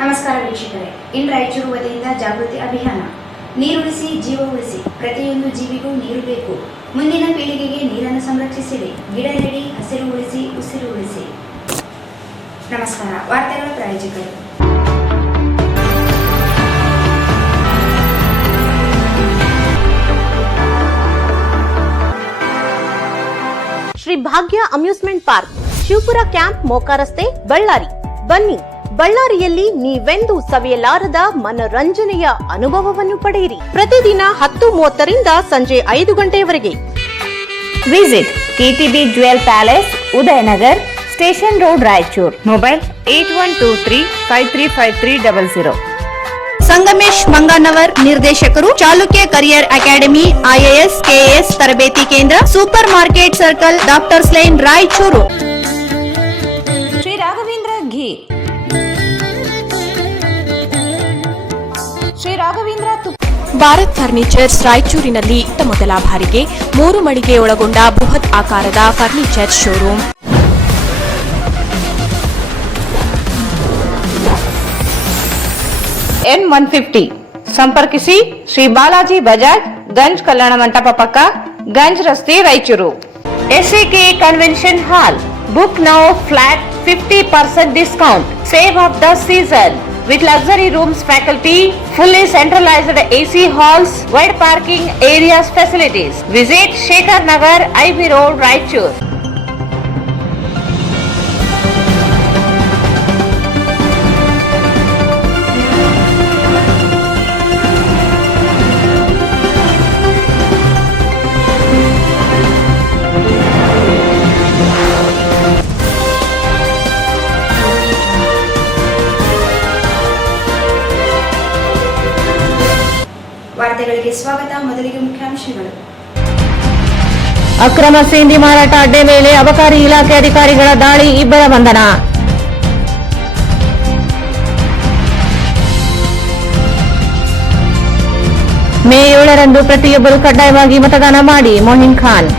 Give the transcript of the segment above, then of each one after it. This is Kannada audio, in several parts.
ನಮಸ್ಕಾರ ವೀಕ್ಷಕರೇ, ಇನ್ ರಾಯಚೂರು ವತಿಯಿಂದ ಜಾಗೃತಿ ಅಭಿಯಾನ. ನೀರುಳಿಸಿ ಜೀವ ಉಳಿಸಿ, ಪ್ರತಿಯೊಂದು ಜೀವಿಗೂ ನೀರು ಬೇಕು. ಮುಂದಿನ ಪೀಳಿಗೆಗೆ ನೀರನ್ನು ಸಂರಕ್ಷಿಸಿರಿ. ಗಿಡ ನೆಡಿ, ಹಸಿರು ಉಳಿಸಿ, ಉಸಿರು ಉಳಿಸಿ. ನಮಸ್ಕಾರ. ವಾರ್ತೆಗಳ ಪ್ರಾಯೋಜಕರು ಶ್ರೀ ಭಾಗ್ಯ amusement park, Shivapura camp, Moka ರಸ್ತೆ, ಬಳ್ಳಾರಿ. ಬನ್ನಿ, ಬಳ್ಳಾರಿಯಲ್ಲಿ ನೀವೆಂದೂ ಸವಿಯಲಾರದ ಮನರಂಜನೆಯ ಅನುಭವವನ್ನು ಪಡೆಯಿರಿ. ಪ್ರತಿದಿನ 10:30ರಿಂದ ಸಂಜೆ 5 ಗಂಟೆಯವರೆಗೆ. Visit KTB jewel palace, Udayanagar, station road, Raichur. Mobile 8123535300. Sangamesh Manganavar, ನಿರ್ದೇಶಕರು, Chalukya career academy, IAS, KS ತರಬೇತಿ ಕೇಂದ್ರ, super market circle, doctors line, Raichur. Shri Raghavendra ಘೀ, ಶ್ರೀ ರಾಘವೇಂದ್ರ ಭಾರತ್ ಫರ್ನಿಚರ್ಸ್ ರಾಯಚೂರಿನಲ್ಲಿ ಮೊದಲ ಬಾರಿಗೆ 3 ಮಳಿಗೆ ಒಳಗೊಂಡ ಬೃಹತ್ ಆಕಾರದ ಫರ್ನಿಚರ್ ಶೋರೂಮ್. N150 ಸಂಪರ್ಕಿಸಿ. ಶ್ರೀ ಬಾಲಾಜಿ ಬಜಾಜ್, ಗಂಜ್ ಕಲ್ಯಾಣ ಮಂಟಪ ಪಕ್ಕ, ಗಂಜ್ ರಸ್ತೆ, Raichur. SAK convention hall. Book now, flat 50% discount. Save of the season with luxury rooms, faculty, fully centralized AC halls, wide parking areas, facilities. Visit Shekhar Nagar, IB Road, Raichur. ವಾರ್ತೆಗಳಿಗೆ ಸ್ವಾಗತ. ಮೊದಲಿಗೆ ಮುಖ್ಯಾಂಶಗಳು. ಅಕ್ರಮ ಸೇಂದಿ ಮಾರಾಟ ಅಡ್ಡೆ ಮೇಲೆ ಅಬಕಾರಿ ಇಲಾಖೆ ಅಧಿಕಾರಿಗಳ ದಾಳಿ, 2 ಬಂಧನ. ಮೇ 7ರಂದು ಪ್ರತಿಯೊಬ್ಬರು ಕಡ್ಡಾಯವಾಗಿ ಮತದಾನ ಮಾಡಿ, ಮೊಹಿನ್ ಖಾನ್.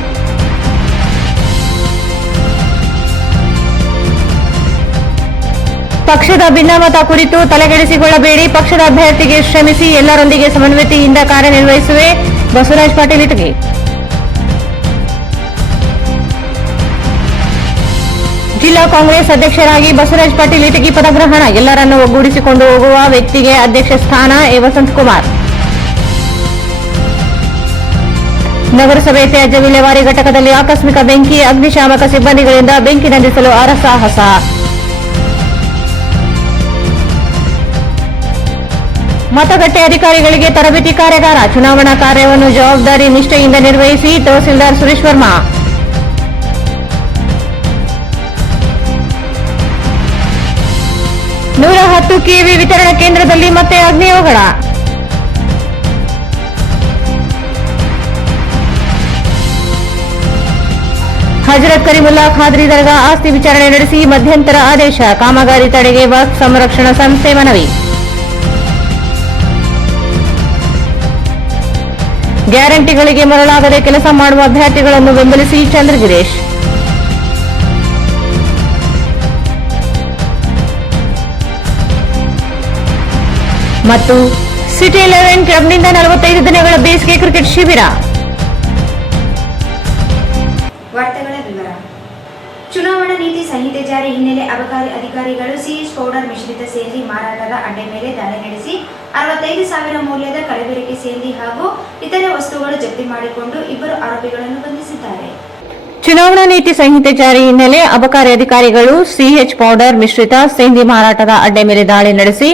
ಪಕ್ಷದ ಭಿನ್ನಮತ ಕುರಿತು ತಲೆಗೆಡಿಸಿಕೊಳ್ಳಬೇಡಿ, ಪಕ್ಷದ ಅಭ್ಯರ್ಥಿಗೆ ಶ್ರಮಿಸಿ, ಎಲ್ಲರೊಂದಿಗೆ ಸಮನ್ವಯತೆಯಿಂದ ಕಾರ್ಯನಿರ್ವಹಿಸುವೆ, ಬಸವರಾಜ ಪಾಟೀಲ್ ಇಟಗಿ. ಜಿಲ್ಲಾ ಕಾಂಗ್ರೆಸ್ ಅಧ್ಯಕ್ಷರಾಗಿ ಬಸವರಾಜ ಪಾಟೀಲ್ ಇಟಗಿ ಪದಗ್ರಹಣ, ಎಲ್ಲರನ್ನು ಒಗ್ಗೂಡಿಸಿಕೊಂಡು ಹೋಗುವ ವ್ಯಕ್ತಿಗೆ ಅಧ್ಯಕ್ಷ ಸ್ಥಾನ, ವಸಂತ್ ಕುಮಾರ್. ನಗರಸಭೆ ತ್ಯಾಜ್ಯ ವಿಲೇವಾರಿ ಘಟಕದಲ್ಲಿ ಆಕಸ್ಮಿಕ ಬೆಂಕಿ, ಅಗ್ನಿಶಾಮಕ ಸಿಬ್ಬಂದಿಗಳಿಂದ ಬೆಂಕಿ ನಂದಿಸಲು ಹರಸಾಹಸ. ಮತಗಟ್ಟೆ ಅಧಿಕಾರಿಗಳಿಗೆ ತರಬೇತಿ ಕಾರ್ಯಾಗಾರ, ಚುನಾವಣಾ ಕಾರ್ಯವನ್ನು ಜವಾಬ್ದಾರಿ ನಿಷ್ಠೆಯಿಂದ ನಿರ್ವಹಿಸಿ, ತಹಸೀಲ್ದಾರ್ ಸುರೇಶ್ ವರ್ಮಾ. ನೂರ 10 KV ವಿತರಣಾ ಕೇಂದ್ರದಲ್ಲಿ ಮತ್ತೆ ಅಗ್ನಿಯವಘಡ. ಹಜರತ್ ಕರೀಮುಲ್ಲಾ ಖಾದ್ರಿ ದರ್ಗಾ ಆಸ್ತಿ ವಿಚಾರಣೆ ನಡೆಸಿ ಮಧ್ಯಂತರ ಆದೇಶ, ಕಾಮಗಾರಿ ತಡೆಗೆ ವಕ್ಫ್ ಸಂರಕ್ಷಣಾ ಸಂಸ್ಥೆ ಮನವಿ. ಗ್ಯಾರಂಟಿಗಳಿಗೆ ಮರಳಾಗದೆ ಕೆಲಸ ಮಾಡುವ ಅಭ್ಯರ್ಥಿಗಳನ್ನು ಬೆಂಬಲಿಸಿ, ಚಂದ್ರಗಿರೀಶ್. ಮತ್ತು ಸಿಟಿ 11 ಕ್ಲಬ್ನಿಂದ 45 ದಿನಗಳ ಬೇಸಿಗೆ ಕ್ರಿಕೆಟ್ ಶಿಬಿರ. ವಾರ್ತೆಗಳ ವಿವರ. ಚುನಾವಣಾ ನೀತಿ ಸಂಹಿತೆ ಜಾರಿ ಹಿನ್ನೆಲೆ ಅಬಕಾರಿ ಅಧಿಕಾರಿಗಳು ಸಿಎಚ್ ಪೌಡರ್ ಮಿಶ್ರಿತ ಸೇಂದಿ ಮಾರಾಟದ ಅಡ್ಡೆ ಮೇಲೆ ದಾಳಿ ನಡೆಸಿ 65,000 ಮೌಲ್ಯದ ಕಲಬೆರಕೆ ಸೇಂದಿ ಹಾಗೂ ಇತರೆ ವಸ್ತುಗಳು ಜಪ್ತಿ ಮಾಡಿಕೊಂಡು 2 ಆರೋಪಿಗಳನ್ನು ಬಂಧಿಸಿದ್ದಾರೆ. ಚುನಾವಣಾ ನೀತಿ ಸಂಹಿತೆ ಜಾರಿ ಹಿನ್ನೆಲೆ ಅಬಕಾರಿ ಅಧಿಕಾರಿಗಳು ಸಿಎಚ್ ಪೌಡರ್ ಮಿಶ್ರಿತ ಸೇಂದಿ ಮಾರಾಟದ ಅಡ್ಡೆ ಮೇಲೆ ದಾಳಿ ನಡೆಸಿ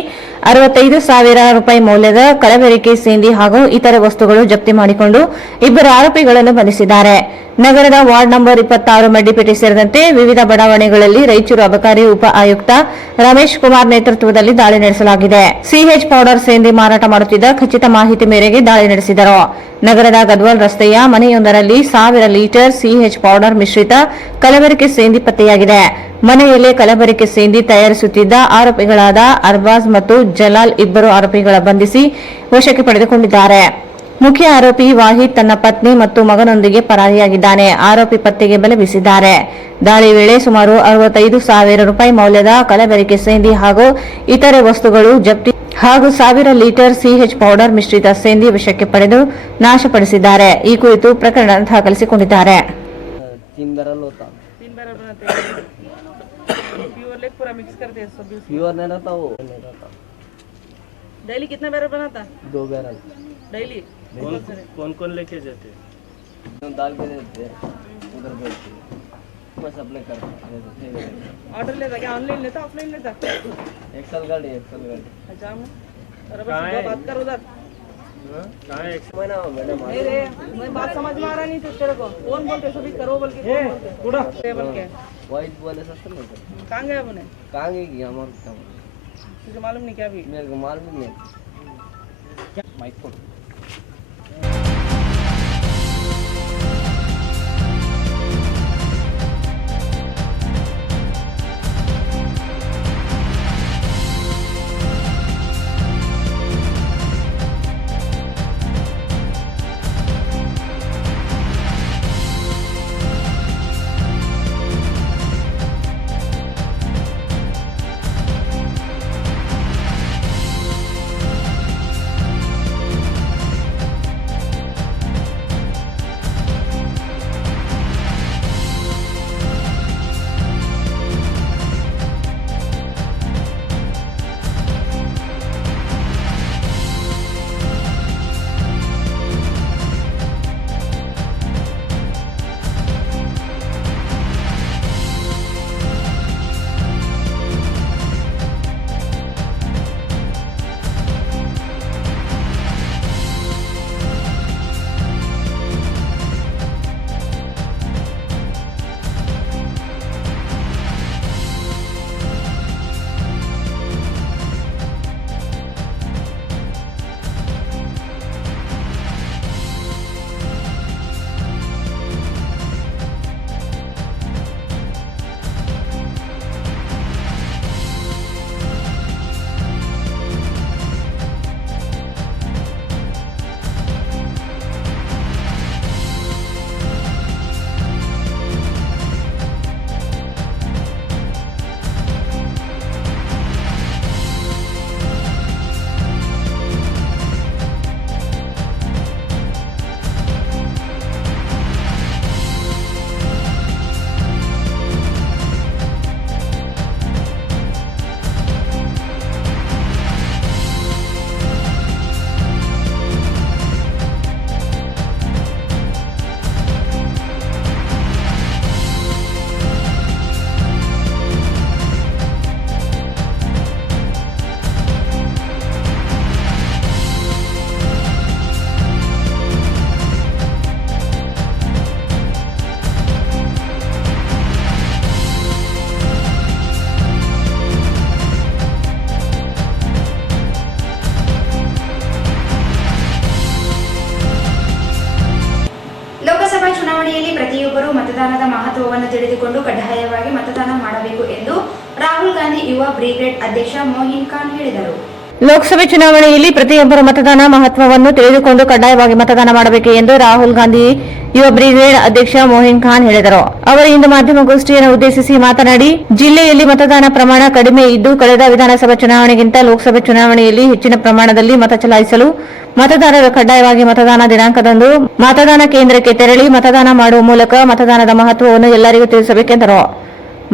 65,000 ರೂಪಾಯಿ ಮೌಲ್ಯದ ಕಲಬೆರಕೆ ಸೇಂದಿ ಹಾಗೂ ಇತರೆ ವಸ್ತುಗಳು ಜಪ್ತಿ ಮಾಡಿಕೊಂಡು 2 ಆರೋಪಿಗಳನ್ನು ಬಂಧಿಸಿದ್ದಾರೆ. ನಗರದ ವಾರ್ಡ್ ನಂಬರ್ 26 ಮಡ್ಡಿಪೇಟೆ ಸೇರಿದಂತೆ ವಿವಿಧ ಬಡಾವಣೆಗಳಲ್ಲಿ ರಾಯಚೂರು ಅಬಕಾರಿ ಉಪ ಆಯುಕ್ತ ರಮೇಶ್ ಕುಮಾರ್ ನೇತೃತ್ವದಲ್ಲಿ ದಾಳಿ ನಡೆಸಲಾಗಿದೆ. ಸಿಎಚ್ ಪೌಡರ್ ಸೇಂದಿ ಮಾರಾಟ ಮಾಡುತ್ತಿದ್ದ ಖಚಿತ ಮಾಹಿತಿ ಮೇರೆಗೆ ದಾಳಿ ನಡೆಸಿದರು. ನಗರದ ಗದ್ವಾಲ್ ರಸ್ತೆಯ ಮನೆಯೊಂದರಲ್ಲಿ 1000 ಲೀಟರ್ ಸಿಎಚ್ ಪೌಡರ್ ಮಿಶ್ರಿತ ಕಲಬೆರಕೆ ಸೇಂದಿ ಪತ್ತೆಯಾಗಿದೆ. ಮನೆಯಲ್ಲೇ ಕಲಬೆರಕೆ ಸೇಂದಿ ತಯಾರಿಸುತ್ತಿದ್ದ ಆರೋಪಿಗಳಾದ ಅರ್ಬಾಜ್ ಮತ್ತು ಜಲಾಲ್ 2 ಆರೋಪಿಗಳ ಬಂಧಿಸಿ ವಶಕ್ಕೆ ಪಡೆದುಕೊಂಡಿದ್ದಾರೆ. ಮುಖ್ಯ ಆರೋಪಿ ವಾಹಿದ್ ತನ್ನ ಪತ್ನಿ ಮತ್ತು ಮಗನೊಂದಿಗೆ ಪರಾರಿಯಾಗಿದ್ದಾನೆ. ಆರೋಪಿ ಪತ್ತೆಗೆ ಬಲೆ ಬೀಸಿದ್ದಾರೆ. ದಾಳಿ ವೇಳೆ ಸುಮಾರು 65,000 ರೂಪಾಯಿ ಮೌಲ್ಯದ ಕಲಬೆರಕೆ ಸೇಂದಿ ಹಾಗೂ ಇತರೆ ವಸ್ತುಗಳು ಜಪ್ತಿ ಹಾಗೂ 1,000 ಲೀಟರ್ ಸಿಎಚ್ ಪೌಡರ್ ಮಿಶ್ರಿತ ಸೇಂದಿ ವಶಕ್ಕೆ ಪಡೆದು ನಾಶಪಡಿಸಿದ್ದಾರೆ. ಈ ಕುರಿತು ಪ್ರಕರಣ ದಾಖಲಿಸಿಕೊಂಡಿದ್ದಾರೆ. तीन बैरल होता, 3 बैरल बनाते हैं। प्योर लेग पूरा मिक्स करते हैं सब। प्योर नहीं रहता, वो नहीं रहता। डेली कितना बैरल बनाता? 2 बैरल। डेली कौन कौन लेके जाते हैं? दाल के देते हैं, उधर भेजते हैं, बस अप्लाई करते हैं। ऑर्डर लेता क्या? ऑनलाइन लेता ऑफलाइन लेता? एक्सेल गाड़ी। अच्छा बात कर उधर। कहाँ है? महीना हो मैडम। नहीं रे, मैं बात समझ में आ रहा नहीं तेरे को। कौन बोलते सभी करो बोल के टेबल के वाइट बोले सस्ते नहीं थे। कहाँ गया अपने? कहाँ गई कि हमारे काम तुझे मालूम नहीं क्या भी? मेरे को मालूम नहीं। माइक को ಚುನಾವಣೆಯಲ್ಲಿ ಪ್ರತಿಯೊಬ್ಬರೂ ಮತದಾನದ ಮಹತ್ವವನ್ನು ತಿಳಿದುಕೊಂಡು ಕಡ್ಡಾಯವಾಗಿ ಮತದಾನ ಮಾಡಬೇಕು ಎಂದು ರಾಹುಲ್ ಗಾಂಧಿ ಯುವ ಬ್ರಿಗೇಡ್ ಅಧ್ಯಕ್ಷ ಮೋಹಿನ್ ಖಾನ್ ಹೇಳಿದರು. ಲೋಕಸಭೆ ಚುನಾವಣೆಯಲ್ಲಿ ಪ್ರತಿಯೊಬ್ಬರು ಮತದಾನ ಮಹತ್ವವನ್ನು ತಿಳಿದುಕೊಂಡು ಕಡ್ಡಾಯವಾಗಿ ಮತದಾನ ಮಾಡಬೇಕು ಎಂದು ರಾಹುಲ್ ಗಾಂಧಿ ಯುವ ಬ್ರಿಗೇಡ್ ಅಧ್ಯಕ್ಷ ಮೋಹಿನ್ ಖಾನ್ ಹೇಳಿದರು. ಅವರು ಇಂದು ಮಾಧ್ಯಮಗೋಷ್ಠಿಯನ್ನು ಉದ್ದೇಶಿಸಿ ಮಾತನಾಡಿ, ಜಿಲ್ಲೆಯಲ್ಲಿ ಮತದಾನ ಪ್ರಮಾಣ ಕಡಿಮೆ ಇದ್ದು ಕಳೆದ ವಿಧಾನಸಭಾ ಚುನಾವಣೆಗಿಂತ ಲೋಕಸಭೆ ಚುನಾವಣೆಯಲ್ಲಿ ಹೆಚ್ಚಿನ ಪ್ರಮಾಣದಲ್ಲಿ ಮತ ಚಲಾಯಿಸಲು ಮತದಾರರು ಕಡ್ಡಾಯವಾಗಿ ಮತದಾನ ದಿನಾಂಕದಂದು ಮತದಾನ ಕೇಂದ್ರಕ್ಕೆ ತೆರಳಿ ಮತದಾನ ಮಾಡುವ ಮೂಲಕ ಮತದಾನದ ಮಹತ್ವವನ್ನು ಎಲ್ಲರಿಗೂ ತಿಳಿಸಬೇಕೆಂದರು.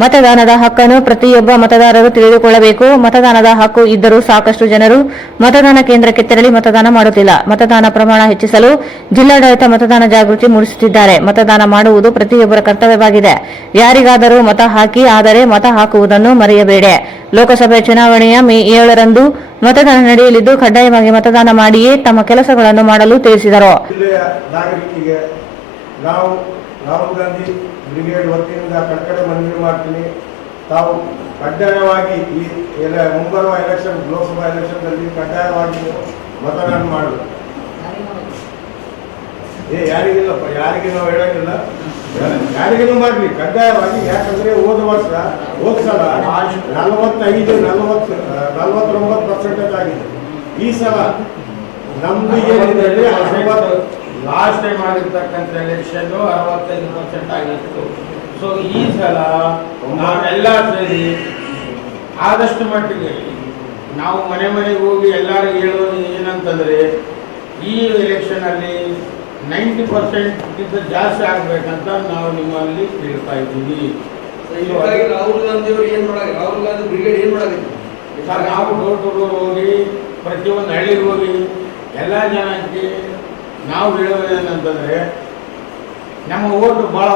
ಮತದಾನದ ಹಕ್ಕನ್ನು ಪ್ರತಿಯೊಬ್ಬ ಮತದಾರರು ತಿಳಿದುಕೊಳ್ಳಬೇಕು. ಮತದಾನದ ಹಕ್ಕು ಇದ್ದರೂ ಸಾಕಷ್ಟು ಜನರು ಮತದಾನ ಕೇಂದ್ರಕ್ಕೆ ತೆರಳಿ ಮತದಾನ ಮಾಡುತ್ತಿಲ್ಲ. ಮತದಾನ ಪ್ರಮಾಣ ಹೆಚ್ಚಿಸಲು ಜಿಲ್ಲಾಡಳಿತ ಮತದಾನ ಜಾಗೃತಿ ಮೂಡಿಸುತ್ತಿದ್ದಾರೆ. ಮತದಾನ ಮಾಡುವುದು ಪ್ರತಿಯೊಬ್ಬರ ಕರ್ತವ್ಯವಾಗಿದೆ. ಯಾರಿಗಾದರೂ ಮತ ಹಾಕಿ, ಆದರೆ ಮತ ಹಾಕುವುದನ್ನು ಮರೆಯಬೇಡಿ. ಲೋಕಸಭೆ ಚುನಾವಣೆಯ ಮೇ 7ರಂದು ಮತದಾನ ನಡೆಯಲಿದ್ದು ಕಡ್ಡಾಯವಾಗಿ ಮತದಾನ ಮಾಡಿಯೇ ತಮ್ಮ ಕೆಲಸಗಳನ್ನು ಮಾಡಲು ತಿಳಿಸಿದರು. ರಾಹುಲ್ ಗಾಂಧಿ ಬ್ರಿಗೇಡ್ ವತಿಯಿಂದ ಕಳಕಳಿ ಮನವಿ ಮಾಡ್ತೀನಿ. ತಾವು ಕಡ್ಡಾಯವಾಗಿ ಈ ಮುಂಬರುವ ಎಲೆಕ್ಷನ್, ಲೋಕಸಭಾ ಎಲೆಕ್ಷನ್ನಲ್ಲಿ ಕಡ್ಡಾಯವಾಗಿ ಮತದಾನ ಮಾಡಬೇಕು. ಯಾರಿಗಿಲ್ಲಪ್ಪ, ಯಾರಿಗೆ ನಾವು ಹೇಳೋಂಗಿಲ್ಲ, ಯಾರಿಗೂ ಮಾಡಲಿ ಕಡ್ಡಾಯವಾಗಿ. ಯಾಕಂದರೆ ಹೋದ ಸಲ 49% ಆಗಿದೆ. ಈ ಸಲ ನಮ್ದು ಏನಿದೆ ಲಾಸ್ಟ್ ಟೈಮ್ ಆಗಿರ್ತಕ್ಕಂಥ ಎಲೆಕ್ಷನ್ 65% ಆಗಿತ್ತು. ಸೊ ಈ ಸಲ ನಾವೆಲ್ಲ ಸೇರಿ ಆದಷ್ಟು ಮಟ್ಟಿಗೆ ನಾವು ಮನೆ ಮನೆಗೆ ಹೋಗಿ ಎಲ್ಲರಿಗೂ ಹೇಳೋದು ಏನಂತಂದರೆ ಈ ಎಲೆಕ್ಷನಲ್ಲಿ 90% ಜಾಸ್ತಿ ಆಗಬೇಕಂತ ನಾವು ನಿಮ್ಮಲ್ಲಿ ಹೇಳ್ತಾ ಇದ್ದೀವಿ. ರಾಹುಲ್ ಗಾಂಧಿ ಅವರು ಏನು ಮಾಡೋದು, ರಾಹುಲ್ ಗಾಂಧಿ ಬ್ರಿಗೇಡ್ ಏನು ಮಾಡೋದು ಸರ್? ನಾವು ಡೋರ್ ಟು ಡೋರ್ ಹೋಗಿ ಪ್ರತಿಯೊಂದು ಹಳ್ಳಿಗೆ ಹೋಗಿ ಎಲ್ಲ ಜನಕ್ಕೆ ನಾವು ಹೇಳೋದೇನಂತಂದರೆ ನಮ್ಮ ಓಟು ಭಾಳ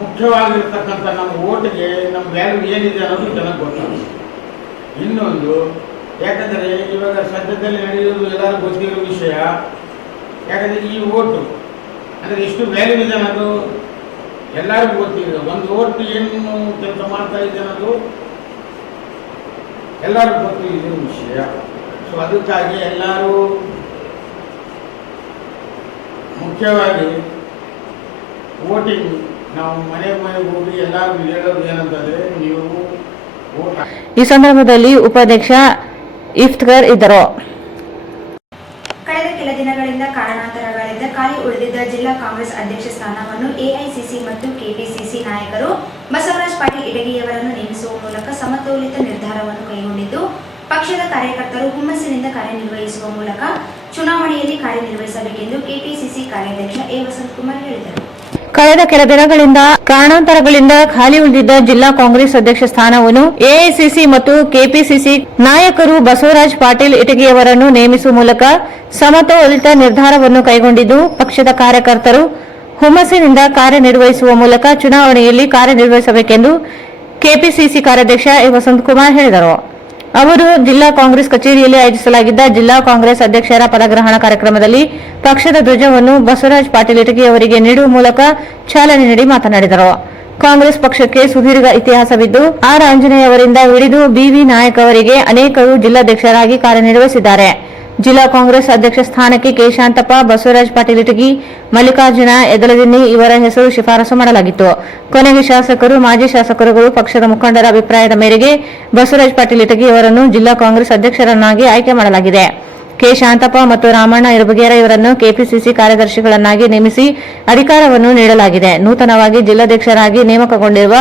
ಮುಖ್ಯವಾಗಿರ್ತಕ್ಕಂಥ ನಮ್ಮ ಓಟಿಗೆ ನಮ್ಮ ವ್ಯಾಲ್ಯೂ ಏನಿದೆ ಅನ್ನೋದು ಚೆನ್ನಾಗಿ ಗೊತ್ತಾಗುತ್ತೆ. ಇನ್ನೊಂದು ಯಾಕಂದರೆ ಇವಾಗ ಸದ್ಯದಲ್ಲಿ ನಡೆಯೋದು ಎಲ್ಲರೂ ಗೊತ್ತಿರೋ ವಿಷಯ. ಯಾಕಂದರೆ ಈ ಓಟು ಅಂದರೆ ಎಷ್ಟು ವ್ಯಾಲ್ಯೂ ಇದೆ ಅನ್ನೋದು ಎಲ್ಲರಿಗೂ ಗೊತ್ತಿದೆ. ಒಂದು ಓಟ್ ಏನು ಕೆಲಸ ಮಾಡ್ತಾ ಇದೆ ಅನ್ನೋದು ಎಲ್ಲರಿಗೂ ಗೊತ್ತಿರೋ ವಿಷಯ. ಸೊ ಅದಕ್ಕಾಗಿ ಎಲ್ಲರೂ ಮುಖ್ಯವಾಗಿ ವೋಟಿಂಗ್ ನಾವು ಮನೆಗೆ ಹೋಗಿ ಎಲ್ಲರಿಗೂ ಹೇಳೋದು ಏನಂತಂದರೆ ನೀವು ಓಟ್ ಈ ಸಂದರ್ಭದಲ್ಲಿ ಉಪಾಧ್ಯಕ್ಷ ಇಫ್ತಿಖಾರ್ ಇದ್ದರು. ಕಳೆದ ಕೆಲ ದಿನಗಳಿಂದ ಕಾರಣಾಂತರಗಳಿಂದ ಖಾಲಿ ಉಳಿದಿದ್ದ ಜಿಲ್ಲಾ ಕಾಂಗ್ರೆಸ್ ಅಧ್ಯಕ್ಷ ಸ್ಥಾನವನ್ನು ಎಐಸಿಸಿ ಮತ್ತು ಕೆಪಿಸಿಸಿ ನಾಯಕರು ಬಸವರಾಜ ಪಾಟೀಲ್ ಇಟಗಿಯವರನ್ನು ನೇಮಿಸುವ ಮೂಲಕ ಸಮತೋಲಿತ ನಿರ್ಧಾರವನ್ನು ಕೈಗೊಂಡಿದ್ದು, ಪಕ್ಷದ ಕಾರ್ಯಕರ್ತರು ಹುಮ್ಮಸ್ಸಿನಿಂದ ಕಾರ್ಯನಿರ್ವಹಿಸುವ ಮೂಲಕ ಚುನಾವಣೆಯಲ್ಲಿ ಕಾರ್ಯನಿರ್ವಹಿಸಬೇಕೆಂದು ಕೆಪಿಸಿಸಿ ಕಾರ್ಯಾಧ್ಯಕ್ಷ ಎ ವಸಂತಕುಮಾರ್ ಹೇಳಿದರು. ಕಳೆದ ಕೆಲ ದಿನಗಳಿಂದ ಕಾರಣಾಂತರಗಳಿಂದ ಖಾಲಿ ಉಳಿದಿದ್ದ ಜಿಲ್ಲಾ ಕಾಂಗ್ರೆಸ್ ಅಧ್ಯಕ್ಷ ಸ್ಥಾನವನ್ನು ಎಐಸಿಸಿ ಮತ್ತು ಕೆಪಿಸಿಸಿ ನಾಯಕರು ಬಸವರಾಜ ಪಾಟೀಲ್ ಇಟಗಿಯವರನ್ನು ನೇಮಿಸುವ ಮೂಲಕ ಸಮತೋಲಿತ ನಿರ್ಧಾರವನ್ನು ಕೈಗೊಂಡಿದ್ದು, ಪಕ್ಷದ ಕಾರ್ಯಕರ್ತರು ಹುಮ್ಮಸ್ಸಿನಿಂದ ಕಾರ್ಯನಿರ್ವಹಿಸುವ ಮೂಲಕ ಚುನಾವಣೆಯಲ್ಲಿ ಕಾರ್ಯನಿರ್ವಹಿಸಬೇಕೆಂದು ಕೆಪಿಸಿಸಿ ಕಾರ್ಯಾಧ್ಯಕ್ಷ ಎ ವಸಂತಕುಮಾರ್ ಹೇಳಿದರು. ಅವರು ಜಿಲ್ಲಾ ಕಾಂಗ್ರೆಸ್ ಕಚೇರಿಯಲ್ಲಿ ಆಯೋಜಿಸಲಾಗಿದ್ದ ಜಿಲ್ಲಾ ಕಾಂಗ್ರೆಸ್ ಅಧ್ಯಕ್ಷರ ಪದಗ್ರಹಣ ಕಾರ್ಯಕ್ರಮದಲ್ಲಿ ಪಕ್ಷದ ಧ್ವಜವನ್ನು ಬಸವರಾಜ ಪಾಟೀಲ್ ಇಟಗಿ ಅವರಿಗೆ ನೀಡುವ ಮೂಲಕ ಚಾಲನೆ ನೀಡಿ ಮಾತನಾಡಿದರು. ಕಾಂಗ್ರೆಸ್ ಪಕ್ಷಕ್ಕೆ ಸುದೀರ್ಘ ಇತಿಹಾಸವಿದ್ದು, ಆರ್ ಆಂಜನೇಯ ಅವರಿಂದ ಹಿಡಿದು ಬಿವಿ ನಾಯಕ್ ಅವರಿಗೆ ಅನೇಕರು ಜಿಲ್ಲಾಧ್ಯಕ್ಷರಾಗಿ ಕಾರ್ಯನಿರ್ವಹಿಸಿದ್ದಾರೆ. ಜಿಲ್ಲಾ ಕಾಂಗ್ರೆಸ್ ಅಧ್ಯಕ್ಷ ಸ್ಥಾನಕ್ಕೆ ಕೆ ಶಾಂತಪ್ಪ, ಬಸವರಾಜ ಪಾಟೀಲ್ ಇಟಗಿ, ಮಲ್ಲಿಕಾರ್ಜುನ ಯದಲದಿನ್ನಿ ಇವರ ಹೆಸರು ಶಿಫಾರಸು ಮಾಡಲಾಗಿತ್ತು. ಕೊನೆಗೆ ಶಾಸಕರು, ಮಾಜಿ ಶಾಸಕರುಗಳು ಪಕ್ಷದ ಮುಖಂಡರ ಅಭಿಪ್ರಾಯದ ಮೇರೆಗೆ ಬಸವರಾಜ ಪಾಟೀಲ್ ಇಟಗಿ ಅವರನ್ನು ಜಿಲ್ಲಾ ಕಾಂಗ್ರೆಸ್ ಅಧ್ಯಕ್ಷರನ್ನಾಗಿ ಆಯ್ಕೆ ಮಾಡಲಾಗಿದೆ. ಕೆ ಶಾಂತಪ್ಪ ಮತ್ತು ರಾಮಣ್ಣ ಇರಬಗೇರ ಇವರನ್ನು ಕೆಪಿಸಿಸಿ ಕಾರ್ಯದರ್ಶಿಗಳನ್ನಾಗಿ ನೇಮಿಸಿ ಅಧಿಕಾರವನ್ನು ನೀಡಲಾಗಿದೆ. ನೂತನವಾಗಿ ಜಿಲ್ಲಾಧ್ಯಕ್ಷರಾಗಿ ನೇಮಕಗೊಂಡಿರುವ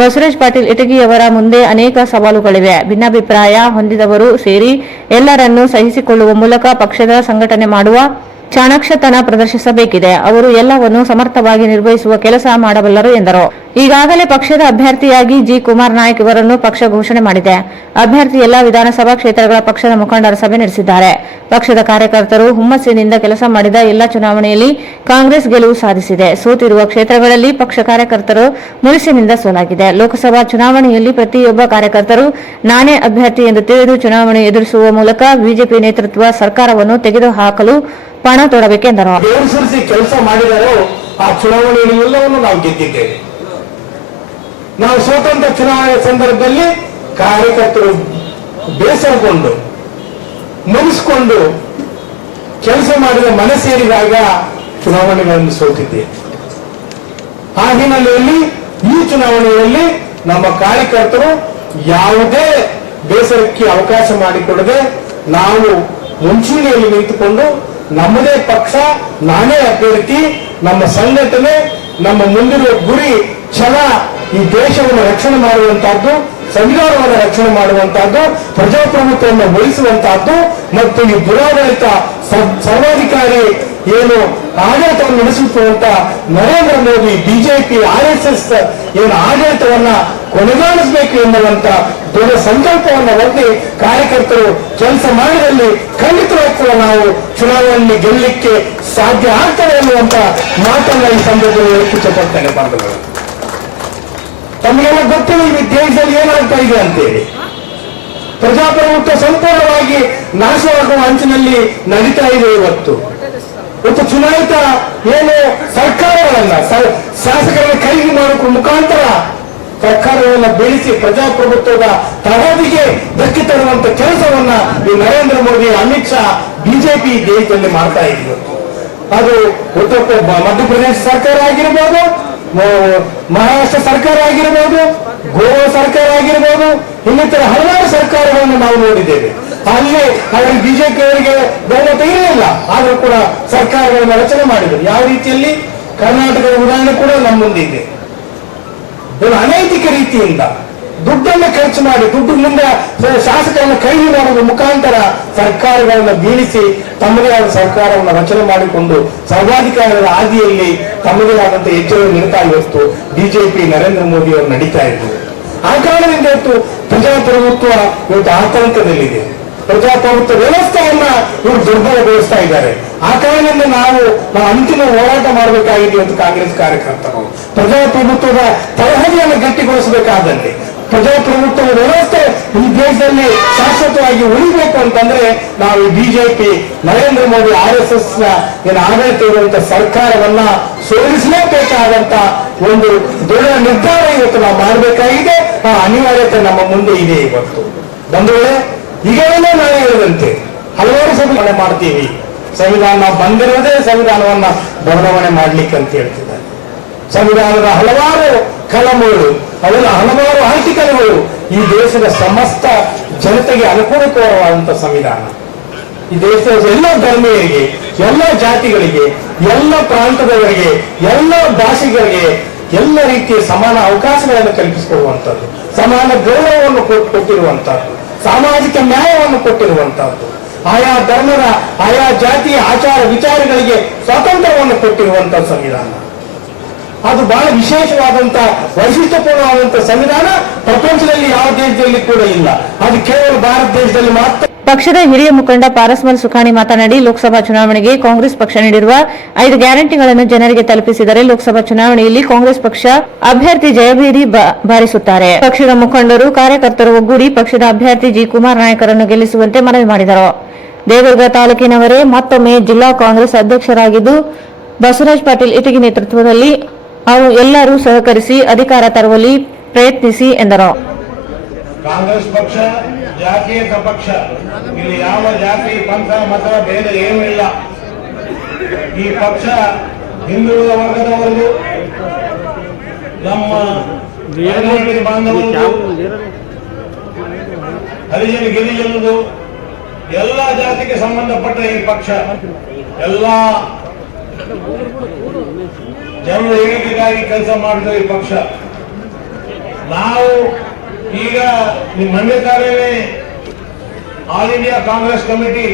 ಬಸವರಾಜ ಪಾಟೀಲ್ ಇಟಗಿಯವರ ಮುಂದೆ ಅನೇಕ ಸವಾಲುಗಳಿವೆ. ಭಿನ್ನಾಭಿಪ್ರಾಯ ಹೊಂದಿದವರು ಸೇರಿ ಎಲ್ಲರನ್ನೂ ಸಹಿಸಿಕೊಳ್ಳುವ ಮೂಲಕ ಪಕ್ಷದ ಸಂಘಟನೆ ಮಾಡುವ ಚಾಣಾಕ್ಷತನ ಪ್ರದರ್ಶಿಸಬೇಕಿದೆ. ಅವರು ಎಲ್ಲವನ್ನೂ ಸಮರ್ಥವಾಗಿ ನಿರ್ವಹಿಸುವ ಕೆಲಸ ಮಾಡಬಲ್ಲರು ಎಂದರು. ಈಗಾಗಲೇ ಪಕ್ಷದ ಅಭ್ಯರ್ಥಿಯಾಗಿ ಜಿ ಕುಮಾರ್ ನಾಯಕ್ ಇವರನ್ನು ಪಕ್ಷ ಘೋಷಣೆ ಮಾಡಿದೆ. ಅಭ್ಯರ್ಥಿ ಎಲ್ಲಾ ವಿಧಾನಸಭಾ ಕ್ಷೇತ್ರಗಳ ಪಕ್ಷದ ಮುಖಂಡರ ಸಭೆ ನಡೆಸಿದ್ದಾರೆ. ಪಕ್ಷದ ಕಾರ್ಯಕರ್ತರು ಹುಮ್ಮಸ್ಸಿನಿಂದ ಕೆಲಸ ಮಾಡಿದ ಎಲ್ಲ ಚುನಾವಣೆಯಲ್ಲಿ ಕಾಂಗ್ರೆಸ್ ಗೆಲುವು ಸಾಧಿಸಿದೆ. ಸೋತಿರುವ ಕ್ಷೇತ್ರಗಳಲ್ಲಿ ಪಕ್ಷ ಕಾರ್ಯಕರ್ತರು ಮುನಿಸಿನಿಂದ ಸೋಲಾಗಿದೆ. ಲೋಕಸಭಾ ಚುನಾವಣೆಯಲ್ಲಿ ಪ್ರತಿಯೊಬ್ಬ ಕಾರ್ಯಕರ್ತರು ನಾನೇ ಅಭ್ಯರ್ಥಿ ಎಂದು ತಿಳಿದು ಚುನಾವಣೆ ಎದುರಿಸುವ ಮೂಲಕ ಬಿಜೆಪಿ ನೇತೃತ್ವ ಸರ್ಕಾರವನ್ನು ತೆಗೆದುಹಾಕಲು ಪಣ ತೊಡಬೇಕೆಂದರು. ಕೆಲಸ ಮಾಡಿದರೂ ಆ ಚುನಾವಣೆಯಲ್ಲಿ ಎಲ್ಲವನ್ನು ನಾವು ಗೆದ್ದಿದ್ದೇವೆ. ನಾವು ಸ್ವತಂತ್ರ ಚುನಾವಣೆ ಸಂದರ್ಭದಲ್ಲಿ ಕಾರ್ಯಕರ್ತರು ಬೇಸರಗೊಂಡು ಮುನಿಸಿಕೊಂಡು ಕೆಲಸ ಮಾಡಿದ ಮನೆ ಸೇರಿದಾಗ ಚುನಾವಣೆಗಳನ್ನು ಸೋತಿದ್ದೇವೆ. ಆ ಹಿನ್ನೆಲೆಯಲ್ಲಿ ಈ ಚುನಾವಣೆಯಲ್ಲಿ ನಮ್ಮ ಕಾರ್ಯಕರ್ತರು ಯಾವುದೇ ಬೇಸರಕ್ಕೆ ಅವಕಾಶ ಮಾಡಿಕೊಡದೆ ನಾವು ಮುಂಚೂಣಿಯಲ್ಲಿ ನಿಂತುಕೊಂಡು ನಮ್ಮದೇ ಪಕ್ಷ, ನಾನೇ ಅಭ್ಯರ್ಥಿ, ನಮ್ಮ ಸಂಘಟನೆ, ನಮ್ಮ ಮುಂದಿರುವ ಗುರಿ ಛಲ ಈ ದೇಶವನ್ನು ರಕ್ಷಣೆ ಮಾಡುವಂತಹದ್ದು, ಸಂವಿಧಾನವನ್ನು ರಕ್ಷಣೆ ಮಾಡುವಂತಹದ್ದು, ಪ್ರಜಾಪ್ರಭುತ್ವವನ್ನು ಉಳಿಸುವಂತಹದ್ದು ಮತ್ತು ಈ ದುರಾಡಳಿತ ಸರ್ವಾಧಿಕಾರಿ ಏನು ಆಡಳಿತವನ್ನು ನಡೆಸುತ್ತಿರುವಂತ ನರೇಂದ್ರ ಮೋದಿ, ಬಿಜೆಪಿ, RSS ಏನು ಆಡಳಿತವನ್ನ ಕೊನೆಗಾಣಿಸಬೇಕು ಎನ್ನುವಂತ ದೊಡ್ಡ ಸಂಕಲ್ಪವನ್ನು ಹೊಂದಿ ಕಾರ್ಯಕರ್ತರು ಕೆಲಸ ಮಾಡಿದಲ್ಲಿ ಖಂಡಿತವಾಗಿ ನಾವು ಚುನಾವಣೆಯಲ್ಲಿ ಗೆಲ್ಲಲಿಕ್ಕೆ ಸಾಧ್ಯ ಆಗ್ತದೆ ಎನ್ನುವಂತ ಮಾತನ್ನ ಈ ಸಂದರ್ಭದಲ್ಲಿ ಇಚ್ಛಪಡ್ತೇನೆ. ಬಂಧುಗಳು, ತಮಗೆಲ್ಲ ಗೊತ್ತಿಲ್ಲ ಈ ದೇಶದಲ್ಲಿ ಏನಾಗ್ತಾ ಇದೆ ಅಂತೇಳಿ. ಪ್ರಜಾಪ್ರಭುತ್ವ ಸಂಪೂರ್ಣವಾಗಿ ನಾಶವಾಗುವ ಅಂಚಿನಲ್ಲಿ ನಡೀತಾ ಇದೆ. ಇವತ್ತು ಚುನಾಯಿತ ಏನು ಸರ್ಕಾರಗಳನ್ನ ಶಾಸಕರನ್ನ ಖರೀದಿ ಮಾಡುವ ಮುಖಾಂತರ ಸರ್ಕಾರವನ್ನು ಬೆಳೆಸಿ ಪ್ರಜಾಪ್ರಭುತ್ವದ ತರಹದಿಗೆ ಧಕ್ಕೆ ತರುವಂತ ಕೆಲಸವನ್ನ ಈ ನರೇಂದ್ರ ಮೋದಿ, ಅಮಿತ್ ಶಾ, ಬಿಜೆಪಿ ದೇಶದಲ್ಲಿ ಮಾಡ್ತಾ ಇದ್ರು. ಅದು ಮಧ್ಯಪ್ರದೇಶ ಸರ್ಕಾರ ಆಗಿರ್ಬೋದು, ಮಹಾರಾಷ್ಟ್ರ ಸರ್ಕಾರ ಆಗಿರ್ಬೋದು, ಗೋವಾ ಸರ್ಕಾರ ಆಗಿರ್ಬೋದು, ಇನ್ನಿತರ ಹಲವಾರು ಸರ್ಕಾರಗಳನ್ನು ನಾವು ನೋಡಿದ್ದೇವೆ. ಅಲ್ಲಿ ಅವರಿಗೆ ಬಿಜೆಪಿ ಅವರಿಗೆ ಬಹುಮತ ಇರಲಿಲ್ಲ, ಆದರೂ ಕೂಡ ಸರ್ಕಾರಗಳನ್ನು ರಚನೆ ಮಾಡಿದರು. ಯಾವ ರೀತಿಯಲ್ಲಿ ಕರ್ನಾಟಕದ ಉದಾಹರಣೆ ಕೂಡ ನಮ್ಮ ಮುಂದೆ ಇದೆ. ಒಂದು ಅನೈತಿಕ ರೀತಿಯಿಂದ ದುಡ್ಡನ್ನು ಖರ್ಚು ಮಾಡಿ ದುಡ್ಡಿನಿಂದ ಶಾಸಕರನ್ನು ಕೈ ಮಾಡುವ ಮುಖಾಂತರ ಸರ್ಕಾರಗಳನ್ನು ಬೀಳಿಸಿ ತಮ್ಮದೇ ಆದ ಸರ್ಕಾರವನ್ನು ರಚನೆ ಮಾಡಿಕೊಂಡು ಸರ್ವಾಧಿಕಾರದ ಹಾದಿಯಲ್ಲಿ ತಮ್ಮದೇ ಆದಂತಹ ಹೆಜ್ಜೆಯನ್ನು ನೀಡ್ತಾ ಇವತ್ತು ಬಿಜೆಪಿ ನರೇಂದ್ರ ಮೋದಿ ಅವರು ನಡೀತಾ ಇದ್ರು. ಆ ಕಾರಣದಿಂದ ಇವತ್ತು ಪ್ರಜಾಪ್ರಭುತ್ವ ಇವತ್ತು ಆತಂಕದಲ್ಲಿದೆ. ಪ್ರಜಾಪ್ರಭುತ್ವ ವ್ಯವಸ್ಥೆಯನ್ನ ಇವರು ದುರ್ಬಲಗೊಳಿಸ್ತಾ ಇದ್ದಾರೆ. ಆ ಕಾರಣದಿಂದ ನಾವು ಅಂತಿಮ ಹೋರಾಟ ಮಾಡಬೇಕಾಗಿದೆ ಇವತ್ತು ಕಾಂಗ್ರೆಸ್ ಕಾರ್ಯಕರ್ತರು. ಪ್ರಜಾಪ್ರಭುತ್ವದ ತಳಹದಿಯನ್ನು ಗಟ್ಟಿಗೊಳಿಸಬೇಕಾದಲ್ಲಿ ಪ್ರಜಾಪ್ರಭುತ್ವದ ವ್ಯವಸ್ಥೆ ಈ ದೇಶದಲ್ಲಿ ಶಾಶ್ವತವಾಗಿ ಉಳಿಬೇಕು ಅಂತಂದ್ರೆ ನಾವು ಈ ಬಿಜೆಪಿ ನರೇಂದ್ರ ಮೋದಿ RSS ಏನು ಆಡಳಿತ ಇರುವಂತಹ ಸರ್ಕಾರವನ್ನ ಸೋಲಿಸಲೇಬೇಕಾದಂತ ಒಂದು ದೃಢ ನಿರ್ಧಾರ ಇವತ್ತು ನಾವು ಮಾಡಬೇಕಾಗಿದೆ. ಆ ಅನಿವಾರ್ಯತೆ ನಮ್ಮ ಮುಂದೆ ಇದೆ. ಇವತ್ತು ಬಂಧುಗಳೇ, ಈಗಲೇ ನಾವು ಹೇಳಿದಂತೆ ಹಲವಾರು ಸಂವಿಧಾನ ಮಾಡ್ತೀವಿ. ಸಂವಿಧಾನ ನಾವು ಬಂದಿರೋದೇ ಸಂವಿಧಾನವನ್ನ ಬದಲಾವಣೆ ಮಾಡ್ಲಿಕ್ಕೆ ಅಂತ ಹೇಳ್ತಿದ್ದಾರೆ. ಸಂವಿಧಾನದ ಹಲವಾರು ಕಲಮುಗಳು, ಅವೆಲ್ಲ ಹಲವಾರು ಆರ್ಟಿಕಲ್ಗಳು ಈ ದೇಶದ ಸಮಸ್ತ ಜನತೆಗೆ ಅನುಕೂಲಕರವಾದಂತಹ ಸಂವಿಧಾನ. ಈ ದೇಶದ ಎಲ್ಲ ಧರ್ಮೀಯರಿಗೆ, ಎಲ್ಲ ಜಾತಿಗಳಿಗೆ, ಎಲ್ಲ ಪ್ರಾಂತದವರಿಗೆ, ಎಲ್ಲ ಭಾಷೆಗಳಿಗೆ ಎಲ್ಲ ರೀತಿಯ ಸಮಾನ ಅವಕಾಶಗಳನ್ನು ಕಲ್ಪಿಸಿಕೊಡುವಂಥದ್ದು, ಸಮಾನ ಗೌರವವನ್ನು ಕೊಟ್ಟಿರುವಂತಹದ್ದು, ಸಾಮಾಜಿಕ ನ್ಯಾಯವನ್ನು ಕೊಟ್ಟಿರುವಂತಹದ್ದು, ಆಯಾ ಧರ್ಮದ ಆಯಾ ಜಾತಿಯ ಆಚಾರ ವಿಚಾರಗಳಿಗೆ ಸ್ವಾತಂತ್ರ್ಯವನ್ನು ಕೊಟ್ಟಿರುವಂತಹ ಸಂವಿಧಾನ. ಅದು ಬಹಳ ವಿಶೇಷವಾದಂತಹ ವೈಶಿಷ್ಟ್ಯಪೂರ್ಣವಾದಂತಹ ಸಂವಿಧಾನ ಪ್ರಪಂಚದಲ್ಲಿ ಯಾವ ದೇಶದಲ್ಲಿ ಕೂಡ ಇಲ್ಲ. ಅದು ಕೇವಲ ಭಾರತ ದೇಶದಲ್ಲಿ ಮಾತ್ರ. ಪಕ್ಷದ ಹಿರಿಯ ಮುಖಂಡ ಪಾರಸ್ಮಲ್ ಸುಖಾಣಿ ಮಾತನಾಡಿ, ಲೋಕಸಭಾ ಚುನಾವಣೆಗೆ ಕಾಂಗ್ರೆಸ್ ಪಕ್ಷ ನೀಡಿರುವ 5 ಗ್ಯಾರಂಟಿಗಳನ್ನು ಜನರಿಗೆ ತಲುಪಿಸಿದರೆ ಲೋಕಸಭಾ ಚುನಾವಣೆಯಲ್ಲಿ ಕಾಂಗ್ರೆಸ್ ಪಕ್ಷ ಅಭ್ಯರ್ಥಿ ಜಯಭೇರಿ ಬಾರಿಸುತ್ತಾರೆ. ಪಕ್ಷದ ಮುಖಂಡರು ಕಾರ್ಯಕರ್ತರು ಒಗ್ಗೂಡಿ ಪಕ್ಷದ ಅಭ್ಯರ್ಥಿ ಜಿ ಕುಮಾರ್ ನಾಯಕರನ್ನು ಗೆಲ್ಲಿಸುವಂತೆ ಮನವಿ ಮಾಡಿದರು. ದೇವದುರ್ಗ ತಾಲೂಕಿನವರೇ ಮತ್ತೊಮ್ಮೆ ಜಿಲ್ಲಾ ಕಾಂಗ್ರೆಸ್ ಅಧ್ಯಕ್ಷರಾಗಿದ್ದು ಬಸವರಾಜ್ ಪಾಟೀಲ್ ಇಟಗಿ ನೇತೃತ್ವದಲ್ಲಿ ಎಲ್ಲರೂ ಸಹಕರಿಸಿ ಅಧಿಕಾರ ತರುವಲ್ಲಿ ಪ್ರಯತ್ನಿಸಿ ಎಂದರು. ಕಾಂಗ್ರೆಸ್ ಪಕ್ಷ ಜಾತೀಯತ ಪಕ್ಷ. ಇಲ್ಲಿ ಯಾವ ಜಾತಿ ಪಂಥ ಮತ ಭೇದ ಏನೂ ಇಲ್ಲ. ಈ ಪಕ್ಷ ಹಿಂದುಳಿದ ವರ್ಗದವರಿಗೂ, ನಮ್ಮ ಬಾಂಧವರಿಗೂ, ಹರಿಜನ ಗಿರಿಜನರು, ಎಲ್ಲ ಜಾತಿಗೆ ಸಂಬಂಧಪಟ್ಟ ಈ ಪಕ್ಷ ಎಲ್ಲ ಜನರ ಏಳಿಗೆಗಾಗಿ ಕೆಲಸ ಮಾಡಿದ ಈ ಪಕ್ಷ. ನಾವು ಈಗ ನಿಮ್ಮ ಮಂಡ್ಯದಲ್ಲೇ all India Congress committee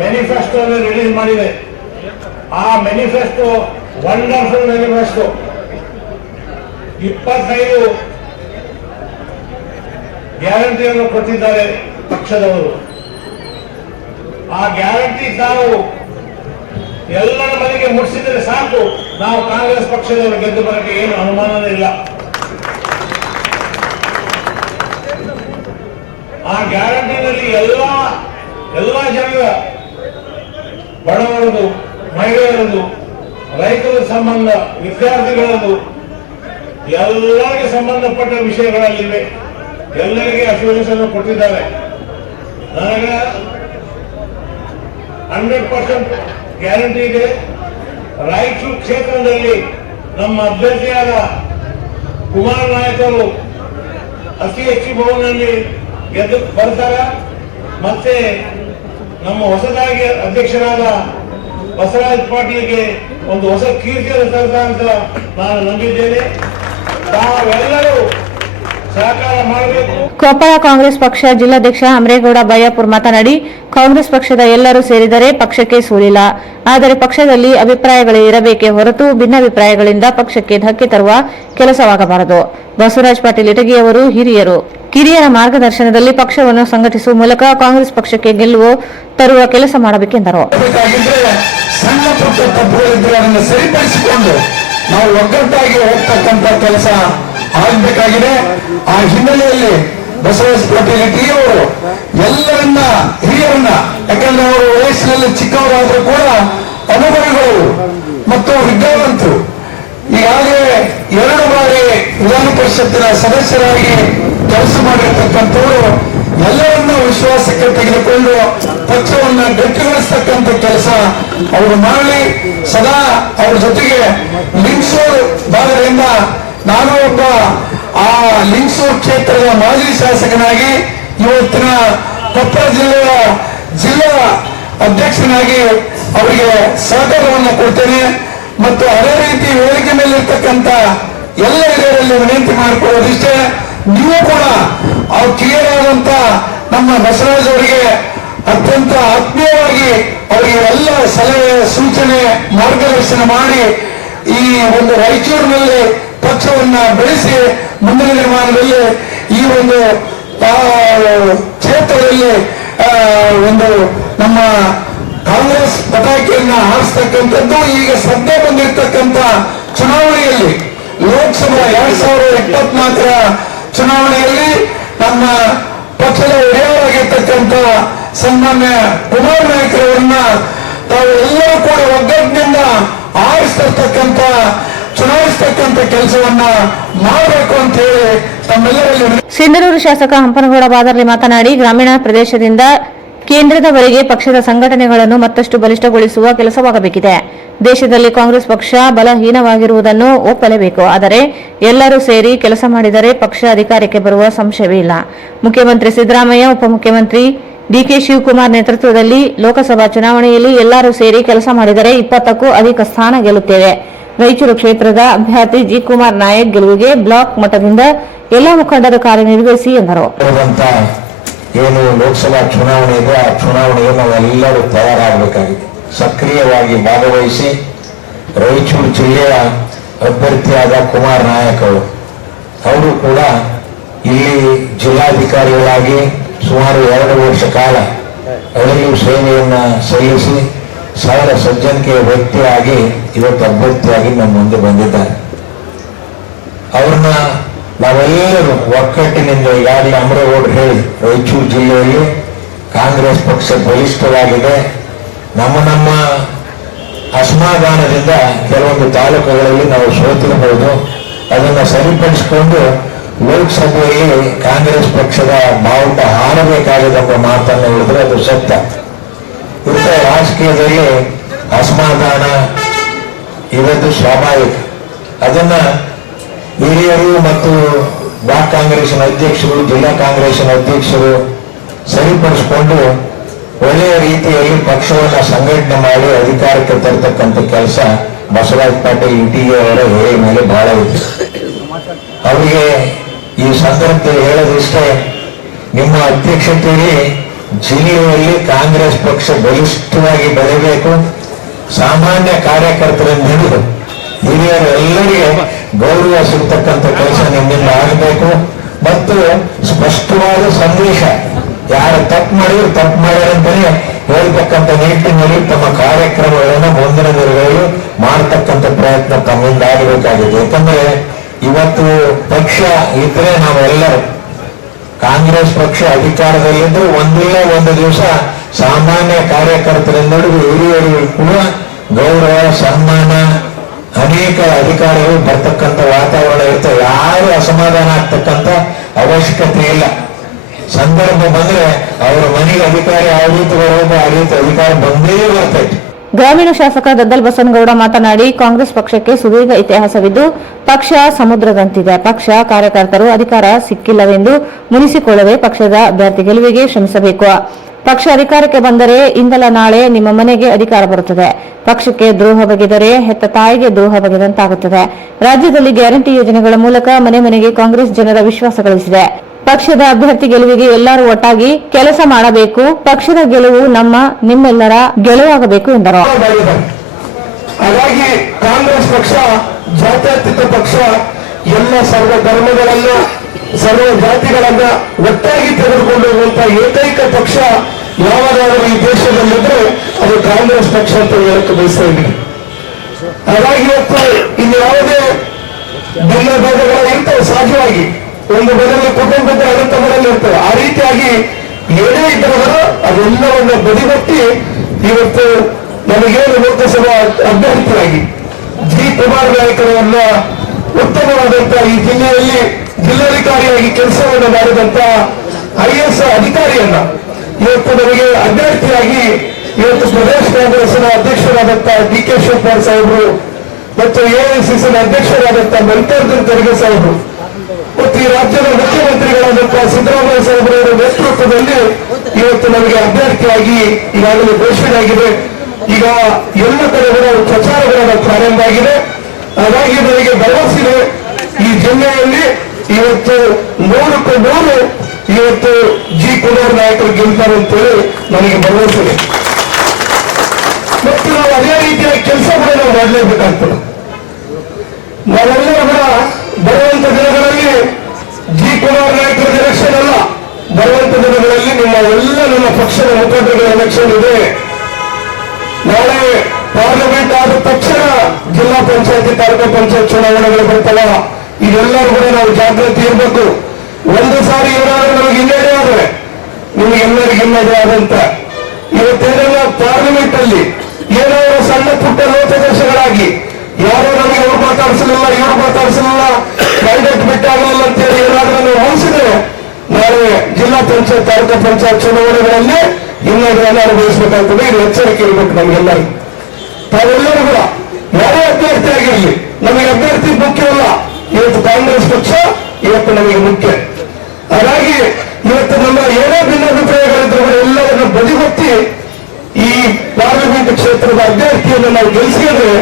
manifesto release ಮಾಡಿದೆ. ಆ ಮ್ಯಾನಿಫೆಸ್ಟೋ ವಂಡರ್ಫುಲ್ ಮ್ಯಾನಿಫೆಸ್ಟೋ. 25 ಗ್ಯಾರಂಟಿಯನ್ನು ಕೊಟ್ಟಿದ್ದಾರೆ ಪಕ್ಷದವರು. ಆ ಗ್ಯಾರಂಟಿ ತಾವು ಎಲ್ಲರ ಮನೆಗೆ ಮುಟ್ಟಿಸಿದರೆ ಸಾಕು, ನಾವು ಕಾಂಗ್ರೆಸ್ ಪಕ್ಷದವರು ಗೆದ್ದು ಬರಕ್ಕೆ ಏನು ಅನುಮಾನನೇ ಇಲ್ಲ. ಆ ಗ್ಯಾರಂಟಿನಲ್ಲಿ ಎಲ್ಲ ಜನರ, ಬಡವರದು, ಮಹಿಳೆಯರದು, ರೈತರ ಸಂಬಂಧ, ವಿದ್ಯಾರ್ಥಿಗಳದು, ಎಲ್ಲರಿಗೆ ಸಂಬಂಧಪಟ್ಟ ವಿಷಯಗಳಲ್ಲಿವೆ. ಎಲ್ಲರಿಗೆ ಅಶ್ಯೂರೆನ್ಸ್ ಕೊಟ್ಟಿದ್ದಾರೆ. ನನಗೆ 100% ಗ್ಯಾರಂಟಿ ಇದೆ. ರಾಯಚೂರು ಕ್ಷೇತ್ರದಲ್ಲಿ ನಮ್ಮ ಅಭ್ಯರ್ಥಿಯಾದ ಕುಮಾರ್ ನಾಯಕರು ಅತಿ ಹೆಚ್ಚು ಭವನದಲ್ಲಿ ಗೆದ್ದು ಬರ್ತಾರೆ. ಮತ್ತೆ ನಮ್ಮ ಹೊಸದಾಗಿ ಅಧ್ಯಕ್ಷರಾದ ಬಸವರಾಜ್ ಪಾಟೀಲ್ಗೆ ಒಂದು ಹೊಸ ಕೀರ್ತಿಯನ್ನು ತರ್ತಾ ಅಂತ ನಾನು ನಂಬಿದ್ದೇನೆ. ತಾವೆಲ್ಲರೂ ಸಹಕಾರ ಮಾಡಬೇಕು. ಕೊಪ್ಪಳ ಕಾಂಗ್ರೆಸ್ ಪಕ್ಷ ಜಿಲ್ಲಾಧ್ಯಕ್ಷ ಅಮರೇಗೌಡ ಬಯ್ಯಾಪುರ್ ಮಾತನಾಡಿ, ಕಾಂಗ್ರೆಸ್ ಪಕ್ಷದ ಎಲ್ಲರೂ ಸೇರಿದರೆ ಪಕ್ಷಕ್ಕೆ ಸೋಲಿಲ್ಲ. ಆದರೆ ಪಕ್ಷದಲ್ಲಿ ಅಭಿಪ್ರಾಯಗಳೇ ಇರಬೇಕೇ ಹೊರತು ಭಿನ್ನಾಭಿಪ್ರಾಯಗಳಿಂದ ಪಕ್ಷಕ್ಕೆ ಧಕ್ಕೆ ತರುವ ಕೆಲಸವಾಗಬಾರದು. ಬಸವರಾಜ್ ಪಾಟೀಲ್ ಇಟಗಿ ಅವರು ಹಿರಿಯರು, ಕಿರಿಯರ ಮಾರ್ಗದರ್ಶನದಲ್ಲಿ ಪಕ್ಷವನ್ನು ಸಂಘಟಿಸುವ ಮೂಲಕ ಕಾಂಗ್ರೆಸ್ ಪಕ್ಷಕ್ಕೆ ಗೆಲುವು ತರುವ ಕೆಲಸ ಮಾಡಬೇಕೆಂದರು. ಸಣ್ಣ ಪುಟ್ಟ ತಪ್ಪುಗಳಿದ್ದರೆ ಅದನ್ನು ಸರಿಪಡಿಸಿಕೊಂಡು ನಾವು ಒಗ್ಗಟ್ಟಾಗಿ ಹೋಗ್ತಕ್ಕಂಥ ಕೆಲಸ ಆಗಬೇಕಾಗಿದೆ. ಆ ಹಿನ್ನೆಲೆಯಲ್ಲಿ ಬಸವರಾಜ ಪಾಟೀಲ್ ಇಟಗಿಯವರು ಎಲ್ಲರನ್ನ, ಹಿರಿಯರನ್ನ, ಯಾಕಂದ್ರೆ ಅವರು ವಯಸ್ಸಿನಲ್ಲಿ ಚಿಕ್ಕವರಾದರೂ ಕೂಡ ಅನುಭವಿಗಳು ಮತ್ತು ವಿದ್ಯಾವಂತರು, ಈಗಾಗಲೇ 2 ಬಾರಿ ವಿಧಾನ ಪರಿಷತ್ತಿನ ಸದಸ್ಯರಾಗಿ ಕೆಲಸ ಮಾಡಿರ್ತಕ್ಕಂಥವರು ಎಲ್ಲರನ್ನ ವಿಶ್ವಾಸಕ್ಕೆ ತೆಗೆದುಕೊಂಡು ಪಕ್ಷವನ್ನ ಗಟ್ಟಿಗೊಳಿಸ್ತಕ್ಕಂಥ ಕೆಲಸ ಅವರು ಮಾಡಲಿ. ಸದಾ ಅವ್ರ ಜೊತೆಗೆ ಲಿಂಗಸೂರು ಭಾಗದಿಂದ ನಾನು ಒಬ್ಬ ಆ ಲಿಂಗಸೂರು ಕ್ಷೇತ್ರದ ಮಾಜಿ ಶಾಸಕನಾಗಿ ಇವತ್ತಿನ ಕೊಪ್ಪಳ ಜಿಲ್ಲೆಯ ಜಿಲ್ಲಾ ಅಧ್ಯಕ್ಷನಾಗಿ ಅವರಿಗೆ ಸಹಕಾರವನ್ನು ಕೊಡ್ತೇನೆ. ಮತ್ತು ಅದೇ ರೀತಿ ವೇದಿಕೆ ಮೇಲಿರ್ತಕ್ಕಂಥ ಎಲ್ಲ ಹಿರಿಯರಲ್ಲಿ ವಿನಂತಿ ಮಾಡಿಕೊಳ್ಳೋದಿಷ್ಟೇ, ನೀವು ಕೂಡ ಅವ್ರು ಕಿರಿಯರಾದಂತ ನಮ್ಮ ಬಸವರಾಜ್ ಅವರಿಗೆ ಅತ್ಯಂತ ಆತ್ಮೀಯವಾಗಿ ಅವರಿಗೆ ಎಲ್ಲ ಸಲಹೆ ಸೂಚನೆ ಮಾರ್ಗದರ್ಶನ ಮಾಡಿ ಈ ಒಂದು ರಾಯಚೂರಿನಲ್ಲಿ ಪಕ್ಷವನ್ನ ಬೆಳೆಸಿ ಮುಂದಿನ ನಿರ್ಮಾಣದಲ್ಲಿ ಈ ಒಂದು ಕ್ಷೇತ್ರದಲ್ಲಿ ಒಂದು ನಮ್ಮ ಕಾಂಗ್ರೆಸ್ ಪತಾಕೆಯನ್ನ ಹಾರಿಸ್ತಕ್ಕಂಥದ್ದು ಈಗ ಸದ್ಯ ಬಂದಿರತಕ್ಕಂಥ ಚುನಾವಣೆಯಲ್ಲಿ ಲೋಕಸಭಾ 2024 ಚುನಾವಣೆಯಲ್ಲಿ ನಮ್ಮ ಪಕ್ಷದ ಹಿರಿಯರಾಗಿರ್ತಕ್ಕಂಥ ಸನ್ಮಾನ್ಯ ಕುಮಾರ್ ನಾಯ್ಕರವರನ್ನ ತಾವು ಎಲ್ಲರೂ ಕೂಡ ಒಗ್ಗಟ್ಟಿನಿಂದ ಆರಿಸ್ತಕ್ಕಂಥ ಚುನಾಯಿಸ್ತಕ್ಕಂಥ ಕೆಲಸವನ್ನ ಮಾಡಬೇಕು ಅಂತ ಹೇಳಿ ತಮ್ಮೆಲ್ಲರಲ್ಲಿ. ಸಿಂಧನೂರು ಶಾಸಕ ಹಂಪನಗೌಡ ಬಾದರ್ಲಿ ಮಾತನಾಡಿ, ಗ್ರಾಮೀಣ ಪ್ರದೇಶದಿಂದ ಕೇಂದ್ರದವರೆಗೆ ಪಕ್ಷದ ಸಂಘಟನೆಗಳನ್ನು ಮತ್ತಷ್ಟು ಬಲಿಷ್ಠಗೊಳಿಸುವ ಕೆಲಸವಾಗಬೇಕಿದೆ. ದೇಶದಲ್ಲಿ ಕಾಂಗ್ರೆಸ್ ಪಕ್ಷ ಬಲಹೀನವಾಗಿರುವುದನ್ನು ಒಪ್ಪಲೇಬೇಕು. ಆದರೆ ಎಲ್ಲರೂ ಸೇರಿ ಕೆಲಸ ಮಾಡಿದರೆ ಪಕ್ಷ ಅಧಿಕಾರಕ್ಕೆ ಬರುವ ಸಂಶಯವೇ ಇಲ್ಲ. ಮುಖ್ಯಮಂತ್ರಿ ಸಿದ್ದರಾಮಯ್ಯ, ಉಪಮುಖ್ಯಮಂತ್ರಿ ಡಿಕೆ ಶಿವಕುಮಾರ್ ನೇತೃತ್ವದಲ್ಲಿ ಲೋಕಸಭಾ ಚುನಾವಣೆಯಲ್ಲಿ ಎಲ್ಲರೂ ಸೇರಿ ಕೆಲಸ ಮಾಡಿದರೆ 20ಕ್ಕೂ ಅಧಿಕ ಸ್ಥಾನ ಗೆಲ್ಲುತ್ತೇವೆ. ರಾಯಚೂರು ಕ್ಷೇತ್ರದ ಅಭ್ಯರ್ಥಿ ಜಿ ಕುಮಾರ್ ನಾಯಕ್ ಗೆಲುವಿಗೆ ಬ್ಲಾಕ್ ಮಟ್ಟದಿಂದ ಎಲ್ಲ ಮುಖಂಡರು ಕಾರ್ಯನಿರ್ವಹಿಸಿ ಎಂದರು. ಏನು ಲೋಕಸಭಾ ಚುನಾವಣೆ ಇದೆ, ಆ ಚುನಾವಣೆಗೆ ನಾವೆಲ್ಲರೂ ತಯಾರಾಗಬೇಕಾಗಿದೆ. ಸಕ್ರಿಯವಾಗಿ ಭಾಗವಹಿಸಿ ರಾಯಚೂರು ಜಿಲ್ಲೆಯ ಅಭ್ಯರ್ಥಿಯಾದ ಕುಮಾರ್ ನಾಯಕ್ ಅವರು ಕೂಡ ಇಲ್ಲಿ ಜಿಲ್ಲಾಧಿಕಾರಿಗಳಾಗಿ ಸುಮಾರು 2 ವರ್ಷ ಕಾಲ ಅಳಿಲು ಸೇವೆಯನ್ನ ಸಲ್ಲಿಸಿ ಸಾವಿರ ಸಜ್ಜನಿಕೆಯ ವ್ಯಕ್ತಿಯಾಗಿ ಇವತ್ತು ಅಭ್ಯರ್ಥಿಯಾಗಿ ನಮ್ಮ ಮುಂದೆ ಬಂದಿದ್ದಾರೆ. ಅವ್ರನ್ನ ನಾವೆಲ್ಲರೂ ಒಕ್ಕಟ್ಟಿನಿಂದ ಈಗಾಗಲೇ ಅಮರೇಗೌಡರು ಹೇಳಿ ರಾಯಚೂರು ಜಿಲ್ಲೆಯಲ್ಲಿ ಕಾಂಗ್ರೆಸ್ ಪಕ್ಷ ಬಲಿಷ್ಠವಾಗಿದೆ. ನಮ್ಮ ಅಸಮಾಧಾನದಿಂದ ಕೆಲವೊಂದು ತಾಲೂಕುಗಳಲ್ಲಿ ನಾವು ಸೋತಿರಬಹುದು. ಅದನ್ನು ಸರಿಪಡಿಸಿಕೊಂಡು ಲೋಕಸಭೆಯಲ್ಲಿ ಕಾಂಗ್ರೆಸ್ ಪಕ್ಷದ ಬಾವುಟ ಹಾರಬೇಕಾಗಿದ್ದ ಮಾತನ್ನು ಹೇಳಿದ್ರೆ ಅದು ಸತ್ಯ. ಇಂಥ ರಾಜಕೀಯದಲ್ಲಿ ಅಸಮಾಧಾನ ಇರೋದು ಸ್ವಾಭಾವಿಕ. ಅದನ್ನ ಹಿರಿಯರು ಮತ್ತು ಬ್ಲಾಕ್ ಕಾಂಗ್ರೆಸ್ನ ಅಧ್ಯಕ್ಷರು, ಜಿಲ್ಲಾ ಕಾಂಗ್ರೆಸ್ನ ಅಧ್ಯಕ್ಷರು ಸರಿಪಡಿಸಿಕೊಂಡು ಒಳ್ಳೆಯ ರೀತಿಯಲ್ಲಿ ಪಕ್ಷವನ್ನು ಸಂಘಟನೆ ಮಾಡಿ ಅಧಿಕಾರಕ್ಕೆ ತರತಕ್ಕಂಥ ಕೆಲಸ ಬಸವರಾಜ ಪಾಟೀಲ್ ಇಟಿಗೆ ಅವರ ಹೇಳಿ ಮೇಲೆ ಬಹಳ ಇದೆ. ಅವರಿಗೆ ಈ ಸಂದರ್ಭದಲ್ಲಿ ಹೇಳೋದಿಷ್ಟೇ, ನಿಮ್ಮ ಅಧ್ಯಕ್ಷತೆಯಲ್ಲಿ ಜಿಲ್ಲೆಯಲ್ಲಿ ಕಾಂಗ್ರೆಸ್ ಪಕ್ಷ ಬಲಿಷ್ಠವಾಗಿ ಬೆಳೆಯಬೇಕು. ಸಾಮಾನ್ಯ ಕಾರ್ಯಕರ್ತರನ್ನು ಹಿಡಿದು ಹಿರಿಯರು ಎಲ್ಲರಿಗೆ ಗೌರವ ಸಿಗ್ತಕ್ಕಂಥ ಕೆಲಸ ನಿಮ್ಮಿಂದ ಆಗಬೇಕು. ಮತ್ತು ಸ್ಪಷ್ಟವಾದ ಸಂದೇಶ, ಯಾರು ತಪ್ಪು ಮಾಡಿದ್ರು ತಪ್ಪು ಮಾಡ್ಯಾರಂತಾನೆ ಹೇಳ್ತಕ್ಕಂಥ ನಿಟ್ಟಿನಲ್ಲಿ ತಮ್ಮ ಕಾರ್ಯಕ್ರಮಗಳನ್ನು ಮುಂದಿನ ದಿನಗಳಲ್ಲಿ ಮಾಡತಕ್ಕಂಥ ಪ್ರಯತ್ನ ತಮ್ಮಿಂದ ಆಗಬೇಕಾಗಿದೆ. ಯಾಕಂದ್ರೆ ಇವತ್ತು ಪಕ್ಷ ಇದ್ರೆ ನಾವೆಲ್ಲರೂ ಕಾಂಗ್ರೆಸ್ ಪಕ್ಷ ಅಧಿಕಾರದಲ್ಲಿದ್ದು ಒಂದಿಲ್ಲ ಒಂದು ದಿವಸ ಸಾಮಾನ್ಯ ಕಾರ್ಯಕರ್ತರಿಂದ ಹಿರಿಯರು ಕೂಡ ಗೌರವ ಸನ್ಮಾನ ಅನೇಕ ಅಧಿಕಾರಿಗಳು ಬರ್ತಕ್ಕಂಥ ವಾತಾವರಣ ಇರ್ತವೆ. ಯಾರು ಅಸಮಾಧಾನ ಆಗ್ತಕ್ಕಂಥ ಅವಶ್ಯಕತೆ ಇಲ್ಲ. ಸಂದರ್ಭ ಬಂದ್ರೆ ಅವರ ಮನೆಗೆ ಅಧಿಕಾರಿ ಯಾವ ರೀತಿ ಬರೋದು ಆ ರೀತಿ ಅಧಿಕಾರ ಬಂದೇ ಬರ್ತೈತೆ. ಗ್ರಾಮೀಣ ಶಾಸಕ ದದ್ದಲ್ ಬಸನಗೌಡ ಮಾತನಾಡಿ, ಕಾಂಗ್ರೆಸ್ ಪಕ್ಷಕ್ಕೆ ಸುದೀರ್ಘ ಇತಿಹಾಸವಿದ್ದು ಪಕ್ಷ ಸಮುದ್ರದಂತಿದೆ. ಪಕ್ಷ ಕಾರ್ಯಕರ್ತರು ಅಧಿಕಾರ ಸಿಕ್ಕಿಲ್ಲವೆಂದು ಮುನಿಸಿಕೊಳ್ಳದೆ ಪಕ್ಷದ ಅಭ್ಯರ್ಥಿ ಗೆಲುವಿಗೆ ಶ್ರಮಿಸಬೇಕು. ಪಕ್ಷ ಅಧಿಕಾರಕ್ಕೆ ಬಂದರೆ ಇಂದಲ್ಲ ನಾಳೆ ನಿಮ್ಮ ಮನೆಗೆ ಅಧಿಕಾರ ಬರುತ್ತದೆ. ಪಕ್ಷಕ್ಕೆ ದ್ರೋಹ ಬಗೆದರೆ ಹೆತ್ತ ತಾಯಿಗೆ ದ್ರೋಹ ಬಗೆದಂತಾಗುತ್ತದೆ. ರಾಜ್ಯದಲ್ಲಿ ಗ್ಯಾರಂಟಿ ಯೋಜನೆಗಳ ಮೂಲಕ ಮನೆ ಮನೆಗೆ ಕಾಂಗ್ರೆಸ್ ಜನರ ವಿಶ್ವಾಸ ಗಳಿಸಿದೆ. ಪಕ್ಷದ ಅಭ್ಯರ್ಥಿ ಗೆಲುವಿಗೆ ಎಲ್ಲರೂ ಒಟ್ಟಾಗಿ ಕೆಲಸ ಮಾಡಬೇಕು. ಪಕ್ಷದ ಗೆಲುವು ನಿಮ್ಮೆಲ್ಲರ ಗೆಲುವಾಗಬೇಕು ಎಂದರು. ಹಾಗಾಗಿ ಕಾಂಗ್ರೆಸ್ ಪಕ್ಷ ಜಾತ್ಯತೀತ ಪಕ್ಷ, ಎಲ್ಲ ಸರ್ವ ಧರ್ಮಗಳನ್ನ ಸರ್ವ ಜಾತಿಗಳನ್ನ ಒಟ್ಟಾಗಿ ತೆಗೆದುಕೊಂಡು ಹೋಗುವಂತ ಏಕೈಕ ಪಕ್ಷ ಯಾವಾಗಾದರೂ ಈ ದೇಶದಲ್ಲಿದ್ರೆ ಅದು ಕಾಂಗ್ರೆಸ್ ಪಕ್ಷ ಅಂತ ಹೇಳಕ್ಕೆ ಬಯಸ್ತಾ ಇದ್ದೀನಿ. ಹಾಗಾಗಿ ಇವತ್ತು ಇಲ್ಲಿ ಯಾವುದೇ ಭಿನ್ನ ಭೇದಗಳು ಇರ್ತವೆ. ಸಹಜವಾಗಿ ಒಂದು ಬದಲು ಕುಟುಂಬದ ಅಡುತ್ತ ಮನೆಯಲ್ಲಿ ಇರ್ತವೆ. ಆ ರೀತಿಯಾಗಿ ಏನೇ ಇದ್ದವರು ಅದೆಲ್ಲವನ್ನು ಬದಿಗೊತ್ತಿ ಇವತ್ತು ನಮಗೇನು ಲೋಕಸಭಾ ಅಭ್ಯರ್ಥಿಯಾಗಿ ಜಿ ಕುಮಾರ್ ನಾಯಕರನ್ನ ಉತ್ತಮವಾದಂತ ಈ ಜಿಲ್ಲೆಯಲ್ಲಿ ಜಿಲ್ಲಾಧಿಕಾರಿಯಾಗಿ ಕೆಲಸವನ್ನು ಮಾಡಿದಂತ IAS ಅಧಿಕಾರಿಯನ್ನ ಇವತ್ತು ನಮಗೆ ಅಭ್ಯರ್ಥಿಯಾಗಿ ಇವತ್ತು ಪ್ರದೇಶ ಕಾಂಗ್ರೆಸ್ನ ಅಧ್ಯಕ್ಷರಾದಂತ DK ಶಿವಕುಮಾರ್ ಸಾಹೇಬರು ಮತ್ತು AICC ಅಧ್ಯಕ್ಷರಾದಂತ ಮಲ್ಲಿಕಾರ್ಜುನ ಖರ್ಗೆ ಸಾಹೇಬರು ಮತ್ತು ಈ ರಾಜ್ಯದ ಮುಖ್ಯಮಂತ್ರಿಗಳಾದಂತಹ ಸಿದ್ದರಾಮಯ್ಯ ಸಾಹೇಬರವರ ನೇತೃತ್ವದಲ್ಲಿ ಇವತ್ತು ನಮಗೆ ಅಭ್ಯರ್ಥಿಯಾಗಿ ಈಗಾಗಲೇ ಘೋಷಣೆ ಆಗಿದೆ. ಈಗ ಎಲ್ಲ ಕಡೆ ಕೂಡ ಪ್ರಚಾರಗಳ ಪ್ರಾರಂಭ ಆಗಿದೆ. ಹಾಗಾಗಿ ನನಗೆ ಭರವಸೆ ಈ ಜಿಲ್ಲೆಯಲ್ಲಿ ಇವತ್ತು 100ಕ್ಕೆ 100 ಇವತ್ತು ಜಿ ಕುಮಾರ್ ನಾಯಕರು ಗೆಲ್ತಾರೆ ಅಂತೇಳಿ ನನಗೆ ಭರವಸೆ ಇದೆ. ಮತ್ತು ನಾವು ಅದೇ ರೀತಿಯ ಕೆಲಸ ಕೂಡ ನಾವು ಮಾಡಲೇಬೇಕಾಗ್ತದೆ. ನಾವೆಲ್ಲರೂ ಕೂಡ ಬರುವಂತ ದಿನಗಳಲ್ಲಿ ಜಿ ಕುಮಾರ್ ನಾಯಕರ ಎಲೆಕ್ಷನ್ ಅಲ್ಲ, ಬರುವಂತ ದಿನಗಳಲ್ಲಿ ನನ್ನ ಪಕ್ಷದ ಮುಖಂಡರ ಎಲೆಕ್ಷನ್ ಇದೆ. ನಾಳೆ ಪಾರ್ಲಿಮೆಂಟ್ ಆದ ತಕ್ಷಣ ಜಿಲ್ಲಾ ಪಂಚಾಯತಿ ತಾಲೂಕು ಪಂಚಾಯತ್ ಚುನಾವಣೆಗಳು ಬರ್ತಾವ. ಇದೆಲ್ಲರೂ ಕೂಡ ನಾವು ಜಾಗೃತಿ ಇರಬೇಕು. ಒಂದು ಸಾರಿ ಏನಾದರೂ ನಮಗೆ ಹಿನ್ನಡೆ ಆದರೆ ನಿಮಗೆಲ್ಲರಿಗೂ ಹಿನ್ನಡೆ ಆದಂತ ಇವತ್ತೇನೆಲ್ಲ ಪಾರ್ಲಿಮೆಂಟ್ ಅಲ್ಲಿ ಏನಾದರೂ ಸಣ್ಣ ಪುಟ್ಟ ಲೋಪದೋಷಗಳಾಗಿ ಯಾರೋ ನಮಗೆ ಅವ್ರು ಮಾತಾಡಿಸಲಿಲ್ಲ, ಇವರು ಮಾತಾಡಿಸಲಿಲ್ಲ, ಕ್ಯಾಂಡಿಡೇಟ್ ಬಿಟ್ಟಾಗಲಿಲ್ಲ ಅಂತೇಳಿ ಏನಾದರೂ ನಾವು ಅನಿಸಿದ್ರೆ ನಾಳೆ ಜಿಲ್ಲಾ ಪಂಚಾಯತ್ ತಾಲೂಕು ಪಂಚಾಯತ್ ಚುನಾವಣೆಗಳಲ್ಲಿ ಹಿನ್ನಡೆಯನ್ನು ಅನುಭವಿಸಬೇಕಾಗ್ತದೆ. ಇದು ಎಚ್ಚರಿಕೆ ಇರಬೇಕು ನಮಗೆಲ್ಲರಿಗೂ. ತಾವೆಲ್ಲರೂ ಕೂಡ ಯಾರೇ ಅಭ್ಯರ್ಥಿ ಆಗಿರಲಿ, ನಮಗೆ ಅಭ್ಯರ್ಥಿ ಮುಖ್ಯವಲ್ಲ. ಇವತ್ತು ಕಾಂಗ್ರೆಸ್ ಪಕ್ಷ ಇವತ್ತು ನಮಗೆ ಮುಖ್ಯ. ಹಾಗಾಗಿ ಇವತ್ತು ನಮ್ಮ ಏನೇ ಭಿನ್ನಾಭಿಪ್ರಾಯಗಳಿದ್ರು ಎಲ್ಲರನ್ನು ಬದಿಗೊತ್ತಿ ಈ ಪಾರ್ಲಿಮೆಂಟ್ ಕ್ಷೇತ್ರದ ಅಭ್ಯರ್ಥಿಯನ್ನು ನಾವು ಗೆಲ್ಲಿಸಿದ್ರೆ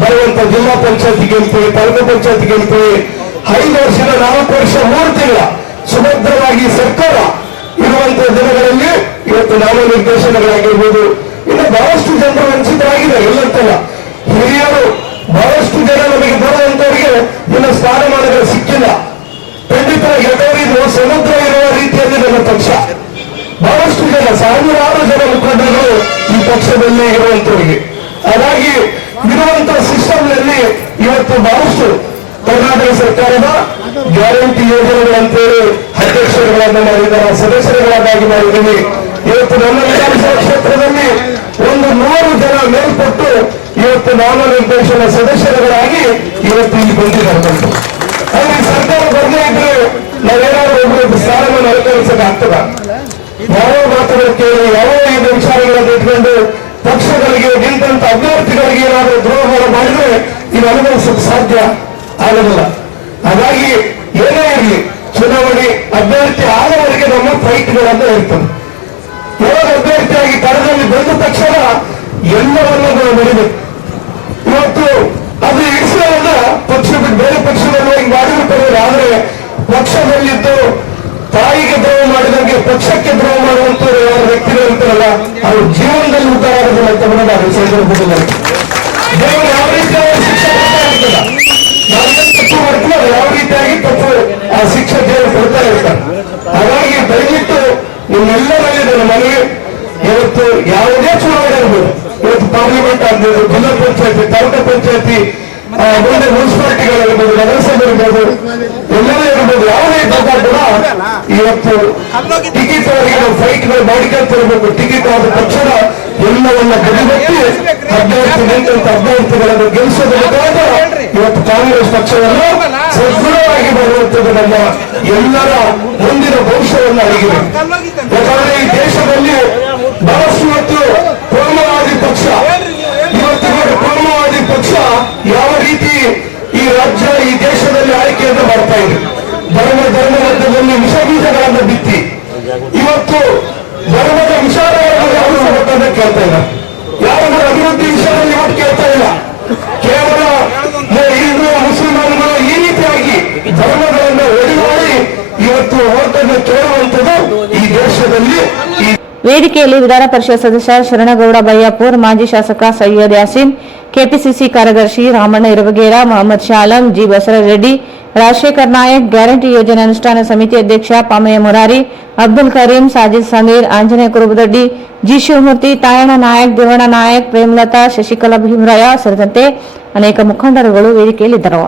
ಬರುವಂತ ಜಿಲ್ಲಾ ಪಂಚಾಯತ್ ಗೆಲ್ತೀವಿ, ತಾಲೂಕು ಪಂಚಾಯತ್ ಗೆಲ್ತೀವಿ. 5 ವರ್ಷದ 4 ವರ್ಷ 3 ತಿಂಗಳ ಸುಭದ್ರವಾಗಿ ಸರ್ಕಾರ ಇರುವಂತಹ ದಿನಗಳಲ್ಲಿ ಇವತ್ತು ನಾಮನಿರ್ದೇಶನಗಳಾಗಿರ್ಬೋದು. ಇನ್ನು ಬಹಳಷ್ಟು ಜನರು ವಂಚಿತರಾಗಿದ್ದಾರೆ, ಎಲ್ಲಂತಲ್ಲ. ಹಿರಿಯರು ಬಹಳಷ್ಟು ಜನ ನಮಗೆ ಬರುವಂತವರಿಗೆ ಇನ್ನು ಸ್ಥಾನಮಾನಗಳು ಸಿಕ್ಕಿಲ್ಲ. ಖಂಡಿತವಾಗಿ ಎದುರಿದ್ರು ಸಮುದ್ರ ಇರುವ ರೀತಿಯಲ್ಲಿ ನನ್ನ ಪಕ್ಷ ಬಹಳಷ್ಟು ಜನ, 1000 ಜನ ಮುಖಂಡರು ಈ ಪಕ್ಷದಲ್ಲಿ ಇರುವಂತವರಿಗೆ. ಹಾಗಾಗಿ ಇರುವಂತಹ ಸಿಸ್ಟಮ್ನಲ್ಲಿ ಇವತ್ತು ಬಹಳಷ್ಟು ಕರ್ನಾಟಕ ಸರ್ಕಾರದ ಗ್ಯಾರಂಟಿ ಯೋಜನೆಗಳಂತೇಳಿ ಅಧ್ಯಕ್ಷರುಗಳನ್ನು ಮಾಡಿದ್ದಾರೆ, ಸದಸ್ಯರುಗಳನ್ನಾಗಿ ಮಾಡಿದ್ದೀವಿ. ಇವತ್ತು ನಮ್ಮ ವಿಧಾನಸಭಾ ಕ್ಷೇತ್ರದಲ್ಲಿ 100 ಜನ ಮೇಲ್ಪಟ್ಟು ಇವತ್ತು ನಾಮನಿರ್ದೇಶನ ಸದಸ್ಯರುಗಳಾಗಿ ಇವತ್ತು ಇಲ್ಲಿ ಬಂದಿದ್ದಾರೆ. ಹಾಗೆ ಸರ್ಕಾರ ಬರದೇ ಇದ್ರೆ ನಾವೇನಾದ್ರೂ ಒಬ್ಬರು ಸ್ಥಾನವನ್ನು ಅಲಂಕರಿಸಕ್ಕಾಗ್ತದ? ಯಾವ ಮಾತುಗಳು ಕೇಳಿ, ಯಾವ ಇದು ವಿಚಾರಗಳನ್ನು ಇಟ್ಕೊಂಡು ಪಕ್ಷಗಳಿಗೆ ನಿಂತ ಅಭ್ಯರ್ಥಿಗಳಿಗೆ ಏನಾದರೂ ದ್ರೋಹ ಮಾಡಿದ್ರೆ ಇದು ಅನುಭವಿಸಕ್ಕೆ ಸಾಧ್ಯ ಆಗೋದಿಲ್ಲ. ಹಾಗಾಗಿ ಏನೇ ಇರಲಿ, ಚುನಾವಣೆ ಅಭ್ಯರ್ಥಿ ಆದವರೆಗೆ ನಮ್ಮ ಫೈಟ್ಗಳನ್ನ ಇರ್ತದೆ. ಯಾವಾಗ ಅಭ್ಯರ್ಥಿಯಾಗಿ ಕಣದಲ್ಲಿ ಬಂದ ತಕ್ಷಣ ಎಲ್ಲವನ್ನೂ ನಾವು ನಡಿಬೇಕು. ಇವತ್ತು ಅದು ಇಡಿಸೋದ ಪಕ್ಷ ಬಿಟ್ಟು ಬೇರೆ ಪಕ್ಷದಲ್ಲಿ ಹೋಗಿ ಮಾಡಿಬಿಡ್ತಾರೆ. ಆದ್ರೆ ಪಕ್ಷದಲ್ಲಿದ್ದು ತಾಯಿಗೆ ದ್ರೋಹ ಮಾಡಿದಂಗೆ ಪಕ್ಷಕ್ಕೆ ದ್ರೋಹ ಮಾಡುವಂತ ವ್ಯಕ್ತಿಗಳು ಇರ್ತಾರಲ್ಲ, ಅವ್ರ ಜೀವನದಲ್ಲಿ ಉದ್ಧಾರ ಆಗೋದಿಲ್ಲ ಅಂತ ಕೂಡ ನಾವು ಸಂದರ್ಭದಲ್ಲಿ ದೇವರು ಯಾವ ರೀತಿಯಾಗಿ ಶಿಕ್ಷೆ ಕೊಡ್ತಾ ಇರ್ತದ, ನಾವೇನು ತಪ್ಪು ಮಾಡ್ತೀವಿ ಅದು ಯಾವ ರೀತಿಯಾಗಿ ತಪ್ಪು ಆ ಶಿಕ್ಷೆ ದೇವರು ಕೊಡ್ತಾ ಇರ್ತಾರೆ. ಹಾಗಾಗಿ ದಯವಿಟ್ಟು ನಿಮ್ಮೆಲ್ಲರಲ್ಲಿ ನನ್ನ ಮನವಿ, ಇವತ್ತು ಯಾವುದೇ ಚುನಾವಣೆ ಇರ್ಬೋದು, ಇವತ್ತು ಪಾರ್ಲಿಮೆಂಟ್ ಆಗ್ಬೋದು, ಜಿಲ್ಲಾ ಪಂಚಾಯತಿ, ತಾಲೂಕು ಪಂಚಾಯತಿ, ಮುಂದೆ ಮುನ್ಸಿಪಾಲಿಟಿಗಳಿರ್ಬೋದು, ನಗರಸಭೆ ಇರ್ಬೋದು, ಎಲ್ಲರೂ ಇರ್ಬೋದು, ಯಾವುದೇ ಇದ್ದಾಗ ಕೂಡ ಇವತ್ತು ಟಿಕೆಟ್ ಅವರಿಗೆ ನಾವು ಫೈಟ್ಗಳು ಮಾಡಿಕೊಳ್ತಿರ್ಬೇಕು. ಟಿಕೆಟ್ ಆದ ತಕ್ಷಣ ಎಲ್ಲವನ್ನ ಬದಿಗೊತ್ತಿ ಅಭ್ಯರ್ಥಿ ನಿಂತ ಅಭ್ಯರ್ಥಿಗಳನ್ನು ಗೆಲ್ಲಿಸೋದ್ರ ಮುಖಾಂತರ ಇವತ್ತು ಕಾಂಗ್ರೆಸ್ ಪಕ್ಷವನ್ನು ಸದೃಢವಾಗಿ ಬರುವಂತದ್ದು ನಮ್ಮ ಎಲ್ಲರ ಮುಂದಿನ ಭವಿಷ್ಯವನ್ನು ಅಡಗಿದೆ. ಯಾಕಂದ್ರೆ ಈ ದೇಶದಲ್ಲಿ ಬಹಳಷ್ಟು ಇವತ್ತು ಕೋಮುವಾದಿ ಪಕ್ಷ, ಇವತ್ತು ಕೋಮುವಾದಿ ಪಕ್ಷ ಯಾವ ರೀತಿ ಈ ರಾಜ್ಯ ಈ ದೇಶದಲ್ಲಿ ಆಯ್ಕೆಯನ್ನು ಮಾಡ್ತಾ ಇದೆ. ಧರ್ಮ ಮಧ್ಯದಲ್ಲಿ ವಿಷ ಬೀಜಗಳನ್ನು ಬಿತ್ತಿ ಇವತ್ತು ಧರ್ಮದ ವಿಚಾರಗಳನ್ನು ಕೇಳ್ತಾ ಇಲ್ಲ. ಯಾರು ಅಭಿವೃದ್ಧಿ ವಿಷಯದಲ್ಲಿ ಇವತ್ತು ಕೇಳ್ತಾ ಇಲ್ಲ. ಕೇವಲ ಹಿಂದೂ ಮುಸಲ್ಮಾನಗಳು ಈ ರೀತಿಯಾಗಿ ಧರ್ಮಗಳನ್ನು ಒಡೆಮಾಡಿ ಇವತ್ತು ಓಟನ್ನು ಕೇಳುವಂಥದ್ದು ಈ ದೇಶದಲ್ಲಿ. ವೇದಿಕೆಯಲ್ಲಿ ವಿಧಾನ ಪರಿಷತ್ ಸದಸ್ಯ ಶರಣಗೌಡ ಬಯ್ಯಾಪುರ್, ಮಾಜಿ ಶಾಸಕ ಸೈಯದ್ ಯಾಸೀನ್, ಕೆಪಿಸಿಸಿ ಕಾರ್ಯದರ್ಶಿ ರಾಮಣ್ಣ ಇರಬಗೇರ, ಮೊಹಮ್ಮದ್ ಶಾಲಂ, ಜಿ ಬಸವರೆಡ್ಡಿ, ರಾಜಶೇಖರ್ ನಾಯಕ್, ಗ್ಯಾರಂಟಿ ಯೋಜನೆ ಅನುಷ್ಠಾನ ಸಮಿತಿ ಅಧ್ಯಕ್ಷ ಪಾಮಯ್ಯ ಮುರಾರಿ, ಅಬ್ದುಲ್ ಕರೀಂ, ಸಾಜಿದ್ ಸಮೀರ್, ಆಂಜನೇಯ ಕುರುಬದಡ್ಡಿ, ಜಿ ಶಿವಮೂರ್ತಿ, ತಾಯಣ್ಣ ನಾಯಕ್, ದೇವಣ್ಣ ನಾಯಕ್, ಪ್ರೇಮಲತಾ, ಶಶಿಕಲಾ ಭೀಮರಾಯ ಸೇರಿದಂತೆ ಅನೇಕ ಮುಖಂಡರುಗಳು ವೇದಿಕೆಯಲ್ಲಿದ್ದರು.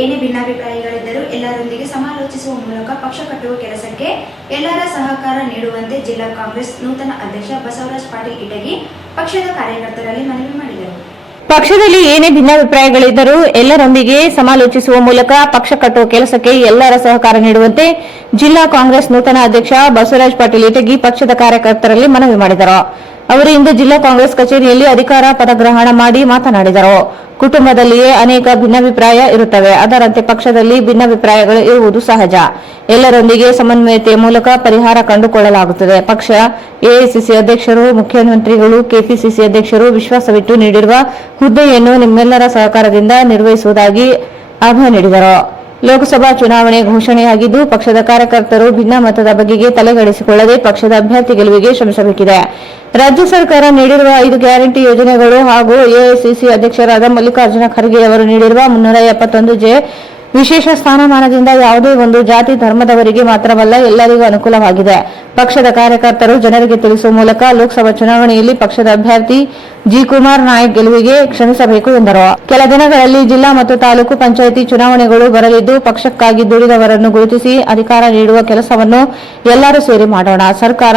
ಏನೇ ಭಿನ್ನಾಭಿಪ್ರಾಯಗಳಿದ್ದರೂ ಎಲ್ಲರೊಂದಿಗೆ ಸಮಾಲೋಚಿಸುವ ಮೂಲಕ ಪಕ್ಷ ಕಟ್ಟುವ ಕೆಲಸಕ್ಕೆ ಎಲ್ಲರ ಸಹಕಾರ ನೀಡುವಂತೆ ಜಿಲ್ಲಾ ಕಾಂಗ್ರೆಸ್ ನೂತನ ಅಧ್ಯಕ್ಷ ಬಸವರಾಜ ಪಾಟೀಲ್ ಇಟಗಿ ಪಕ್ಷದ ಕಾರ್ಯಕರ್ತರಲ್ಲಿ ಮನವಿ ಮಾಡಿದರು. ಪಕ್ಷದಲ್ಲಿ ಏನೇ ಭಿನ್ನಾಭಿಪ್ರಾಯಗಳಿದ್ದರೂ ಎಲ್ಲರೊಂದಿಗೆ ಸಮಾಲೋಚಿಸುವ ಮೂಲಕ ಪಕ್ಷ ಕಟ್ಟುವ ಕೆಲಸಕ್ಕೆ ಎಲ್ಲರ ಸಹಕಾರ ನೀಡುವಂತೆ ಜಿಲ್ಲಾ ಕಾಂಗ್ರೆಸ್ ನೂತನ ಅಧ್ಯಕ್ಷ ಬಸವರಾಜ ಪಾಟೀಲ್ ಇಟಗಿ ಪಕ್ಷದ ಕಾರ್ಯಕರ್ತರಲ್ಲಿ ಮನವಿ ಮಾಡಿದರು. ಅವರು ಇಂದು ಜಿಲ್ಲಾ ಕಾಂಗ್ರೆಸ್ ಕಚೇರಿಯಲ್ಲಿ ಅಧಿಕಾರ ಪದಗ್ರಹಣ ಮಾಡಿ ಮಾತನಾಡಿದರು. ಕುಟುಂಬದಲ್ಲಿಯೇ ಅನೇಕ ಭಿನ್ನಾಭಿಪ್ರಾಯ ಇರುತ್ತವೆ. ಅದರಂತೆ ಪಕ್ಷದಲ್ಲಿ ಭಿನ್ನಾಭಿಪ್ರಾಯಗಳು ಇರುವುದು ಸಹಜ. ಎಲ್ಲರೊಂದಿಗೆ ಸಮನ್ವಯತೆಯ ಮೂಲಕ ಪರಿಹಾರ ಕಂಡುಕೊಳ್ಳಲಾಗುತ್ತದೆ. ಪಕ್ಷ ಎಐಸಿಸಿ ಅಧ್ಯಕ್ಷರು, ಮುಖ್ಯಮಂತ್ರಿಗಳು, ಕೆಪಿಸಿಸಿ ಅಧ್ಯಕ್ಷರು ವಿಶ್ವಾಸವಿಟ್ಟು ನೀಡಿರುವ ಹುದ್ದೆಯನ್ನು ನಿಮ್ಮೆಲ್ಲರ ಸಹಕಾರದಿಂದ ನಿರ್ವಹಿಸುವುದಾಗಿ ಅಭಯ ನೀಡಿದರು. ಲೋಕಸಭಾ ಚುನಾವಣೆ ಘೋಷಣೆಯಾಗಿದ್ದು, ಪಕ್ಷದ ಕಾರ್ಯಕರ್ತರು ಭಿನ್ನಮತದ ಬಗೆಗೆ ತಲೆಗೆಡಿಸಿಕೊಳ್ಳದೆ ಪಕ್ಷದ ಅಭ್ಯರ್ಥಿ ಗೆಲುವಿಗೆ ಶ್ರಮಿಸಬೇಕಿದೆ. ರಾಜ್ಯ ಸರ್ಕಾರ ನೀಡಿರುವ 5 ಗ್ಯಾರಂಟಿ ಯೋಜನೆಗಳು ಹಾಗೂ ಎಐಸಿಸಿ ಅಧ್ಯಕ್ಷರಾದ ಮಲ್ಲಿಕಾರ್ಜುನ ಖರ್ಗೆ ಅವರು ನೀಡಿರುವ 371 ವಿಶೇಷ ಸ್ಥಾನಮಾನದಿಂದ ಯಾವುದೇ ಒಂದು ಜಾತಿ ಧರ್ಮದವರಿಗೆ ಮಾತ್ರವಲ್ಲ ಎಲ್ಲರಿಗೂ ಅನುಕೂಲವಾಗಿದೆ. ಪಕ್ಷದ ಕಾರ್ಯಕರ್ತರು ಜನರಿಗೆ ತಿಳಿಸುವ ಮೂಲಕ ಲೋಕಸಭಾ ಚುನಾವಣೆಯಲ್ಲಿ ಪಕ್ಷದ ಅಭ್ಯರ್ಥಿ ಜಿ. ಕುಮಾರ್ ನಾಯಕ್ ಗೆಲುವಿಗೆ ಶ್ರಮಿಸಬೇಕು ಎಂದರು. ಕೆಲ ದಿನಗಳಲ್ಲಿ ಜಿಲ್ಲಾ ಮತ್ತು ತಾಲೂಕು ಪಂಚಾಯಿತಿ ಚುನಾವಣೆಗಳು ಬರಲಿದ್ದು, ಪಕ್ಷಕ್ಕಾಗಿ ದುಡಿದವರನ್ನು ಗುರುತಿಸಿ ಅಧಿಕಾರ ನೀಡುವ ಕೆಲಸವನ್ನು ಎಲ್ಲರೂ ಸೇರಿ ಮಾಡೋಣ. ಸರ್ಕಾರ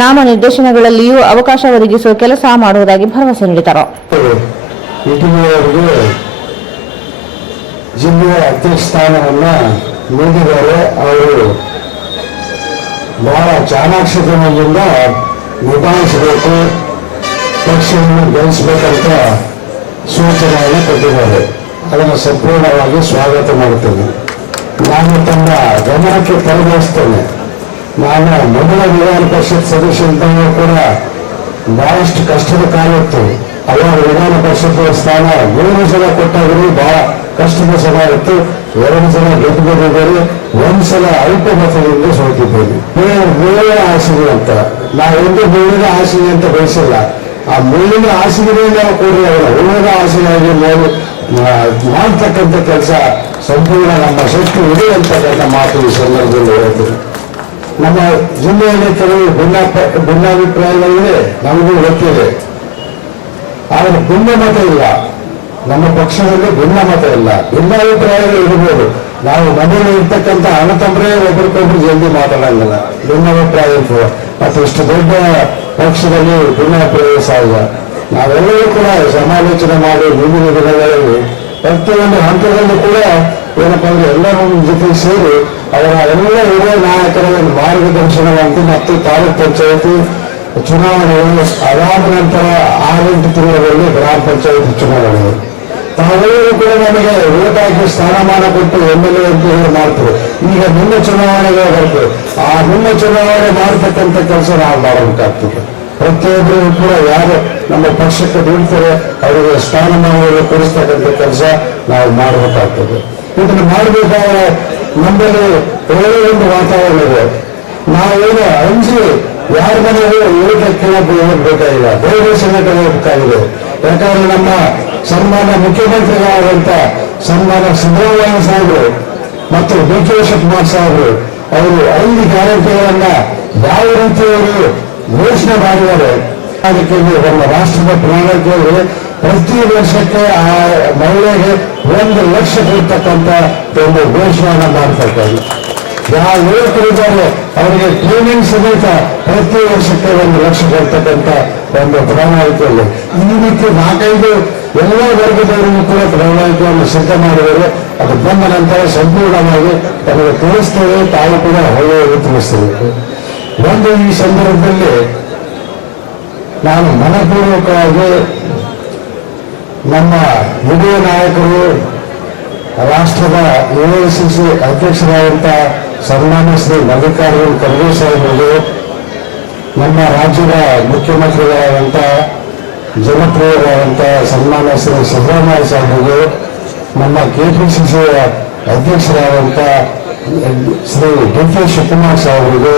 ನಾಮನಿರ್ದೇಶನಗಳಲ್ಲಿಯೂ ಅವಕಾಶ ಒದಗಿಸುವ ಕೆಲಸ ಮಾಡುವುದಾಗಿ ಭರವಸೆ ನೀಡಿದರು. ಜಿಲ್ಲೆಯ ಅಧ್ಯಕ್ಷ ಸ್ಥಾನವನ್ನ ನೀಡಿದ್ದಾರೆ. ಅವರು ಬಹಳ ಚಾಣಾಕ್ಷತನದಿಂದ ನಿಭಾಯಿಸಬೇಕು, ಪಕ್ಷವನ್ನು ಗೆಲ್ಲಿಸಬೇಕಂತ ಸೂಚನೆಯನ್ನು ಕೊಟ್ಟಿದ್ದಾರೆ. ಅದನ್ನು ಸಂಪೂರ್ಣವಾಗಿ ಸ್ವಾಗತ ಮಾಡುತ್ತೇನೆ. ನಾನು ತಮ್ಮ ಗಮನಕ್ಕೆ ತರಬಯಸ್ತೇನೆ. ನಾನು ಮೊದಲ ವಿಧಾನ ಪರಿಷತ್ ಸದಸ್ಯರಿದ್ದಾಗ ಕೂಡ ಬಹಳಷ್ಟು ಕಷ್ಟದ ಕಾಲ ಇತ್ತು. ಅವಾಗ ವಿಧಾನ ಪರಿಷತ್ ಸ್ಥಾನ 3 ಸಲ ಕೊಟ್ಟಾದರೂ ಬಹಳ ಕಷ್ಟದ ಸಮಯ ಇತ್ತು. 2 ಸಲ ಗೆದ್ದು ಬಂದಿದ್ದಾರೆ, 1 ಸಲ ಅಲ್ಪ ಮತದಿಂದ ಸೋತಿದ್ದೇನೆ. ಮುಳ್ಳಿನ ಹಾಸಿಗೆ ಅಂತ ನಾವೆಂದು ಮುಳ್ಳಿನ ಹಾಸಿಗೆ ಅಂತ ಬಯಸಿಲ್ಲ. ಆ ಮುಳ್ಳಿನ ಹಾಸಿಗೆ ನಾವು ಕೊಡಲಿಲ್ಲ, ಉಳಿದ ಹಾಸಿಗೆಯಾಗಿ ಮಾಡ್ತಕ್ಕಂಥ ಕೆಲಸ ಸಂಪೂರ್ಣ ನಮ್ಮ ಶಕ್ತಿ ಇದೆ ಅಂತಕ್ಕಂಥ ಮಾತು ಈ ಸಂದರ್ಭದಲ್ಲಿ ಹೇಳ್ತೀನಿ. ನಮ್ಮ ಜಿಲ್ಲೆಯಲ್ಲಿ ಕೆಲವು ಭಿನ್ನಾಭಿಪ್ರಾಯಗಳಿವೆ, ನಮಗೂ ಗೊತ್ತಿದೆ. ಆದರೆ ಭಿನ್ನಮತ ಇಲ್ಲ. ನಮ್ಮ ಪಕ್ಷದಲ್ಲಿ ಭಿನ್ನಮತ ಇಲ್ಲ. ಭಿನ್ನಾಭಿಪ್ರಾಯಗಳು ಇರಬಹುದು. ನಾವು ಮನೆಯಲ್ಲಿ ಇರ್ತಕ್ಕಂಥ ಅಣ್ಣತಮ್ಮರೇ ಒಬ್ಬರಿಗೊಬ್ಬರು ಜಲ್ದಿ ಮಾತಾಡಂಗಿಲ್ಲ, ಭಿನ್ನಾಭಿಪ್ರಾಯ ಇರ್ತದೆ. ಮತ್ತು ಇಷ್ಟು ದೊಡ್ಡ ಪಕ್ಷದಲ್ಲಿ ಭಿನ್ನಾಭಿಪ್ರಾಯ ಸಹಜ. ನಾವೆಲ್ಲರೂ ಕೂಡ ಸಮಾಲೋಚನೆ ಮಾಡಿ ಮುಂದಿನ ದಿನಗಳಲ್ಲಿ ಪ್ರತಿಯೊಂದು ಹಂತದಲ್ಲೂ ಕೂಡ ಏನಪ್ಪಾ ಅಂದ್ರೆ ಎಲ್ಲರ ಜೊತೆ ಸೇರಿ ಅವರ ಎಲ್ಲ ಹಿರಿಯ ನಾಯಕರ ಒಂದು ಮಾರ್ಗದರ್ಶನವಂತೆ ಮತ್ತು ತಾಲೂಕ್ ಪಂಚಾಯತಿ ಚುನಾವಣೆಗಳು ಅದಾದ ನಂತರ 6-8 ತಿಂಗಳಲ್ಲಿ ಗ್ರಾಮ ಪಂಚಾಯತಿ ಚುನಾವಣೆ ತಾವೆಲ್ಲರೂ ಕೂಡ ನಮಗೆ ಓಟ್ ಹಾಕಿ ಸ್ಥಾನಮಾನ ಕೊಟ್ಟು MLA ಅಂತ ಹೇಳಿ ಮಾಡ್ತಾರೆ. ಈಗ ನಿಮ್ಮ ಚುನಾವಣೆಗೆ ಬರ್ತದೆ. ಆ ನಿಮ್ಮ ಚುನಾವಣೆ ಮಾಡತಕ್ಕಂಥ ಕೆಲಸ ನಾವು ಮಾಡಬೇಕಾಗ್ತದೆ. ಪ್ರತಿಯೊಬ್ಬರು ಕೂಡ ಯಾರು ನಮ್ಮ ಪಕ್ಷಕ್ಕೆ ದುಡಿತಾರೆ ಅವರಿಗೆ ಸ್ಥಾನಮಾನವನ್ನು ಕೊಡಿಸ್ತಕ್ಕಂಥ ಕೆಲಸ ನಾವು ಮಾಡಬೇಕಾಗ್ತದೆ. ಇದನ್ನು ಮಾಡಬೇಕಾದ್ರೆ ನಮ್ಮಲ್ಲಿ ಒಳ್ಳೆಯ ಒಂದು ವಾತಾವರಣ ಇದೆ. ನಾವೇನು ಅಂಜಿ ಯಾರ ಮನೆಗೂ ಊಟ ಕೇಳಕ್ಕೆ ಹೋಗ್ಬೇಕಾಗಿಲ್ಲ, ಬೇರೆ ಸಂಘಟನೆ ಹೋಗಬೇಕಾಗಿದೆ. ಯಾಕಂದ್ರೆ ನಮ್ಮ ಸನ್ಮಾನ್ಯ ಮುಖ್ಯಮಂತ್ರಿಗಳಾದಂಥ ಸನ್ಮಾನ್ಯ ಸಿದ್ದರಾಮಯ್ಯ ಸಾಹೇಬರು ಮತ್ತು ಡಿ.ಕೆ. ಶಿವಕುಮಾರ್ ಸಾಹೇಬರು ಅವರು 5 ಗ್ಯಾರಂಟಿಗಳನ್ನ ಯಾವ ರೀತಿ ಅವರು ಘೋಷಣೆ ಮಾಡಿದ್ದಾರೆ. ಅದಕ್ಕೆ ನಮ್ಮ ರಾಷ್ಟ್ರದ ಪ್ರಣಾಳಿಕೆಯಲ್ಲಿ ಪ್ರತಿ ವರ್ಷಕ್ಕೆ ಆ ಮಹಿಳೆಗೆ 1 ಲಕ್ಷ ಕೊಡ್ತಕ್ಕಂಥ ಒಂದು ಘೋಷಣೆಯನ್ನು ಮಾಡ್ತಕ್ಕಂಥ ಯಾವ ಯುವಕರಿದ್ದಾರೆ ಅವರಿಗೆ ಟ್ರೈನಿಂಗ್ ಸಮೇತ ಪ್ರತಿ ವರ್ಷಕ್ಕೆ 1 ಲಕ್ಷ ಕೊಡ್ತಕ್ಕಂಥ ಒಂದು ಪ್ರಣಾಳಿಕೆಯಲ್ಲಿ ಈ ರೀತಿ 4-5 ಎಲ್ಲ ವರ್ಗದವರಿಗೂ ಕೂಡ ಪ್ರಣಾಳಿಕೆಯನ್ನು ಸಿದ್ಧ ಮಾಡಿದರೆ ಅದು ಬಂದ ನಂತರ ಸಂಪೂರ್ಣವಾಗಿ ತಮಗೆ ತಿಳಿಸ್ತೇವೆ. ತಾವು ಕೂಡ ಒಳ್ಳೆಯ ತಿಳಿಸಬೇಕು. ಒಂದು ಈ ಸಂದರ್ಭದಲ್ಲಿ ನಾನು ಮನಪೂರ್ವಕವಾಗಿ ನಮ್ಮ ಹಿರಿಯ ನಾಯಕರು ರಾಷ್ಟ್ರದ ಎಐಸಿಸಿ ಅಧ್ಯಕ್ಷರಾದಂಥ ಸನ್ಮಾನ್ಯ ಶ್ರೀ ಮಲ್ಲಿಕಾರ್ಜುನ ಖರ್ಗೆ ಸಾಹೇಬರಿಗೆ, ನಮ್ಮ ರಾಜ್ಯದ ಮುಖ್ಯಮಂತ್ರಿಗಳಾದಂಥ ಜನಪ್ರಿಯರಾದಂಥ ಸನ್ಮಾನ್ಯ ಶ್ರೀ ಸಿದ್ದರಾಮಯ್ಯ ಸಾಹೇಬರಿಗೆ, ನಮ್ಮ ಕೆಪಿಸಿಸಿ ಅಧ್ಯಕ್ಷರಾದಂಥ ಶ್ರೀ ಡಿ.ಕೆ. ಶಿವಕುಮಾರ್ ಸಾಹೇಬರಿಗೆ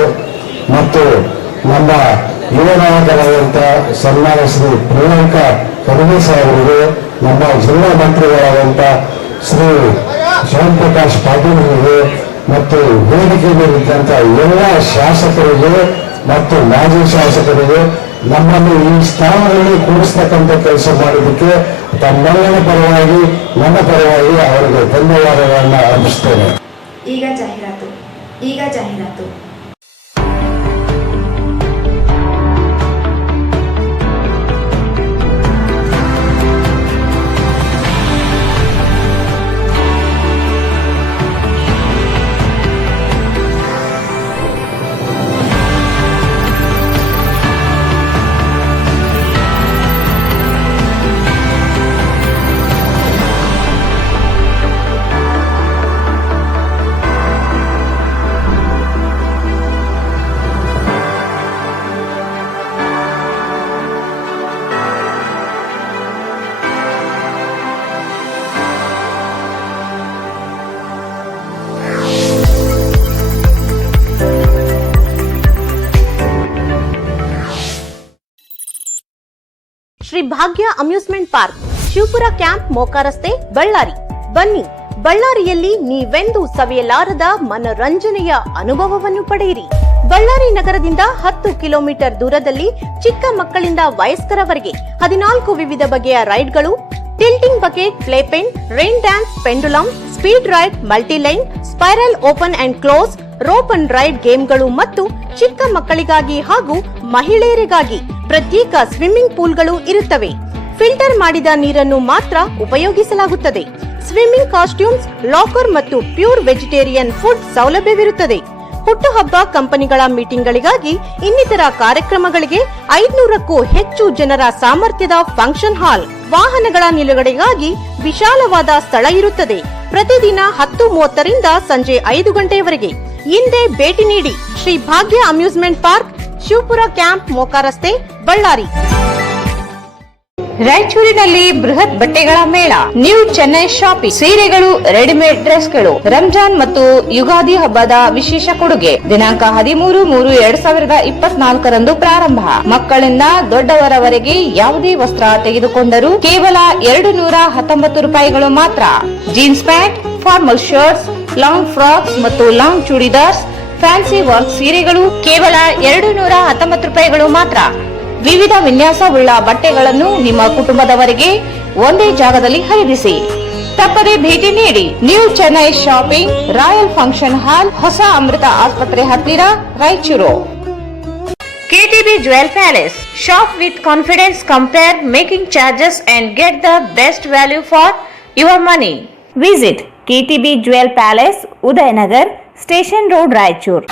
ಮತ್ತು ನಮ್ಮ ಯುವ ನಾಯಕರಾದಂಥ ಸನ್ಮಾನ್ಯ ಶ್ರೀ ಪ್ರಿಯಾಂಕಾ ಖರ್ಗೆ ಸಾಹೇಬರಿಗೆ, ನಮ್ಮ ಜಿಲ್ಲಾ ಮಂತ್ರಿಗಳಾದಂಥ ಶ್ರೀ ಶ್ಯಾಮಪ್ರಕಾಶ್ ಪಾಟೀಲ್ ಅವರಿಗೆ ಮತ್ತು ವೇದಿಕೆಯಲ್ಲಿದ್ದಂಥ ಎಲ್ಲ ಶಾಸಕರಿಗೆ ಮತ್ತು ಮಾಜಿ ಶಾಸಕರಿಗೆ ನಮ್ಮನ್ನು ಈ ಸ್ಥಾನದಲ್ಲಿ ಕೂಡಿಸ್ತಕ್ಕಂಥ ಕೆಲಸ ಮಾಡಿದ್ದಕ್ಕೆ ತಮ್ಮೆಲ್ಲರ ಪರವಾಗಿ ನನ್ನ ಪರವಾಗಿ ಅವರಿಗೆ ಧನ್ಯವಾದಗಳನ್ನು ಅರ್ಪಿಸ್ತೇನೆ. ಈಗ ಜಾಹೀರಾತು. ಶ್ರೀ ಭಾಗ್ಯ amusement park, Shivapura camp, Moka ರಸ್ತೆ, ಬಳ್ಳಾರಿ. ಬನ್ನಿ, ಬಳ್ಳಾರಿಯಲ್ಲಿ ನೀವೆಂದೂ ಸವಿಯಲಾರದ ಮನರಂಜನೆಯ ಅನುಭವವನ್ನು ಪಡೆಯಿರಿ. ಬಳ್ಳಾರಿ ನಗರದಿಂದ 10 ಕಿಲೋಮೀಟರ್ ದೂರದಲ್ಲಿ ಚಿಕ್ಕ ಮಕ್ಕಳಿಂದ ವಯಸ್ಕರವರೆಗೆ 14 ವಿವಿಧ ಬಗೆಯ ರೈಡ್ಗಳು, tilting bucket, play pen, rain dance, pendulum, speed ride, multiline, spiral open and close, rope and ride ಗೇಮ್ಗಳು ಮತ್ತು ಚಿಕ್ಕ ಮಕ್ಕಳಿಗಾಗಿ ಹಾಗೂ ಮಹಿಳೆಯರಿಗಾಗಿ ಪ್ರತ್ಯೇಕ ಸ್ವಿಮ್ಮಿಂಗ್ ಪೂಲ್ಗಳು ಇರುತ್ತವೆ. ಫಿಲ್ಟರ್ ಮಾಡಿದ ನೀರನ್ನು ಮಾತ್ರ ಉಪಯೋಗಿಸಲಾಗುತ್ತದೆ. ಸ್ವಿಮ್ಮಿಂಗ್ ಕಾಸ್ಟ್ಯೂಮ್ಸ್, ಲಾಕರ್ ಮತ್ತು ಪ್ಯೂರ್ ವೆಜಿಟೇರಿಯನ್ ಫುಡ್ ಸೌಲಭ್ಯವಿರುತ್ತದೆ. ಹುಟ್ಟುಹಬ್ಬ, ಕಂಪನಿಗಳ ಮೀಟಿಂಗ್ಗಳಿಗಾಗಿ, ಇನ್ನಿತರ ಕಾರ್ಯಕ್ರಮಗಳಿಗೆ 500ಕ್ಕೂ ಹೆಚ್ಚು ಜನರ ಸಾಮರ್ಥ್ಯದ ಫಂಕ್ಷನ್ ಹಾಲ್, ವಾಹನಗಳ ನಿಲುಗಡೆಗಾಗಿ ವಿಶಾಲವಾದ ಸ್ಥಳ ಇರುತ್ತದೆ. ಪ್ರತಿದಿನ 10:30 ರಿಂದ ಸಂಜೆ 5 ಗಂಟೆಯವರೆಗೆ. ಹಿಂದೆ ಭೇಟಿ ನೀಡಿ. ಶ್ರೀ ಭಾಗ್ಯ amusement park, Shivapura camp, Moka ರಸ್ತೆ, ಬಳ್ಳಾರಿ. ರಾಯಚೂರಿನಲ್ಲಿ ಬೃಹತ್ ಬಟ್ಟೆಗಳ ಮೇಳ, ನ್ಯೂ ಚೆನ್ನೈ ಶಾಪಿಂಗ್. ಸೀರೆಗಳು, ರೆಡಿಮೇಡ್ ಡ್ರೆಸ್ಗಳು, ರಂಜಾನ್ ಮತ್ತು ಯುಗಾದಿ ಹಬ್ಬದ ವಿಶೇಷ ಕೊಡುಗೆ. ದಿನಾಂಕ 13/3/2024 ಪ್ರಾರಂಭ. ಮಕ್ಕಳಿಂದ ದೊಡ್ಡವರವರೆಗೆ ಯಾವುದೇ ವಸ್ತ್ರ ತೆಗೆದುಕೊಂಡರೂ ಕೇವಲ 219 ರೂಪಾಯಿಗಳು ಮಾತ್ರ. Jeans pant, formal shirts, long frocks ಮತ್ತು ಲಾಂಗ್ ಚೂಡಿದಾರ್ಸ್, ಫ್ಯಾನ್ಸಿ ವರ್ಕ್ ಸೀರೆಗಳು ಕೇವಲ 219 ರೂಪಾಯಿಗಳು ಮಾತ್ರ. ವಿವಿಧ ವಿನ್ಯಾಸವುಳ್ಳ ಬಟ್ಟೆಗಳನ್ನು ನಿಮ್ಮ ಕುಟುಂಬದವರೆಗೆ ಒಂದೇ ಜಾಗದಲ್ಲಿ ಖರೀದಿಸಿ. ತಪ್ಪದೆ ಭೇಟಿ ನೀಡಿ. New Chennai shopping, royal function hall, ಹೊಸ ಅಮೃತ ಆಸ್ಪತ್ರೆ ಹತ್ತಿರ, Raichur. KTB Jewel Palace. Shop with confidence, compare making charges and get the best value for your money. Visit KTB Jewel Palace, Udayanagar, Station Road, Raichur.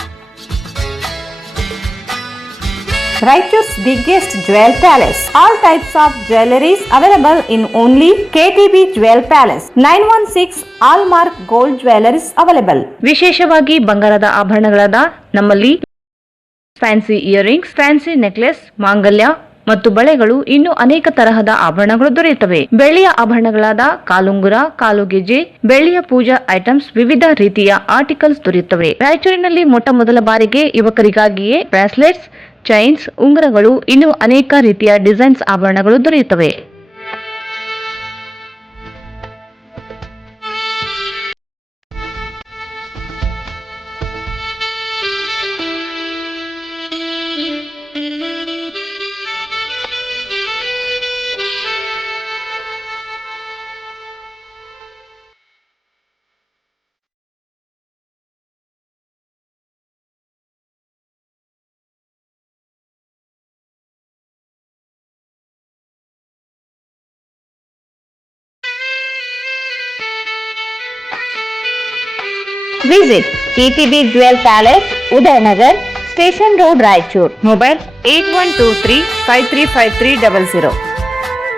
Raichur's biggest jewel palace. All types of jewelries available in only KTB Jewel Palace. 916 Allmark Gold Jewelries available. ವಿಶೇಷವಾಗಿ ಬಂಗಾರದ ಆಭರಣಗಳಾದ ನಮ್ಮಲ್ಲಿ ಫ್ಯಾನ್ಸಿ ಇಯರಿಂಗ್ಸ್, ಫ್ಯಾನ್ಸಿ ನೆಕ್ಲೆಸ್, ಮಾಂಗಲ್ಯ ಮತ್ತು ಬಳೆಗಳು, ಇನ್ನು ಅನೇಕ ತರಹದ ಆಭರಣಗಳು ದೊರೆಯುತ್ತವೆ. ಬೆಳ್ಳಿಯ ಆಭರಣಗಳಾದ ಕಾಲುಂಗುರ, ಕಾಲುಗೆಜೆ, ಬೆಳ್ಳಿಯ ಪೂಜಾ ಐಟಮ್ಸ್, ವಿವಿಧ ರೀತಿಯ ಆರ್ಟಿಕಲ್ಸ್ ದೊರೆಯುತ್ತವೆ. ರಾಯಚೂರಿನಲ್ಲಿ ಮೊಟ್ಟ ಮೊದಲ ಬಾರಿಗೆ ಯುವಕರಿಗಾಗಿಯೇ ಬ್ರಾಸ್ಲೆಟ್ಸ್, ಚೈನ್ಸ್, ಉಂಗುರಗಳು, ಇನ್ನು ಅನೇಕ ರೀತಿಯ ಡಿಸೈನ್ಸ್ ಆಭರಣಗಳು ದೊರೆಯುತ್ತವೆ. Visit KTB Jewel Palace, Udayanagar, Station Road, Raichur. Mobile 8123-535300.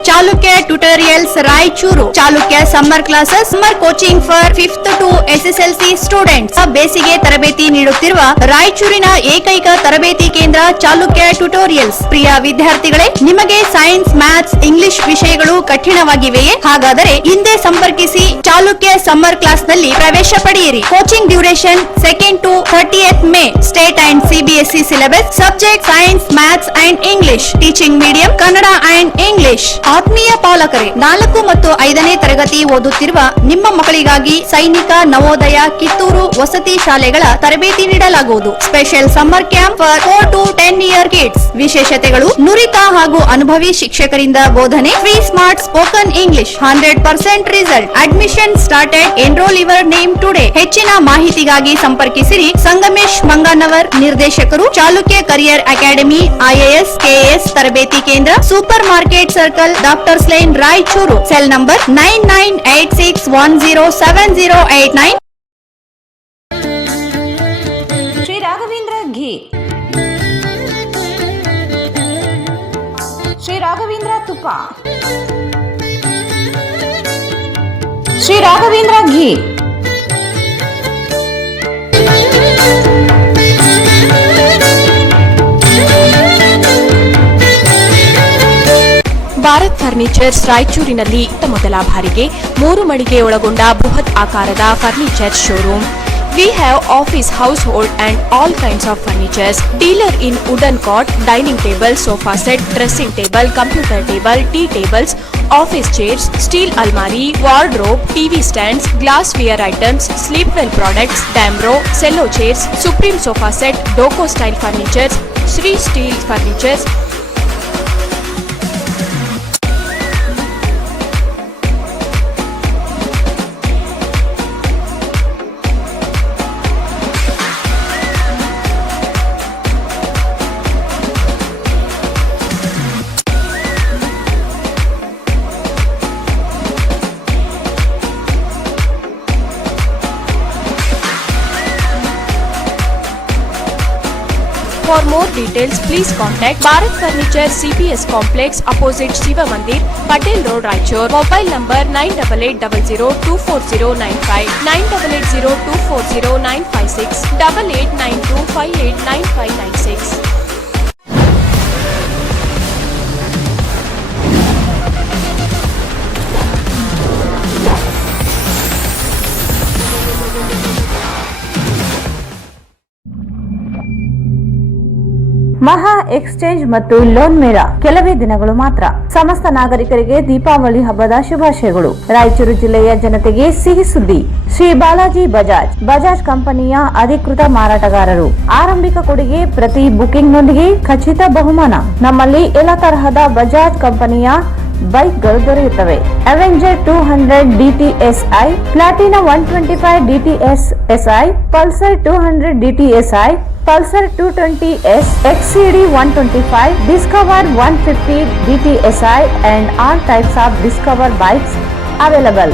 Chalukya tutorials, Raichur. Chalukya summer classes, summer coaching for 5th to SSLC students. ಬೇಸಿಗೆ ತರಬೇತಿ ನೀಡುತ್ತಿರುವ ರಾಯಚೂರಿನ ಏಕೈಕ ತರಬೇತಿ ಕೇಂದ್ರ ಚಾಲುಕ್ಯ ಟ್ಯುಟೋರಿಯಲ್ಸ್. ಪ್ರಿಯ ವಿದ್ಯಾರ್ಥಿಗಳೇ, ನಿಮಗೆ ಸೈನ್ಸ್, ಮ್ಯಾಥ್ಸ್, ಇಂಗ್ಲಿಷ್ ವಿಷಯಗಳು ಕಠಿಣವಾಗಿವೆಯೇ? ಹಾಗಾದರೆ ಹಿಂದೆ ಸಂಪರ್ಕಿಸಿ. ಚಾಲುಕ್ಯ ಸಮ್ಮರ್ ಕ್ಲಾಸ್ ನಲ್ಲಿ ಪ್ರವೇಶ ಪಡೆಯಿರಿ. Coaching duration 2nd to 30th May. State and CBSE syllabus. Subject science, maths and English. Teaching medium Kannada and English. ಆತ್ಮೀಯ ಪಾಲಕರೇ, 4 ಮತ್ತು 5ನೇ ತರಗತಿ ಓದುತ್ತಿರುವ ನಿಮ್ಮ ಮಕ್ಕಳಿಗಾಗಿ ಸೈನಿಕ ನವೋದಯ ಕಿತ್ತೂರು ವಸತಿ ಶಾಲೆಗಳ ತರಬೇತಿ ನೀಡಲಾಗುವುದು. Special summer camp for 4 to 10 year kids. ವಿಶೇಷತೆಗಳು: ನುರಿತ ಹಾಗೂ ಅನುಭವಿ ಶಿಕ್ಷಕರಿಂದ ಬೋಧನೆ, free smart spoken English, 100% result. Admission started. Enroll your name today. ಹೆಚ್ಚಿನ ಮಾಹಿತಿಗಾಗಿ ಸಂಪರ್ಕಿಸಿರಿ ಸಂಗಮೇಶ್ ಮಂಗಾನವರ್, ನಿರ್ದೇಶಕರು, Chalukya career academy, IAS KS ತರಬೇತಿ ಕೇಂದ್ರ, super market circle, doctors line, Raichur. Cell number 9986107089. Shri Raghavendra ಘೀ, ಶ್ರೀ ರಾಘವೇಂದ್ರ ತುಪ್ಪ, ಶ್ರೀ ರಾಘವೇಂದ್ರ ಘೀ. ಭಾರತ್ ಫರ್ನಿಚರ್ಸ್ ರಾಯಚೂರಿನಲ್ಲಿ ಮೊದಲ ಬಾರಿಗೆ 3 ಮಳಿಗೆ ಒಳಗೊಂಡ ಬೃಹತ್ ಆಕಾರದ furniture showroom. We have office, household and all kinds of furnitures. Dealer in wooden cot, dining table, sofa set, dressing table, computer table, tea tables, office chairs, steel almari, wardrobe, TV stands, glassware items, sleepwell products, Damro, cello chairs, Supreme sofa set, Doco style furnitures, Sri Steel furnitures. For more details, please contact Bharat Furniture CPS Complex opposite Shiva Mandir, Patel Road, Raichur. Mobile number 9888024095, 9880240956, 8892589596. ಮಹಾ ಎಕ್ಸ್ಚೇಂಜ್ ಮತ್ತು ಲೋನ್ ಮೇಳ ಕೆಲವೇ ದಿನಗಳು ಮಾತ್ರ. ಸಮಸ್ತ ನಾಗರಿಕರಿಗೆ ದೀಪಾವಳಿ ಹಬ್ಬದ ಶುಭಾಶಯಗಳು. ರಾಯಚೂರು ಜಿಲ್ಲೆಯ ಜನತೆಗೆ ಸಿಹಿ ಸುದ್ದಿ. ಶ್ರೀ ಬಾಲಾಜಿ ಬಜಾಜ್ ಕಂಪನಿಯ ಅಧಿಕೃತ ಮಾರಾಟಗಾರರು. ಆರಂಭಿಕ ಕೊಡುಗೆ ಪ್ರತಿ ಬುಕಿಂಗ್ನೊಂದಿಗೆ ಖಚಿತ ಬಹುಮಾನ. ನಮ್ಮಲ್ಲಿ ಎಲ್ಲ ತರಹದ ಬಜಾಜ್ ಕಂಪನಿಯ ಬೈಕ್ಗಳು ದೊರೆಯುತ್ತವೆ. Avenger 200 DTSI, Platina 125 DTSI, Pulsar 200 DTSI, Pulsar 220S, XCD 125, Discover 150 DTSI and all types of Discover bikes available.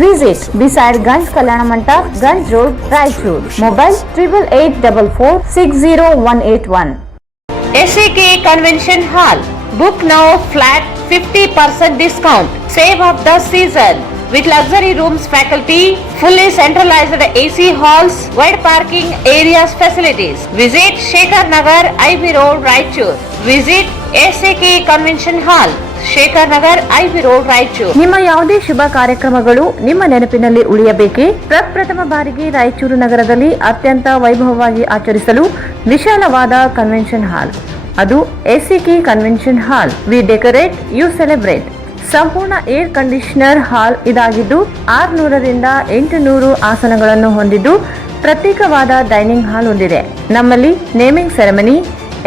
Visit beside Ganj Kalyana Mandap, Ganj Road, Raichur. Mobile 8844608181. SAK Convention Hall. Book now flat 50% discount. Save of the season. With luxury rooms, faculty, fully centralized AC halls, wide parking areas, facilities. Visit Shekhar Nagar, IB Road, Raichur. Visit SAK Convention Hall, Shekhar Nagar, IB road, Raichur. ನಿಮ್ಮ ಯಾವುದೇ ಶುಭ ಕಾರ್ಯಕ್ರಮಗಳು ನಿಮ್ಮ ನೆನಪಿನಲ್ಲಿ ಉಳಿಯಬೇಕೇ? ಪ್ರಪ್ರಥಮ ಬಾರಿಗೆ ರಾಯಚೂರು ನಗರದಲ್ಲಿ ಅತ್ಯಂತ ವೈಭವವಾಗಿ ಆಚರಿಸಲು ವಿಶಾಲವಾದ ಕನ್ವೆನ್ಷನ್ ಹಾಲ್, ಅದು SAK convention hall. We decorate, you celebrate. ಸಂಪೂರ್ಣ ಏರ್ ಕಂಡೀಷನರ್ ಹಾಲ್ ಇದಾಗಿದ್ದು 600 ರಿಂದ 800 ಆಸನಗಳನ್ನು ಹೊಂದಿದ್ದು ಪ್ರತ್ಯೇಕವಾದ ಡೈನಿಂಗ್ ಹಾಲ್ ಹೊಂದಿದೆ. ನಮ್ಮಲ್ಲಿ naming ceremony,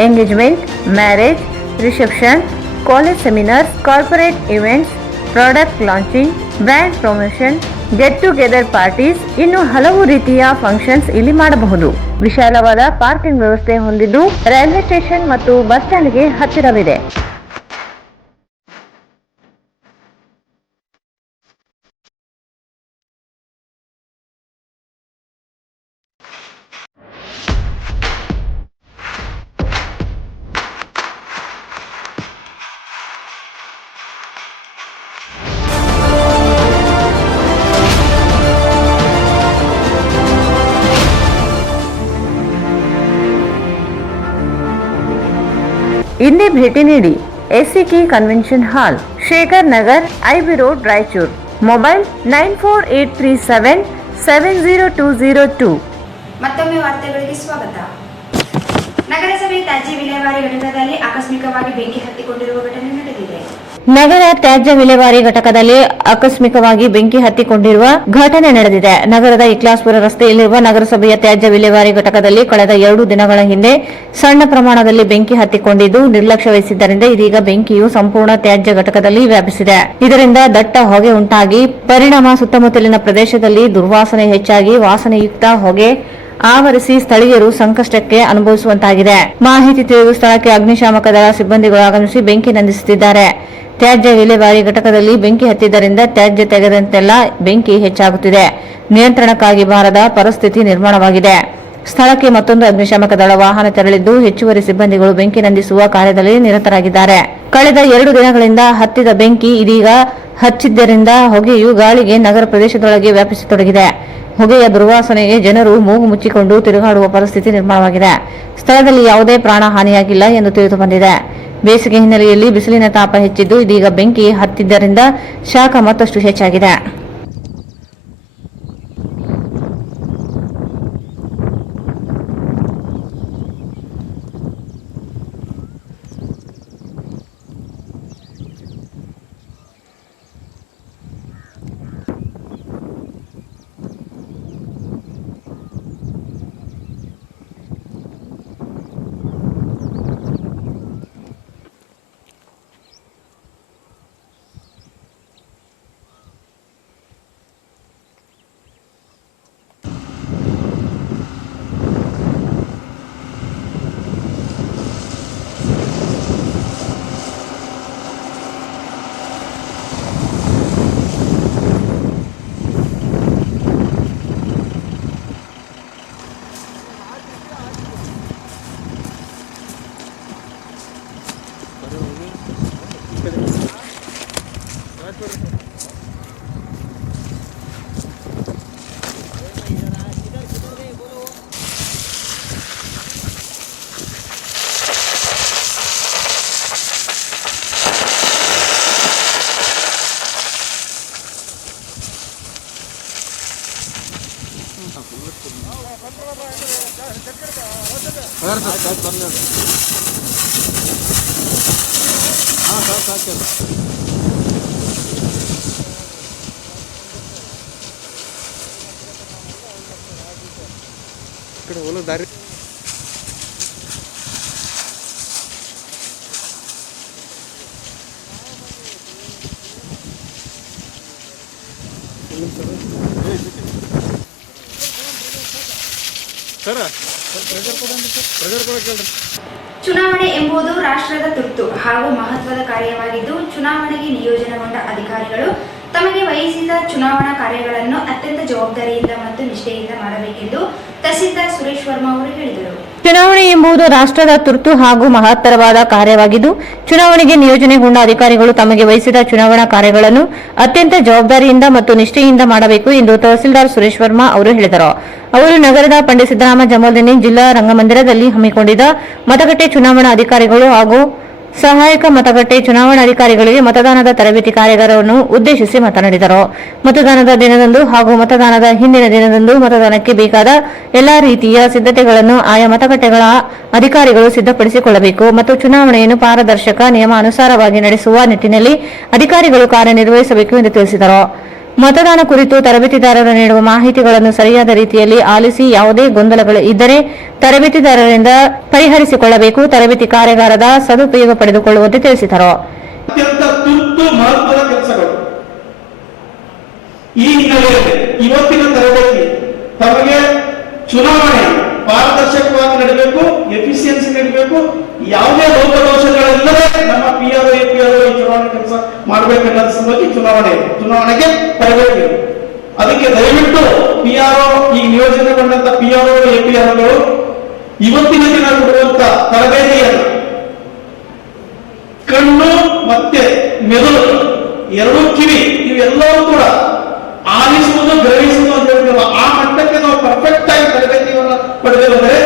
engagement, marriage, reception, college seminars, corporate events, product launching, brand promotion, get together parties, ಇನ್ನು ಹಲವು ರೀತಿಯ ಫಂಕ್ಷನ್ಸ್ ಇಲ್ಲಿ ಮಾಡಬಹುದು. ವಿಶಾಲವಾದ ಪಾರ್ಕಿಂಗ್ ವ್ಯವಸ್ಥೆ ಹೊಂದಿದ್ದು ರೈಲ್ವೆ ಸ್ಟೇಷನ್ ಮತ್ತು ಬಸ್ ಸ್ಟ್ಯಾಂಡ್ಗೆ ಹತ್ತಿರವಿದೆ. ಇಂದೇ ಭೇಟಿ ನೀಡಿ SAK ಕನ್ವೆನ್ಷನ್ ಹಾಲ್, Shekhar Nagar, IB road, Raichur. Mobile 9483770202. ಮತ್ತೊಮ್ಮೆ ವಾರ್ತೆಗಳಿಗೆ ಸ್ವಾಗತ. ನಗರಸಭೆ ತ್ಯಾಜ್ಯ ವಿಲೇವಾರಿ ಘಟಕದಲ್ಲಿ ಆಕಸ್ಮಿಕವಾಗಿ ಬೆಂಕಿ ಹತ್ತಿಕೊಂಡಿರುವ ಘಟನೆ ನಡೆದಿದೆ. ನಗರ ತ್ಯಾಜ್ಯ ವಿಲೇವಾರಿ ಘಟಕದಲ್ಲಿ ಆಕಸ್ಮಿಕವಾಗಿ ಬೆಂಕಿ ಹತ್ತಿಕೊಂಡಿರುವ ಘಟನೆ ನಡೆದಿದೆ. ನಗರದ ಇಕ್ಲಾಸ್ಪುರ ರಸ್ತೆಯಲ್ಲಿರುವ ನಗರಸಭೆಯ ತ್ಯಾಜ್ಯ ವಿಲೇವಾರಿ ಘಟಕದಲ್ಲಿ ಕಳೆದ 2 ದಿನಗಳ ಹಿಂದೆ ಸಣ್ಣ ಪ್ರಮಾಣದಲ್ಲಿ ಬೆಂಕಿ ಹತ್ತಿಕೊಂಡಿದ್ದು ನಿರ್ಲಕ್ಷ್ಯ ವಹಿಸಿದ್ದರಿಂದ ಇದೀಗ ಬೆಂಕಿಯು ಸಂಪೂರ್ಣ ತ್ಯಾಜ್ಯ ಘಟಕದಲ್ಲಿ ವ್ಯಾಪಿಸಿದೆ. ಇದರಿಂದ ದಟ್ಟ ಹೊಗೆ ಉಂಟಾಗಿ ಪರಿಣಾಮ ಸುತ್ತಮುತ್ತಲಿನ ಪ್ರದೇಶದಲ್ಲಿ ದುರ್ವಾಸನೆ ಹೆಚ್ಚಾಗಿ ವಾಸನೆಯುಕ್ತ ಹೊಗೆ ಆವರಿಸಿ ಸ್ಥಳೀಯರು ಸಂಕಷ್ಟಕ್ಕೆ ಅನುಭವಿಸುವಂತಾಗಿದೆ. ಮಾಹಿತಿ ತಿಳಿದು ಸ್ಥಳಕ್ಕೆ ಅಗ್ನಿಶಾಮಕ ದಳ ಸಿಬ್ಬಂದಿಗಳು ಆಗಮಿಸಿ ಬೆಂಕಿ ನಂದಿಸುತ್ತಿದ್ದಾರೆ. ತ್ಯಾಜ್ಯ ವಿಲೇವಾರಿ ಘಟಕದಲ್ಲಿ ಬೆಂಕಿ ಹತ್ತಿದ್ದರಿಂದ ತ್ಯಾಜ್ಯ ತೆಗೆದಂತೆಲ್ಲ ಬೆಂಕಿ ಹೆಚ್ಚಾಗುತ್ತಿದೆ. ನಿಯಂತ್ರಣಕ್ಕಾಗಿ ಬಾರದ ಪರಿಸ್ಥಿತಿ ನಿರ್ಮಾಣವಾಗಿದೆ. ಸ್ಥಳಕ್ಕೆ ಮತ್ತೊಂದು ಅಗ್ನಿಶಾಮಕ ದಳ ವಾಹನ ತೆರಳಿದ್ದು ಹೆಚ್ಚುವರಿ ಸಿಬ್ಬಂದಿಗಳು ಬೆಂಕಿ ನಂದಿಸುವ ಕಾರ್ಯದಲ್ಲಿ ನಿರತರಾಗಿದ್ದಾರೆ. ಕಳೆದ 2 ದಿನಗಳಿಂದ ಹತ್ತಿದ ಬೆಂಕಿ ಇದೀಗ ಹಚ್ಚಿದ್ದರಿಂದ ಹೊಗೆಯು ಗಾಳಿಗೆ ನಗರ ಪ್ರದೇಶದೊಳಗೆ ವ್ಯಾಪಿಸತೊಡಗಿದೆ. ಹೊಗೆಯ ದುರ್ವಾಸನೆಗೆ ಜನರು ಮೂಗು ಮುಚ್ಚಿಕೊಂಡು ತಿರುಗಾಡುವ ಪರಿಸ್ಥಿತಿ ನಿರ್ಮಾಣವಾಗಿದೆ. ಸ್ಥಳದಲ್ಲಿ ಯಾವುದೇ ಪ್ರಾಣ ಹಾನಿಯಾಗಿಲ್ಲ ಎಂದು ತಿಳಿದು ಬಂದಿದೆ. ಬೇಸಿಗೆ ಹಿನ್ನೆಲೆಯಲ್ಲಿ ಬಿಸಿಲಿನ ತಾಪ ಹೆಚ್ಚಿದ್ದು ಇದೀಗ ಬೆಂಕಿ ಹತ್ತಿದ್ದರಿಂದ ಶಾಖ ಮತ್ತಷ್ಟು ಹೆಚ್ಚಾಗಿದೆ. ಚುನಾವಣೆ ಎಂಬುದು ರಾಷ್ಟ್ರದ ತುರ್ತು ಹಾಗೂ ಮಹತ್ವದ ಕಾರ್ಯವಾಗಿದ್ದು ಚುನಾವಣೆಗೆ ನಿಯೋಜನೆಗೊಂಡ ಅಧಿಕಾರಿಗಳು ತಮಗೆ ವಹಿಸಿದ ಚುನಾವಣಾ ಕಾರ್ಯಗಳನ್ನು ಅತ್ಯಂತ ಜವಾಬ್ದಾರಿಯಿಂದ ಮತ್ತು ನಿಷ್ಠೆಯಿಂದ ಮಾಡಬೇಕೆಂದು ತಹಸೀಲ್ದಾರ್ ಸುರೇಶ್ ವರ್ಮಾ ಅವರು ಹೇಳಿದರು. ಚುನಾವಣೆ ಎಂಬುದು ರಾಷ್ಟ್ರದ ತುರ್ತು ಹಾಗೂ ಮಹತ್ತರವಾದ ಕಾರ್ಯವಾಗಿದ್ದು ಚುನಾವಣೆಗೆ ನಿಯೋಜನೆಗೊಂಡ ಅಧಿಕಾರಿಗಳು ತಮಗೆ ವಹಿಸಿದ ಚುನಾವಣಾ ಕಾರ್ಯಗಳನ್ನು ಅತ್ಯಂತ ಜವಾಬ್ದಾರಿಯಿಂದ ಮತ್ತು ನಿಷ್ಠೆಯಿಂದ ಮಾಡಬೇಕು ಎಂದು ತಹಸೀಲ್ದಾರ್ ಸುರೇಶ್ ವರ್ಮಾ ಅವರು ಹೇಳಿದರು. ಅವರು ನಗರದ ಪಂಡಿತ್ ಸಿದ್ದರಾಮ ಜಮಾಲ್ದಿನಿ ಜಿಲ್ಲಾ ರಂಗಮಂದಿರದಲ್ಲಿ ಹಮ್ಮಿಕೊಂಡಿದ್ದ ಮತಗಟ್ಟೆ ಚುನಾವಣಾ ಅಧಿಕಾರಿಗಳು ಹಾಗೂ ಸಹಾಯಕ ಮತಗಟ್ಟೆ ಚುನಾವಣಾಧಿಕಾರಿಗಳಿಗೆ ಮತದಾನದ ತರಬೇತಿ ಕಾರ್ಯಾಗಾರವನ್ನು ಉದ್ದೇಶಿಸಿ ಮಾತನಾಡಿದರು. ಮತದಾನದ ದಿನದಂದು ಹಾಗೂ ಮತದಾನದ ಹಿಂದಿನ ದಿನದಂದು ಮತದಾನಕ್ಕೆ ಬೇಕಾದ ಎಲ್ಲಾ ರೀತಿಯ ಸಿದ್ಧತೆಗಳನ್ನು ಆಯಾ ಮತಗಟ್ಟೆಗಳ ಅಧಿಕಾರಿಗಳು ಸಿದ್ಧಪಡಿಸಿಕೊಳ್ಳಬೇಕು ಮತ್ತು ಚುನಾವಣೆಯನ್ನು ಪಾರದರ್ಶಕ ನಿಯಮಾನುಸಾರವಾಗಿ ನಡೆಸುವ ನಿಟ್ಟಿನಲ್ಲಿ ಅಧಿಕಾರಿಗಳು ಕಾರ್ಯನಿರ್ವಹಿಸಬೇಕು ಎಂದು ತಿಳಿಸಿದರು. ಮತದಾನ ಕುರಿತು ತರಬೇತಿದಾರರು ನೀಡುವ ಮಾಹಿತಿಗಳನ್ನು ಸರಿಯಾದ ರೀತಿಯಲ್ಲಿ ಆಲಿಸಿ ಯಾವುದೇ ಗೊಂದಲಗಳು ಇದ್ದರೆ ತರಬೇತಿದಾರರಿಂದ ಪರಿಹರಿಸಿಕೊಳ್ಳಬೇಕು. ತರಬೇತಿ ಕಾರ್ಯಾಗಾರದ ಸದುಪಯೋಗ ಪಡೆದುಕೊಳ್ಳುವಂತೆ ತಿಳಿಸಿದರು. ಅತ್ಯಂತ ತುರ್ತು ಮಹತ್ವದ ಕೆಲಸಗಳು. ಈ ಹಿನ್ನೆಲೆಯಲ್ಲಿ ಇವತ್ತಿನ ತರಬೇತಿ ತಮಗೆ ಚುನಾವಣೆ ಪಾರದರ್ಶಕವಾಗಿ ನಡೆಯಬೇಕು, ಎಫಿಷಿಯನ್ಸಿ ನಡೆಯಬೇಕು, ಯಾವುದೇ ಲೋಪದೋಷಗಳಿಲ್ಲದೆ ನಮ್ಮ PRO APRO ಈ ಚುನಾವಣೆ ಕೆಲಸ ಮಾಡಬೇಕೆನ್ನೋದ್ರ ಸಲುವಾಗಿ ಚುನಾವಣೆಗೆ ತರಬೇತಿ. ಅದಕ್ಕೆ ದಯವಿಟ್ಟು PRO ಈ ನಿಯೋಜನೆಗೊಂಡಂತ PRO APROಗಳು ಇವತ್ತಿನ ದಿನ ಕೊಡುವಂತ ತರಬೇತಿಯನ್ನು ಕಣ್ಣು ಮತ್ತೆ ಮೆದುಳು ಎರಡೂ ಕಿವಿ ಇವೆಲ್ಲವೂ ಕೂಡ ಆಲಿಸುವುದು ಗ್ರಹಿಸುವುದು ಅಂತ ಹೇಳ್ತೀವಿ. ಆ ಮಟ್ಟಕ್ಕೆ ನಾವು ಪರ್ಫೆಕ್ಟ್ ಆಗಿ ತರಬೇತಿಯನ್ನು ಪಡೆದಿರುವುದರೆ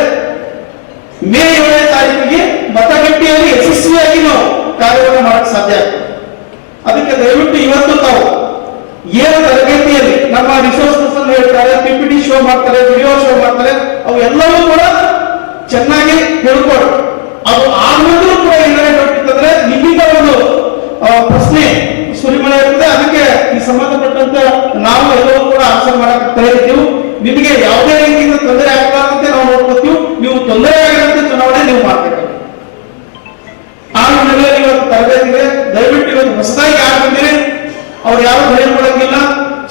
ಮೇ 7ನೇ ತಾರೀಕಿಗೆ ಮತಗಟ್ಟೆಯಲ್ಲಿ ಯಶಸ್ವಿಯಾಗಿ ನಾವು ಕಾರ್ಯವನ್ನು ಮಾಡಕ್ಕೆ ಸಾಧ್ಯ ಆಗ್ತದೆ. ಅದಕ್ಕೆ ಅದಕ್ಕೆ ದಯವಿಟ್ಟು ಇವತ್ತು ತಾವು ಏನು ತರಬೇತಿಯಲ್ಲಿ ನಮ್ಮ ರಿಸೋರ್ಸ್ ಪರ್ಸನ್ ಹೇಳ್ತಾರೆ, PPT ಶೋ ಮಾಡ್ತಾರೆ, ವಿಡಿಯೋ ಶೋ ಮಾಡ್ತಾರೆ, ಅವು ಎಲ್ಲವೂ ಕೂಡ ಚೆನ್ನಾಗಿ ಹೇಳ್ಕೊಡು. ಅದು ಆದ್ಮೇಲೂ ಕೂಡ ಏನಾರೇ ಡೌಟ್ ಇತ್ತಂದ್ರೆ ನಿಮ್ಮಿಂದ ಒಂದು ಪ್ರಶ್ನೆ ಸುರಿಮಳೆ ಇರ್ತದೆ. ಅದಕ್ಕೆ ಈ ಸಂಬಂಧಪಟ್ಟಂತ ನಾವು ಎಲ್ಲವೂ ಕೂಡ ಆನ್ಸರ್ ಮಾಡಕ್ಕೆ ತಯಾರಿದ್ದೀವಿ. ನಿಮಗೆ ಯಾವುದೇ ರೀತಿಯಿಂದ ತೊಂದರೆ ಆಗಲಾರಂತೆ ನಾವು ನೋಡ್ಕೊತೀವಿ. ನೀವು ತೊಂದರೆ ಆಗದಂತೆ ಚುನಾವಣೆ ನೀವು ಮಾಡ್ಬೇಕಾಗುತ್ತೆ. ಆ ನಿಟ್ಟಿನಲ್ಲಿ ಇವತ್ತು ತರಬೇತಿಗೆ ದಯವಿಟ್ಟು ಇವತ್ತು ಹೊಸದಾಗಿ ಯಾರು ಬಂದಿರಿ ಅವ್ರು ಯಾರು ಭಯ ಕೊಡಂಗಿಲ್ಲ.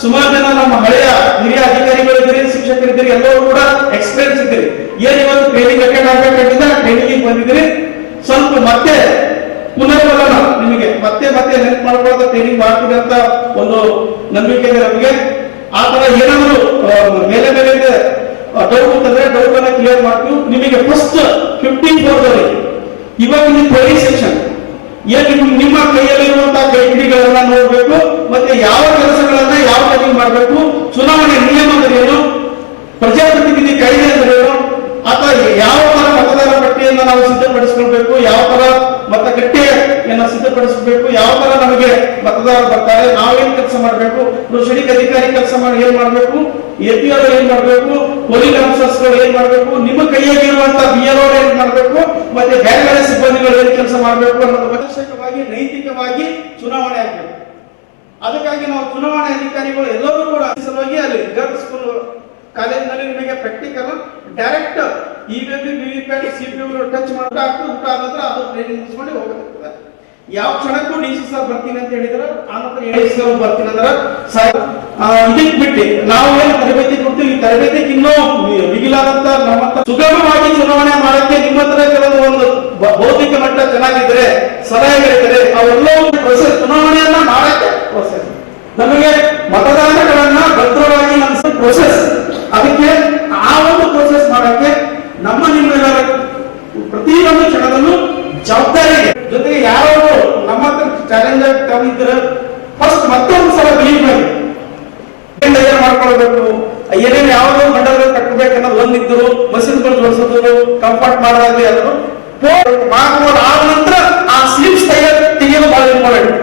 ಸುಮಾರು ಜನ ನಮ್ಮ ಹಳೆಯ ಹಿರಿಯ ಅಧಿಕಾರಿಗಳಿದ್ದೀರಿ, ಶಿಕ್ಷಕರಿದ್ದೀರಿ, ಎಲ್ಲರೂ ಕೂಡ ಎಕ್ಸ್ಪೀರಿಯನ್ಸ್ ಇದ್ದೀರಿ. ಏನ್ ಇವತ್ತು ಟ್ರೈನಿಂಗ್ ಅಟೆಂಡ್ ಆಗಬೇಕಾಗಿದ್ದ ಟ್ರೈನಿಂಗ್ ಬಂದಿದ್ದೀರಿ. ಸ್ವಲ್ಪ ಮತ್ತೆ ಪುನರ್ವಲನ ನಿಮಗೆ ಮತ್ತೆ ನೆನಪು ಮಾಡ್ಕೊಳ್ಳೋದ ಟ್ರೈನಿಂಗ್ ಮಾಡ್ತೀವಿ ಅಂತ ಒಂದು ನಂಬಿಕೆ ಇದೆ ನಮಗೆ. ಆ ತರ ಏನಾದ್ರು ಮೇಲೆ ಡೌಟ್ ಅಂತಂದ್ರೆ ಡೌಟ್ ಅನ್ನ ಕ್ಲಿಯರ್ ಮಾಡ್ತೀವಿ. ನಿಮಗೆ ಫಸ್ಟ್ 54 ಇವಾಗ ನೀವು ಥಿಯರಿ ಸೆಕ್ಷನ್ ಏನು ನಿಮ್ಮ ಕೈಯಲ್ಲಿರುವಂತಹ ಕೈಪಿಡಿಗಳನ್ನ ನೋಡ್ಬೇಕು, ಮತ್ತೆ ಯಾವ ಕೆಲಸಗಳನ್ನ ಯಾವ ಟೈಮಿಂಗ್ ಮಾಡಬೇಕು, ಚುನಾವಣೆ ನಿಯಮ ಅಂದ್ರೆ ಏನು, ಪ್ರಜಾಪ್ರತಿನಿಧಿ ಕಾಯ್ದೆ ಅಂದ್ರೆ ಏನು, ಅಥವಾ ಯಾವ ತರ ಮತದಾರ ಪಟ್ಟಿಯನ್ನ ನಾವು ಸಿದ್ಧಪಡಿಸ್ಕೊಳ್ಬೇಕು, ಯಾವ ತರ ಮತಗಟ್ಟೆಯನ್ನ ಸಿದ್ಧಪಡಿಸಬೇಕು, ಯಾವ ತರ ನಮಗೆ ಮತದಾರರು ಬರ್ತಾರೆ, ನಾವೇನ್ ಕೆಲಸ ಮಾಡಬೇಕು, ಷಣಿಕ ಅಧಿಕಾರಿ ಕೆಲಸ ಮಾಡಿ ಏನ್ ಮಾಡ್ಬೇಕು, APR ಏನ್ ಮಾಡ್ಬೇಕು, ಪೊಲೀಸ್ ಆಫೀಸರ್ಸ್ಗಳು ಏನ್ ಮಾಡ್ಬೇಕು, ನಿಮ್ಮ ಕೈಯಾಗಿರುವಂತಹ BLO ಏನ್ ಮಾಡ್ಬೇಕು, ಮತ್ತೆ ಬೇರೆ ಬೇರೆ ಸಿಬ್ಬಂದಿಗಳು ಏನ್ ಕೆಲಸ ಮಾಡ್ಬೇಕು ಅನ್ನೋದು ಅವಶ್ಯಕವಾಗಿ ನೈತಿಕವಾಗಿ ಚುನಾವಣೆ ಆಗ್ಬೇಕು. ಅದಕ್ಕಾಗಿ ನಾವು ಚುನಾವಣಾ ಅಧಿಕಾರಿಗಳು ಎಲ್ಲರೂ ಕೂಡ ಸಲುವಾಗಿ ಅಲ್ಲಿ ಗರ್ಲ್ಸ್ ಸ್ಕೂಲ್ ಕಾಲೇಜಿನಲ್ಲಿ ನಿಮಗೆ practical direct EVM VVPAT CPU touch ಮಾಡ್ತಾ ಊಟ ಆದ ನಂತರ ಅದು ಟ್ರೈನಿಂಗ್ ಮುಗಿಸ್ಕೊಂಡು ಹೋಗುತ್ತೆ. ಯಾವ ಕ್ಷಣಕ್ಕೂ DC ಸರ್ ಬರ್ತೀನಿ ಅಂತ ಹೇಳಿದ್ರೆ ಆ ನಂತರ AD ಸರ್ ಬರ್ತೀನಿ ಅಂದ್ರೆ ಇದಕ್ಕೆ ಬಿಟ್ಟು ನಾವು ಏನು ತರಬೇತಿ ಕೊಡ್ತೀವಿ, ಈ ತರಬೇತಿಗೆ ಇನ್ನೂ ಬಿಗಿಲಾದಂತ ನಮ್ಮಂತ ಸುಗಮವಾಗಿ ಚುನಾವಣೆ ಮಾಡಕ್ಕೆ ನಿಮ್ಮ ಹತ್ರ ಕೆಲವು ಒಂದು ಭೌತಿಕ ಮಟ್ಟ ಚೆನ್ನಾಗಿದ್ರೆ ಸಲಹೆಗಳಿದ್ರೆ ಅವೆಲ್ಲವೂ ಪ್ರೊಸೆಸ್ ಚುನಾವಣೆಯನ್ನ ಮಾಡಕ್ಕೆ ಪ್ರೊಸೆಸ್ ನಮಗೆ ಮತದಾನಗಳನ್ನ ಭದ್ರವಾಗಿ ಪ್ರೊಸೆಸ್ ಅದಕ್ಕೆ ಆ ಒಂದು ಪ್ರೊಸೆಸ್ ಮಾಡಕ್ಕೆ ನಮ್ಮ ನಿಮ್ಮೆಲ್ಲರ ಪ್ರತಿಯೊಂದು ಕ್ಷಣದಲ್ಲೂ ಜವಾಬ್ದಾರಿ ಇದೆ. ಜೊತೆಗೆ ಯಾರು ನಮ್ಮ ಹತ್ರ ಚಾಲೆಂಜ್ ಆಗಿದ್ರೆ ಫಸ್ಟ್ ಮತ್ತೊಂದು ಸಲ ಬಿಲೀವ್ ಮಾಡಿ ಮಾಡ್ಕೊಳ್ಬೇಕು. ಏನೇನು ಯಾವ್ದೋ ಮಂಡಲಗಳು ಕಟ್ಟಬೇಕನ್ನೋದು ಒಂದಿದ್ರು ಮಸೀದ್ಗಳು ಜೋಡಿಸೋದು ಕಂಫರ್ಟ್ ಮಾಡೋದಾಗ್ಲಿ ಅದನ್ನು ಆದ ನಂತರ ಆ ಸ್ಲಿಪ್ಸ್ ತೆಗೆಯೋದು ಬಹಳ ಇಂಪಾರ್ಟೆಂಟ್.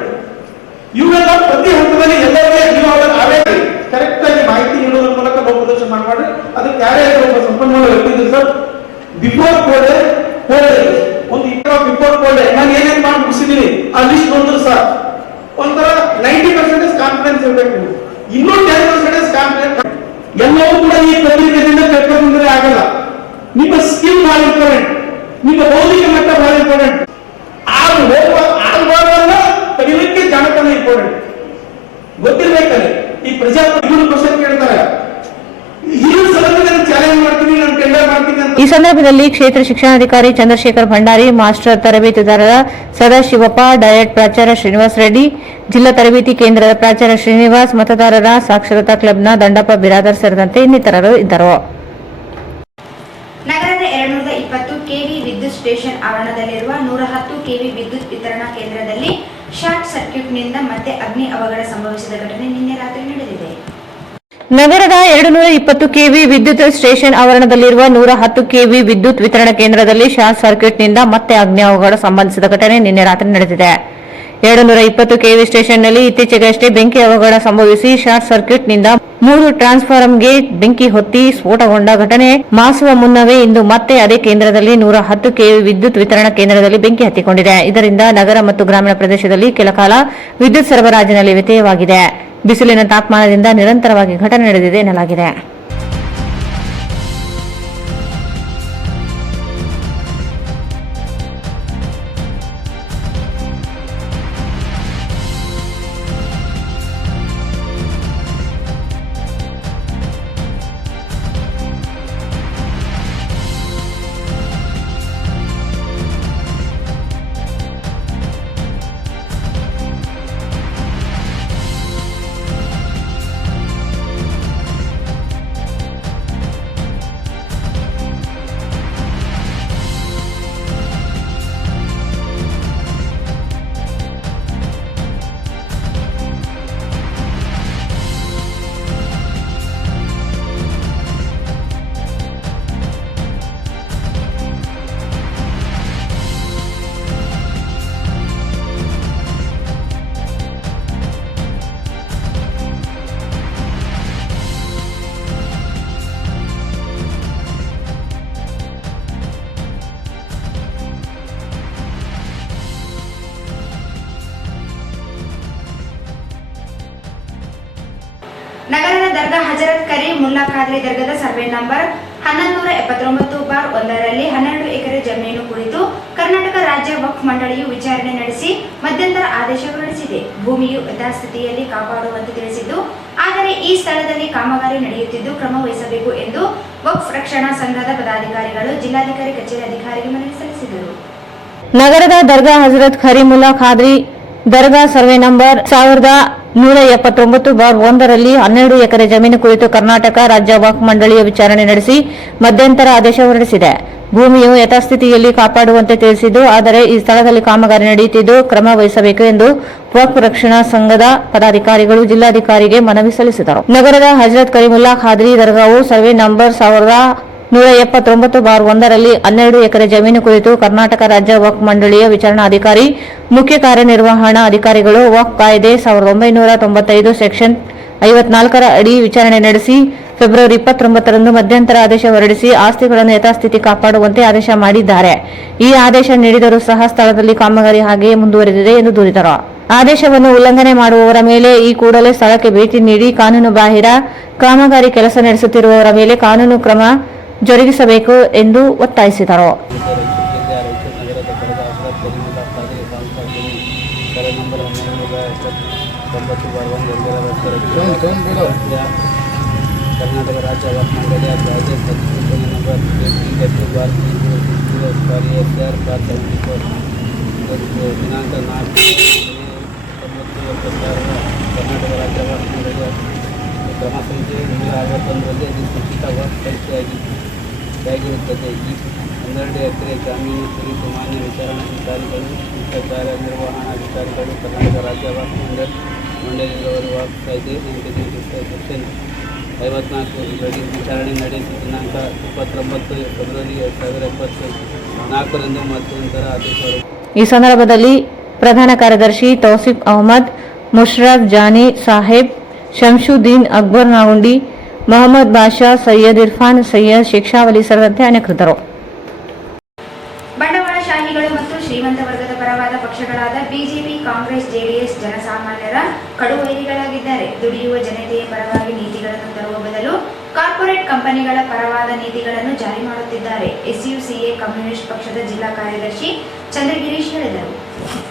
ಇವೆಲ್ಲ ಪ್ರತಿ ಹಂತದಲ್ಲಿ ಎಲ್ಲರಿಗೆ ನೀವು ಅವರಿಗೆ ಕರೆಕ್ಟ್ ಆಗಿ ಮಾಹಿತಿ ನೀಡೋದ್ರ ಮೂಲಕ ಲೋಪದೋಷ ಮಾಡಬೇಡಿ. ಅದಕ್ಕೆ ಯಾರೇ ಒಬ್ಬ ಸಂಪನ್ಮೂಲ ವ್ಯಕ್ತಿ ಸರ್ ಬಿಫೋರ್ ಕೋಡೆ ಒಂದು ಬಿಫೋರ್ ಕೋಡೆ ನಾನು ಏನೇನು ಮಾಡಿ ಮುಗಿಸಿದೀನಿ ಆ ಲಿಸ್ಟ್ ನೋಡಿದ್ರು ಸರ್ ಒಂಥರ 90% ಕಾನ್ಫಿಡೆನ್ಸ್ ಇರಬೇಕು. ಇನ್ನೂ 10% ಕಾನ್ಫಿಡೆನ್ಸ್ ಎಲ್ಲವೂ ಕೂಡ ಈ ಪತ್ರಿಕೆಯಿಂದ ಪೇಪರ್ ಆಗಲ್ಲ. ನಿಮ್ಮ ಸ್ಕಿಲ್ ಬಹಳ ಇಂಪಾರ್ಟೆಂಟ್, ನಿಮ್ಮ ಬೌದ್ಧಿಕ ಮಟ್ಟ ಬಹಳ ಇಂಪಾರ್ಟೆಂಟ್. ಆಗಬಾರ್ದನ್ನ ತೆಗಿಲಿಕ್ಕೆ ಜಾಣತನ ಇಂಪಾರ್ಟೆಂಟ್ ಗೊತ್ತಿರ್ಬೇಕಲ್ಲ. ಈ ಪ್ರಜಾಪ್ರಭುತ್ವ ಕ್ವಶನ್ ಕೇಳ್ತಾರೆ, ಈ ಸಲದಲ್ಲಿ ಚಾಲೆಂಜ್ ಮಾಡ್ತೀನಿ, ನಾನು ಟೆಂಡರ್ ಮಾಡ್ತೀನಿ ಅಂತ. ಈ ಸಂದರ್ಭದಲ್ಲಿ ಕ್ಷೇತ್ರ ಶಿಕ್ಷಣಾಧಿಕಾರಿ ಚಂದ್ರಶೇಖರ್ ಭಂಡಾರಿ, ಮಾಸ್ಟರ್ ತರಬೇತುದಾರರ ಸದಾಶಿವಪ್ಪ, ಡಯಟ್ ಪ್ರಾಚಾರ್ಯ ಶ್ರೀನಿವಾಸ್ ರೆಡ್ಡಿ, ಜಿಲ್ಲಾ ತರಬೇತಿ ಕೇಂದ್ರದ ಪ್ರಾಚಾರ್ಯ ಶ್ರೀನಿವಾಸ್, ಮತದಾರರ ಸಾಕ್ಷರತಾ ಕ್ಲಬ್ನ ದಂಡಪ್ಪ ಬಿರಾದರ್ ಸೇರಿದಂತೆ ಇನ್ನಿತರರು ಇದ್ದರು. ನಗರದ 220 ಕೆವಿ ವಿದ್ಯುತ್ ಸ್ಟೇಷನ್ ಆವರಣದಲ್ಲಿರುವ 110 ಕೆವಿ ವಿದ್ಯುತ್ ವಿತರಣಾ ಕೇಂದ್ರದಲ್ಲಿ ಶಾರ್ಟ್ ಸರ್ಕ್ಯೂಟ್ನಿಂದ ಮತ್ತೆ ಅಗ್ನಿ ಅವಘಡ ಸಂಭವಿಸಿದ ಘಟನೆ ನಿನ್ನೆ ರಾತ್ರಿ ನಡೆದಿದೆ. ನಗರದ 220 ಕೆವಿ ವಿದ್ಯುತ್ ಸ್ಟೇಷನ್ ಆವರಣದಲ್ಲಿರುವ 110 ಕೆವಿ ವಿದ್ಯುತ್ ವಿತರಣಾ ಕೇಂದ್ರದಲ್ಲಿ ಶಾರ್ಟ್ ಸರ್ಕ್ಯೂಟ್ನಿಂದ ಮತ್ತೆ ಅಗ್ನಿ ಅವಘಡ ಸಂಬಂಧಿಸಿದ ಘಟನೆ ನಿನ್ನೆ ರಾತ್ರಿ ನಡೆದಿದೆ. 220 ಕೆವಿ ಸ್ಟೇಷನ್ನಲ್ಲಿ ಇತ್ತೀಚೆಗಷ್ಟೇ ಬೆಂಕಿ ಅವಘಡ ಸಂಭವಿಸಿ ಶಾರ್ಟ್ ಸರ್ಕ್ಯೂಟ್ನಿಂದ 3 ಟ್ರಾನ್ಸ್ಫಾರ್ಮರ್ಗೆ ಬೆಂಕಿ ಹೊತ್ತಿ ಸ್ಫೋಟಗೊಂಡ ಘಟನೆ ಮಾಸುವ ಮುನ್ನವೇ ಇಂದು ಮತ್ತೆ ಅದೇ ಕೇಂದ್ರದಲ್ಲಿ 110 ಕೆವಿ ವಿದ್ಯುತ್ ವಿತರಣಾ ಕೇಂದ್ರದಲ್ಲಿ ಬೆಂಕಿ ಹತ್ತಿಕೊಂಡಿದೆ. ಇದರಿಂದ ನಗರ ಮತ್ತು ಗ್ರಾಮೀಣ ಪ್ರದೇಶದಲ್ಲಿ ಕೆಲಕಾಲ ವಿದ್ಯುತ್ ಸರಬರಾಜಿನಲ್ಲಿ ವ್ಯತ್ಯಯವಾಗಿದೆ. ಬಿಸಿಲಿನ ತಾಪಮಾನದಿಂದ ನಿರಂತರವಾಗಿ ಘಟನೆ ನಡೆದಿದೆ ಎನ್ನಲಾಗಿದೆ. ನಗರದ ದರ್ಗಾ ಹಜರತ್ ಕರೀಂ ಮುಲ್ಲಾ ಖಾದ್ರಿ ದರ್ಗಾದ ಸರ್ವೆ ನಂಬರ್ 1179/1ರಲ್ಲಿ 12 ಎಕರೆ ಜಮೀನು ಕುರಿತು ಕರ್ನಾಟಕ ರಾಜ್ಯ ವಕ್ಫ್ ಮಂಡಳಿಯು ವಿಚಾರಣೆ ನಡೆಸಿ ಮಧ್ಯಂತರ ಆದೇಶ ಹೊರಡಿಸಿದೆ. ಭೂಮಿಯು ಯಥಾಸ್ಥಿತಿಯಲ್ಲಿ ಕಾಪಾಡುವಂತೆ ತಿಳಿಸಿದ್ದು, ಆದರೆ ಈ ಸ್ಥಳದಲ್ಲಿ ಕಾಮಗಾರಿ ನಡೆಯುತ್ತಿದ್ದು ಕ್ರಮ ವಹಿಸಬೇಕು ಎಂದು ವಕ್ಫ್ ರಕ್ಷಣಾ ಸಂಘದ ಪದಾಧಿಕಾರಿಗಳು ಜಿಲ್ಲಾಧಿಕಾರಿ ಕಚೇರಿ ಅಧಿಕಾರಿಗೆ ಮನವಿ ಸಲ್ಲಿಸಿದರು. ನಗರದ ದರ್ಗಾ ಹಜರತ್ ಕರೀಮುಲ್ಲಾ ಖಾದ್ರಿ ದರ್ಗಾ ಸರ್ವೆ ನಂಬರ್ 1179/1ರಲ್ಲಿ 12 ಎಕರೆ ಜಮೀನು ಕುರಿತು ಕರ್ನಾಟಕ ರಾಜ್ಯ ವಕ್ಫ್ ಮಂಡಳಿಯ ವಿಚಾರಣೆ ನಡೆಸಿ ಮಧ್ಯಂತರ ಆದೇಶ ಹೊರಡಿಸಿದೆ. ಭೂಮಿಯು ಯಥಾಸ್ಥಿತಿಯಲ್ಲಿ ಕಾಪಾಡುವಂತೆ ತಿಳಿಸಿದ್ದು, ಆದರೆ ಈ ಸ್ಥಳದಲ್ಲಿ ಕಾಮಗಾರಿ ನಡೆಯುತ್ತಿದ್ದು ಕ್ರಮ ವಹಿಸಬೇಕು ಎಂದು ವಕ್ಫ್ ರಕ್ಷಣಾ ಸಂಘದ ಪದಾಧಿಕಾರಿಗಳು ಜಿಲ್ಲಾಧಿಕಾರಿಗೆ ಮನವಿ ಸಲ್ಲಿಸಿದರು. ನಗರದ ಹಜರತ್ ಕರೀಮುಲ್ಲಾ ಖಾದ್ರಿ ದರ್ಗಾವು ಸರ್ವೆ ನಂಬರ್ 1179/1ರಲ್ಲಿ 12 ಎಕರೆ ಜಮೀನು ಕುರಿತು ಕರ್ನಾಟಕ ರಾಜ್ಯ ವಕ್ಫ್ ಮಂಡಳಿಯ ವಿಚಾರಣಾಧಿಕಾರಿ ಮುಖ್ಯ ಕಾರ್ಯನಿರ್ವಹಣಾ ಅಧಿಕಾರಿಗಳು ವಕ್ಫ್ ಕಾಯ್ದೆ 1995 ಸೆಕ್ಷನ್ 54ರ ಅಡಿ ವಿಚಾರಣೆ ನಡೆಸಿ ಫೆಬ್ರವರಿ 29ರಂದು ಮಧ್ಯಂತರ ಆದೇಶ ಹೊರಡಿಸಿ ಆಸ್ತಿಗಳನ್ನು ಯಥಾಸ್ಥಿತಿ ಕಾಪಾಡುವಂತೆ ಆದೇಶ ಮಾಡಿದ್ದಾರೆ. ಈ ಆದೇಶ ನೀಡಿದರೂ ಸಹ ಸ್ಥಳದಲ್ಲಿ ಕಾಮಗಾರಿ ಹಾಗೆಯೇ ಮುಂದುವರೆದಿದೆ ಎಂದು ದೂರಿದರು. ಆದೇಶವನ್ನು ಉಲ್ಲಂಘನೆ ಮಾಡುವವರ ಮೇಲೆ ಈ ಕೂಡಲೇ ಸ್ಥಳಕ್ಕೆ ಭೇಟಿ ನೀಡಿ ಕಾನೂನು ಬಾಹಿರ ಕಾಮಗಾರಿ ಕೆಲಸ ನಡೆಸುತ್ತಿರುವವರ ಮೇಲೆ ಕಾನೂನು ಕ್ರಮ ಜರುಗಿಸಬೇಕು ಎಂದು ಒತ್ತಾಯಿಸಿದರು. ಕರ್ನಾಟಕ ರಾಜ್ಯ ವಕ್ಫ್ ಮಂಡಳಿಯ ಕಾಯ್ದೆ 13 ನಂಬರ್ ದಿನಾಂಕ 4/9/2026 ಕರ್ನಾಟಕ ರಾಜ್ಯ ವಕ್ಫ್ ಮಂಡಳಿಯ ಕ್ರಮ ಸಂಖ್ಯೆ 161ರಲ್ಲಿ ಅಧಿಸೂಚಿತ ವಕ್ಫ್ ಪೈಕಿಯಾಗಿರುತ್ತದೆ. ಈ 12 ಎಕರೆ ಜಮೀನು ಕುರಿತು ಮಾನ್ಯ ವಿಚಾರಣಾಧಿಕಾರಿಗಳು ಮುಖ್ಯ ಕಾರ್ಯನಿರ್ವಹಣಾಧಿಕಾರಿಗಳು ಕರ್ನಾಟಕ ರಾಜ್ಯ ವಕ್ಫ್ ಮಂಡಳಿಯವರು ವಕ್ಫ್ ಕಾಯ್ದೆ ಸೆಕ್ಷನ್ 54 ವಿಚಾರಣೆ ನಡೆಸಿ ದಿನಾಂಕ 29 ಫೆಬ್ರವರಿ 2024ರಂದು ಮಧ್ಯಂತರ ಆದೇಶ. ಈ ಸಂದರ್ಭದಲ್ಲಿ ಪ್ರಧಾನ ಕಾರ್ಯದರ್ಶಿ ತೌಸಿಫ್ ಅಹಮದ್, ಮುಷ್ರಫ್ ಜಾನಿ ಸಾಹೇಬ್, ಶಂಶುದ್ದೀನ್ ಅಕ್ಬರ್ ನಾಗುಂಡಿ, ಮೊಹಮ್ಮದ್ ಬಾಷಾ, ಸೈಯದ್ ಇರ್ಫಾನ್, ಸೈಯದ್ ಶಿಕ್ಷಾವಲಿ ಸೇರಿದಂತೆ ಅನೇಕರಿದ್ದರು. ಬಂಡವಾಳಶಾಹಿಗಳು ಮತ್ತು ಶ್ರೀಮಂತ ವರ್ಗದ ಪರವಾದ ಪಕ್ಷಗಳಾದ ಬಿಜೆಪಿ, ಕಾಂಗ್ರೆಸ್, ಜೆಡಿಎಸ್ ಜನಸಾಮಾನ್ಯರ ಕಡುವೈರಿಗಳಾಗಿದ್ದಾರೆ. ದುಡಿಯುವ ಜನತೆಯ ಪರವಾಗಿ ನೀತಿಗಳನ್ನು ತರುವ ಬದಲು ಕಾರ್ಪೊರೇಟ್ ಕಂಪನಿಗಳ ಪರವಾದ ನೀತಿಗಳನ್ನು ಜಾರಿ ಮಾಡುತ್ತಿದ್ದಾರೆ. ಎಸ್ಯುಸಿಎ ಕಮ್ಯುನಿಸ್ಟ್ ಪಕ್ಷದ ಜಿಲ್ಲಾ ಕಾರ್ಯದರ್ಶಿ ಚಂದ್ರಗಿರೀಶ್ ಹೇಳಿದರು.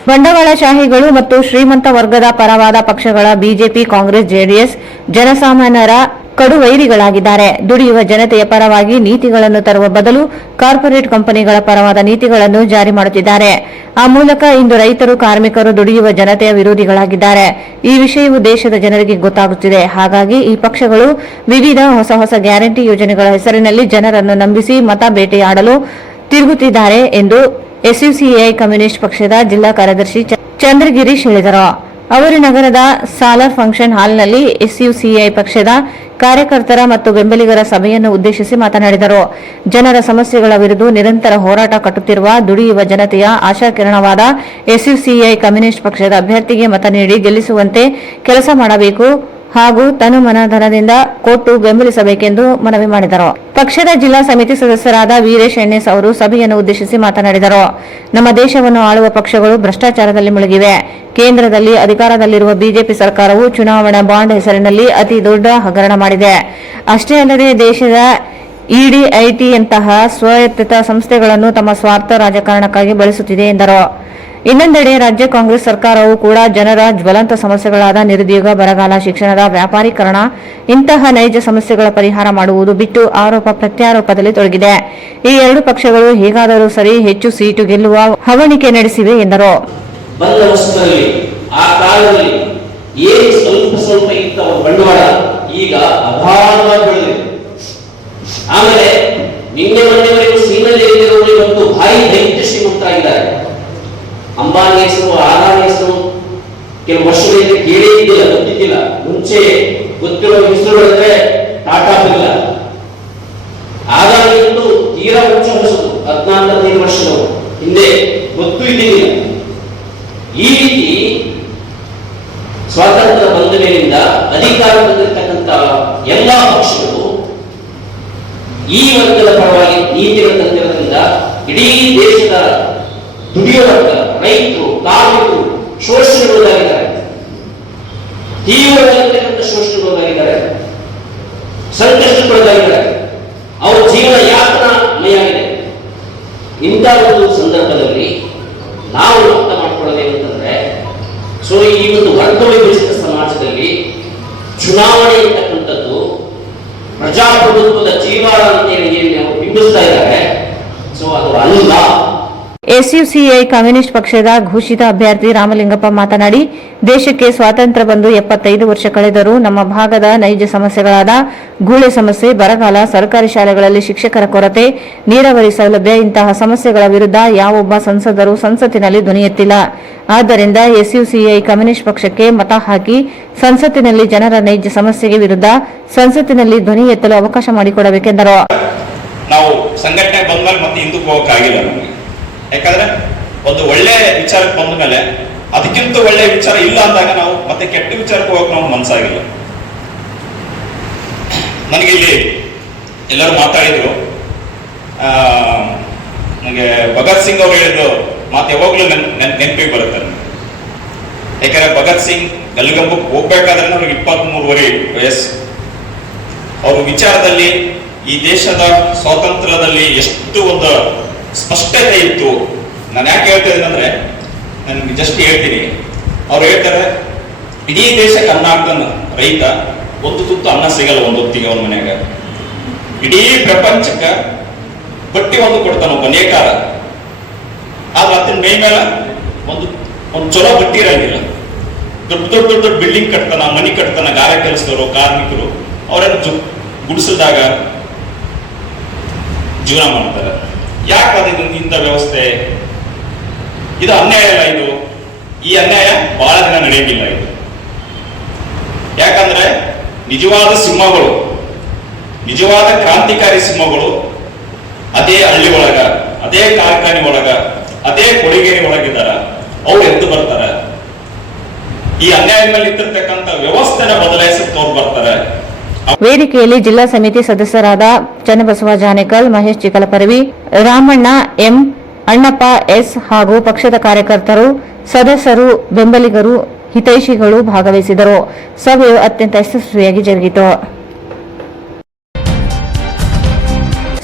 ಬಂಡವಾಳಶಾಹಿಗಳು ಮತ್ತು ಶ್ರೀಮಂತ ವರ್ಗದ ಪರವಾದ ಪಕ್ಷಗಳ ಬಿಜೆಪಿ, ಕಾಂಗ್ರೆಸ್, ಜೆಡಿಎಸ್ ಜನಸಾಮಾನ್ಯರ ಕಡುವೈರಿಗಳಾಗಿದ್ದಾರೆ. ದುಡಿಯುವ ಜನತೆಯ ಪರವಾಗಿ ನೀತಿಗಳನ್ನು ತರುವ ಬದಲು ಕಾರ್ಪೊರೇಟ್ ಕಂಪನಿಗಳ ಪರವಾದ ನೀತಿಗಳನ್ನು ಜಾರಿ ಮಾಡುತ್ತಿದ್ದಾರೆ. ಆ ಮೂಲಕ ಇಂದು ರೈತರು, ಕಾರ್ಮಿಕರು ದುಡಿಯುವ ಜನತೆಯ ವಿರೋಧಿಗಳಾಗಿದ್ದಾರೆ. ಈ ವಿಷಯವು ದೇಶದ ಜನರಿಗೆ ಗೊತ್ತಾಗುತ್ತಿದೆ. ಹಾಗಾಗಿ ಈ ಪಕ್ಷಗಳು ವಿವಿಧ ಹೊಸ ಗ್ಯಾರಂಟಿ ಯೋಜನೆಗಳ ಹೆಸರಿನಲ್ಲಿ ಜನರನ್ನು ನಂಬಿಸಿ ಮತ ಬೇಟೆಯಾಡಲು ತಿರುಗುತ್ತಿದ್ದಾರೆ ಎಂದು ಎಸ್ಯುಸಿಐ ಕಮ್ಯುನಿಸ್ಟ್ ಪಕ್ಷದ ಜಿಲ್ಲಾ ಕಾರ್ಯದರ್ಶಿ ಚಂದ್ರಗಿರೀಶ್ ಹೇಳಿದರು. ಅವರು ನಗರದ ಸಾಲರ್ ಫಂಕ್ಷನ್ ಹಾಲ್ನಲ್ಲಿ ಎಸ್ಯುಸಿಐ ಪಕ್ಷದ ಕಾರ್ಯಕರ್ತರ ಮತ್ತು ಬೆಂಬಲಿಗರ ಸಭೆಯನ್ನು ಉದ್ದೇಶಿಸಿ ಮಾತನಾಡಿದರು. ಜನರ ಸಮಸ್ಯೆಗಳ ವಿರುದ್ಧ ನಿರಂತರ ಹೋರಾಟ ಕಟ್ಟುತ್ತಿರುವ ದುಡಿಯುವ ಜನತೆಯ ಆಶಾಕಿರಣವಾದ ಎಸ್ಯುಸಿಐ ಕಮ್ಯುನಿಸ್ಟ್ ಪಕ್ಷದ ಅಭ್ಯರ್ಥಿಗೆ ಮತ ನೀಡಿ ಗೆಲ್ಲಿಸುವಂತೆ ಕೆಲಸ ಮಾಡಬೇಕು ಹಾಗೂ ತನುಮನಧನದಿಂದ ಕೊಟ್ಟು ಬೆಂಬಲಿಸಬೇಕೆಂದು ಮನವಿ ಮಾಡಿದರು. ಪಕ್ಷದ ಜಿಲ್ಲಾ ಸಮಿತಿ ಸದಸ್ಯರಾದ ವೀರೇಶ್ ಎನ್ಎಸ್ ಅವರು ಸಭೆಯನ್ನು ಉದ್ದೇಶಿಸಿ ಮಾತನಾಡಿದರು. ನಮ್ಮ ದೇಶವನ್ನು ಆಳುವ ಪಕ್ಷಗಳು ಭ್ರಷ್ಟಾಚಾರದಲ್ಲಿ ಮುಳುಗಿವೆ. ಕೇಂದ್ರದಲ್ಲಿ ಅಧಿಕಾರದಲ್ಲಿರುವ ಬಿಜೆಪಿ ಸರ್ಕಾರವು ಚುನಾವಣಾ ಬಾಂಡ್ ಹೆಸರಿನಲ್ಲಿ ಅತಿ ದೊಡ್ಡ ಹಗರಣ ಮಾಡಿದೆ. ಅಷ್ಟೇ ಅಲ್ಲದೆ ದೇಶದ ಇಡಿಐಟಿಯಂತಹ ಸ್ವಾಯತ್ತ ಸಂಸ್ಥೆಗಳನ್ನು ತಮ್ಮ ಸ್ವಾರ್ಥ ರಾಜಕಾರಣಕ್ಕಾಗಿ ಬಳಸುತ್ತಿದೆ ಎಂದರು. ಇನ್ನೊಂದೆಡೆ ರಾಜ್ಯ ಕಾಂಗ್ರೆಸ್ ಸರ್ಕಾರವು ಕೂಡ ಜನರ ಜ್ವಲಂತ ಸಮಸ್ಯೆಗಳಾದ ನಿರುದ್ಯೋಗ, ಬರಗಾಲ, ಶಿಕ್ಷಣದ ವ್ಯಾಪಾರೀಕರಣ ಇಂತಹ ನೈಜ ಸಮಸ್ಯೆಗಳ ಪರಿಹಾರ ಮಾಡುವುದು ಬಿಟ್ಟು ಆರೋಪ ಪ್ರತ್ಯಾರೋಪದಲ್ಲಿ ತೊಡಗಿದೆ. ಈ ಎರಡು ಪಕ್ಷಗಳು ಹೇಗಾದರೂ ಸರಿ ಹೆಚ್ಚು ಸೀಟು ಗೆಲ್ಲುವ ಹವಣಿಕೆ ನಡೆಸಿವೆ ಎಂದರು. ಬಂದ ವರ್ಷದಲ್ಲಿ ಆ ಕಾಲದಲ್ಲಿ ಏನು ಸ್ವಲ್ಪ ಇದ್ದ ಬಂಡವಾಳ ಈಗ ಅಗಾಧವಾಗಿ ಬೆಳೆದಿದೆ. ಆಮೇಲೆ ನಿನ್ನೆ ಮೊನ್ನೆವರೆಗೂ ಸೀನಲ್ಲಿ ಇರುವವರು ಇವತ್ತು ಭಾರಿ ದೈತ್ಯ ಶ್ರೀಮಂತರಾಗಿದ್ದಾರೆ. ಅಂಬಾನಿ ಹೆಸರು, ಆದಾನಿ ಹೆಸರು ಕೆಲವು ವರ್ಷಗಳಿಂದ ಕೇಳೇ ಇದ್ದಿಲ್ಲ, ಗೊತ್ತಿದ್ದಿಲ್ಲ. ಮುಂಚೆ ಗೊತ್ತಿರೋ ಹೆಸರುಗಳಿದ್ರೆ ಟಾಟಾ ಬಿರ್ಲಾ, ಆದಾನಿ ಅಂತೂ ತೀರಾ ಮುಂಚೆ ಹೊಸದು 14-15 ವರ್ಷದವರು ಹಿಂದೆ ಗೊತ್ತೂ ಇದ್ದಿಲ್ಲ. ಈ ರೀತಿ ಸ್ವಾತಂತ್ರ್ಯ ಬಂದ ಮೇಲಿಂದ ಅಧಿಕಾರ ಬಂದಿರತಕ್ಕಂತ ಎಲ್ಲಾ ಪಕ್ಷಗಳು ಈ ವರ್ಗದ ಪರವಾಗಿ ನೀತಿಗಳು ತಂದಿರೋದ್ರಿಂದ ಇಡೀ ದೇಶದ ದುಡಿಯುವ ವರ್ಗ, ರೈತರು, ಕಾರ್ಮಿಕರು ಶೋಷಣೆಗೊಳಗಾಗಿದ್ದಾರೆ. ತೀವ್ರವಾಗಿರ್ತಕ್ಕಂಥ ಶೋಷಣೆ ಅನುಭವಿಸುವವರಾಗಿದ್ದಾರೆ, ಸಂಕಷ್ಟಕ್ಕೊಳಗಾಗಿದ್ದಾರೆ, ಅವರ ಜೀವನ ಯಾತನಾಮಯಾಗಿದೆ. ಇಂಥ ಒಂದು ಸಂದರ್ಭದಲ್ಲಿ ನಾವು ಅರ್ಥ ಮಾಡ್ಕೊಳ್ಳೋದೇನಂತಂದ್ರೆ, ಸೊ ಈ ಒಂದು ವರ್ಗವೈವಿಧ್ಯ ಸಮಾಜದಲ್ಲಿ ಚುನಾವಣೆ ಅಂತಕ್ಕಂಥದ್ದು ಪ್ರಜಾಪ್ರಭುತ್ವದ ಜೀವಾಳ ಅಂತೇಳಿ ನಾವು ಬಿಂಬಿಸ್ತಾ ಇದ್ದಾರೆ. ಸೊ ಅದು ಅಲ್ಲ. ಎಸ್ಯುಸಿಐ ಕಮ್ಯುನಿಸ್ಟ್ ಪಕ್ಷದ ಘೋಷಿತ ಅಭ್ಯರ್ಥಿ ರಾಮಲಿಂಗಪ್ಪ ಮಾತನಾಡಿ, ದೇಶಕ್ಕೆ ಸ್ವಾತಂತ್ರ್ಯ ಬಂದು 75 ವರ್ಷ ಕಳೆದರೂ ನಮ್ಮ ಭಾಗದ ನೈಜ ಸಮಸ್ಯೆಗಳಾದ ಗೂಳೆ ಸಮಸ್ಯೆ, ಬರಗಾಲ, ಸರ್ಕಾರಿ ಶಾಲೆಗಳಲ್ಲಿ ಶಿಕ್ಷಕರ ಕೊರತೆ, ನೀರಾವರಿ ಸೌಲಭ್ಯ ಇಂತಹ ಸಮಸ್ಯೆಗಳ ವಿರುದ್ಧ ಯಾವೊಬ್ಬ ಸಂಸದರು ಸಂಸತ್ತಿನಲ್ಲಿ ಧ್ವನಿ ಎತ್ತಿಲ್ಲ. ಆದ್ದರಿಂದ ಎಸ್ಯುಸಿಐ ಕಮ್ಯುನಿಸ್ಟ್ ಪಕ್ಷಕ್ಕೆ ಮತ ಹಾಕಿ ಸಂಸತ್ತಿನಲ್ಲಿ ಜನರ ನೈಜ ಸಮಸ್ಯೆಗೆ ವಿರುದ್ಧ ಸಂಸತ್ತಿನಲ್ಲಿ ಧ್ವನಿ ಎತ್ತಲು ಅವಕಾಶ ಮಾಡಿಕೊಡಬೇಕೆಂದರು. ನಾವು ಸಂಘಟನೆ ಬಂದ ಮೇಲೆ ಮತ್ತೆ ಹಿಂದಕ್ಕೆ ಹೋಗಕ್ಕಾಗಿಲ್ಲ ನಮಗೆ. ಯಾಕಂದ್ರೆ ಒಂದು ಒಳ್ಳೆ ವಿಚಾರಕ್ಕೆ ಬಂದ ಮೇಲೆ ಅದಕ್ಕಿಂತ ಒಳ್ಳೆ ವಿಚಾರ ಇಲ್ಲ ಅಂದಾಗ ನಾವು ಮತ್ತೆ ಕೆಟ್ಟ ವಿಚಾರಕ್ಕೆ ಹೋಗಕ್ಕೆ ನಾವು ಮನಸ್ಸಾಗಿಲ್ಲ. ನನಗೆ ಇಲ್ಲಿ ಎಲ್ಲರೂ ಮಾತಾಡಿದ್ರು, ನನಗೆ ಭಗತ್ ಸಿಂಗ್ ಅವ್ರು ಹೇಳಿದ್ರು ಮಾತು ಯಾವಾಗ್ಲೂ ನೆನಪಿಗೆ ಬರುತ್ತೆ. ಯಾಕಂದ್ರೆ ಭಗತ್ ಸಿಂಗ್ ಗಲ್ಗಂಬಕ್ಕೆ ಹೋಗ್ಬೇಕಾದ್ರೆ ಅವ್ರಿಗೆ 23 ವಯಸ್ಸು. ಅವ್ರ ವಿಚಾರದಲ್ಲಿ ಈ ದೇಶದ ಸ್ವಾತಂತ್ರ್ಯದಲ್ಲಿ ಎಷ್ಟು ಒಂದು ಸ್ಪಷ್ಟತೆ ಇತ್ತು. ನಾನು ಯಾಕೆ ಹೇಳ್ತಾ ಇದ್ದೀನಿ ಅಂದ್ರೆ, ನಾನು ಜಸ್ಟ್ ಹೇಳ್ತೀನಿ, ಅವ್ರು ಹೇಳ್ತಾರೆ ಇಡೀ ದೇಶಕ್ಕೆ ಅನ್ನ ಹಾಕ್ತಾನ ರೈತ, ಒಂದು ತುತ್ತು ಅನ್ನ ಸಿಗಲ್ಲ ಒಂದು ಹೊತ್ತಿಗೆ ಅವನ ಮನ್ಯಾಗ. ಇಡೀ ಪ್ರಪಂಚಕ್ಕೆ ಬಟ್ಟಿ ಒಂದು ಕೊಡ್ತಾನ ಒಬ್ಬ ನೇಕಾರ, ಆದ್ರೆ ಅದನ್ನ ಮೈ ಮೇಲೆ ಒಂದು ಚಲೋ ಬಟ್ಟಿ ಇರಂಗಿಲ್ಲ. ದೊಡ್ಡ ಬಿಲ್ಡಿಂಗ್ ಕಟ್ತಾನ, ಮನಿ ಕಟ್ತಾನ, ಗಾರೆ ಕೆಲಸದವರು, ಕಾರ್ಮಿಕರು ಅವರನ್ನು ಗುಡಿಸಿದಾಗ ಜೀವನ ಮಾಡ್ತಾರೆ. ಯಾಕೆ ಇಂಥ ವ್ಯವಸ್ಥೆ? ಇದು ಅನ್ಯಾಯ ಅಲ್ಲ. ಈ ಅನ್ಯಾಯ ಬಹಳ ದಿನ ನಡೆಯಂಗಿಲ್ಲ. ಇದು ಯಾಕಂದ್ರೆ ನಿಜವಾದ ಸಿಂಹಗಳು, ನಿಜವಾದ ಕ್ರಾಂತಿಕಾರಿ ಸಿಂಹಗಳು ಅದೇ ಹಳ್ಳಿ ಒಳಗ, ಅದೇ ಕಾರ್ಖಾನೆ ಒಳಗ, ಅದೇ ಕೊಡಿಗೇರಿ ಒಳಗಿದ್ದಾರ. ಅವ್ರು ಎದ್ದು ಬರ್ತಾರ. ಈ ಅನ್ಯಾಯದ ಮೇಲೆ ಇಟ್ಟಿರ್ತಕ್ಕಂಥ ವ್ಯವಸ್ಥೆನ ಬದಲಾಯಿಸಕ್ಕೆ ಅವ್ರು ಬರ್ತಾರೆ. ವೇದಿಕೆಯಲ್ಲಿ ಜಿಲ್ಲಾ ಸಮಿತಿ ಸದಸ್ಯರಾದ ಚನ್ನಬಸವ ಜಾನೇಕಲ್, ಮಹೇಶ್ ಚಿಕಲಪರವಿ, ರಾಮಣ್ಣ ಎಂ, ಅಣ್ಣಪ್ಪ ಎಸ್ ಹಾಗೂ ಪಕ್ಷದ ಕಾರ್ಯಕರ್ತರು, ಸದಸ್ಯರು, ಬೆಂಬಲಿಗರು, ಹಿತೈಷಿಗಳು ಭಾಗವಹಿಸಿದರು. ಸಭೆಯು ಅತ್ಯಂತ ಯಶಸ್ವಿಯಾಗಿ ಜರುಗಿತು.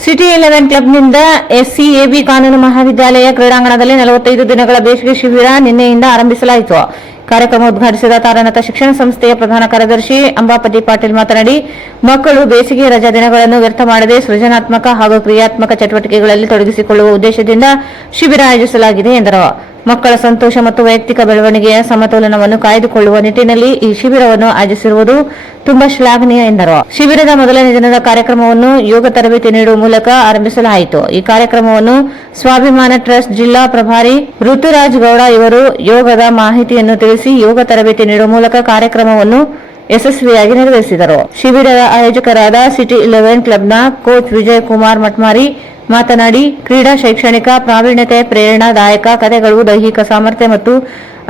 ಸಿಟಿ 11 ಕ್ಲಬ್ನಿಂದ ಎಸ್ಸಿಎಬಿ ಕಾನೂನು ಮಹಾವಿದ್ಯಾಲಯ ಕ್ರೀಡಾಂಗಣದಲ್ಲಿ 45 ದಿನಗಳ ಬೇಸಿಗೆ ಶಿಬಿರ ನಿನ್ನೆಯಿಂದ ಆರಂಭಿಸಲಾಯಿತು. ಕಾರ್ಯಕ್ರಮ ಉದ್ಘಾಟಿಸಿದ ತಾರಾನಾಥ ಶಿಕ್ಷಣ ಸಂಸ್ಥೆಯ ಪ್ರಧಾನ ಕಾರ್ಯದರ್ಶಿ ಅಂಬಾಪತಿ ಪಾಟೀಲ್ ಮಾತನಾಡಿ, ಮಕ್ಕಳು ಬೇಸಿಗೆ ರಜಾ ದಿನಗಳನ್ನು ವ್ಯರ್ಥ ಮಾಡದೆ ಸೃಜನಾತ್ಮಕ ಹಾಗೂ ಕ್ರಿಯಾತ್ಮಕ ಚಟುವಟಿಕೆಗಳಲ್ಲಿ ತೊಡಗಿಸಿಕೊಳ್ಳುವ ಉದ್ದೇಶದಿಂದ ಶಿಬಿರ ಆಯೋಜಿಸಲಾಗಿದೆ ಎಂದರು. ಮಕ್ಕಳ ಸಂತೋಷ ಮತ್ತು ವೈಯಕ್ತಿಕ ಬೆಳವಣಿಗೆಯ ಸಮತೋಲನವನ್ನು ಕಾಯ್ದುಕೊಳ್ಳುವ ನಿಟ್ಟಿನಲ್ಲಿ ಈ ಶಿಬಿರವನ್ನು ಆಯೋಜಿಸಿರುವುದು ತುಂಬಾ ಶ್ಲಾಘನೀಯ ಎಂದರು. ಶಿಬಿರದ ಮೊದಲನೇ ದಿನದ ಕಾರ್ಯಕ್ರಮವನ್ನು ಯೋಗ ತರಬೇತಿ ನೀಡುವ ಮೂಲಕ ಆರಂಭಿಸಲಾಯಿತು. ಈ ಕಾರ್ಯಕ್ರಮವನ್ನು ಸ್ವಾಭಿಮಾನ ಟ್ರಸ್ಟ್ ಜಿಲ್ಲಾ ಪ್ರಭಾರಿ ಋತುರಾಜ್ ಗೌಡ ಇವರು ಯೋಗದ ಮಾಹಿತಿಯನ್ನು ತಿಳಿಸಿ ಯೋಗ ತರಬೇತಿ ನೀಡುವ ಮೂಲಕ ಕಾರ್ಯಕ್ರಮವನ್ನು ಯಶಸ್ವಿಯಾಗಿ ನಿರ್ವಹಿಸಿದರು. ಶಿಬಿರದ ಆಯೋಜಕರಾದ ಸಿಟಿ 11 ಕ್ಲಬ್ನ ಕೋಚ್ ವಿಜಯ್ ಕುಮಾರ್ ಮಟ್ಮಾರಿ ಮಾತನಾಡಿ, ಕ್ರೀಡಾ ಶೈಕ್ಷಣಿಕ ಪ್ರಾವೀಣ್ಯತೆ, ಪ್ರೇರಣಾದಾಯಕ ಕಥೆಗಳು, ದೈಹಿಕ ಸಾಮರ್ಥ್ಯ ಮತ್ತು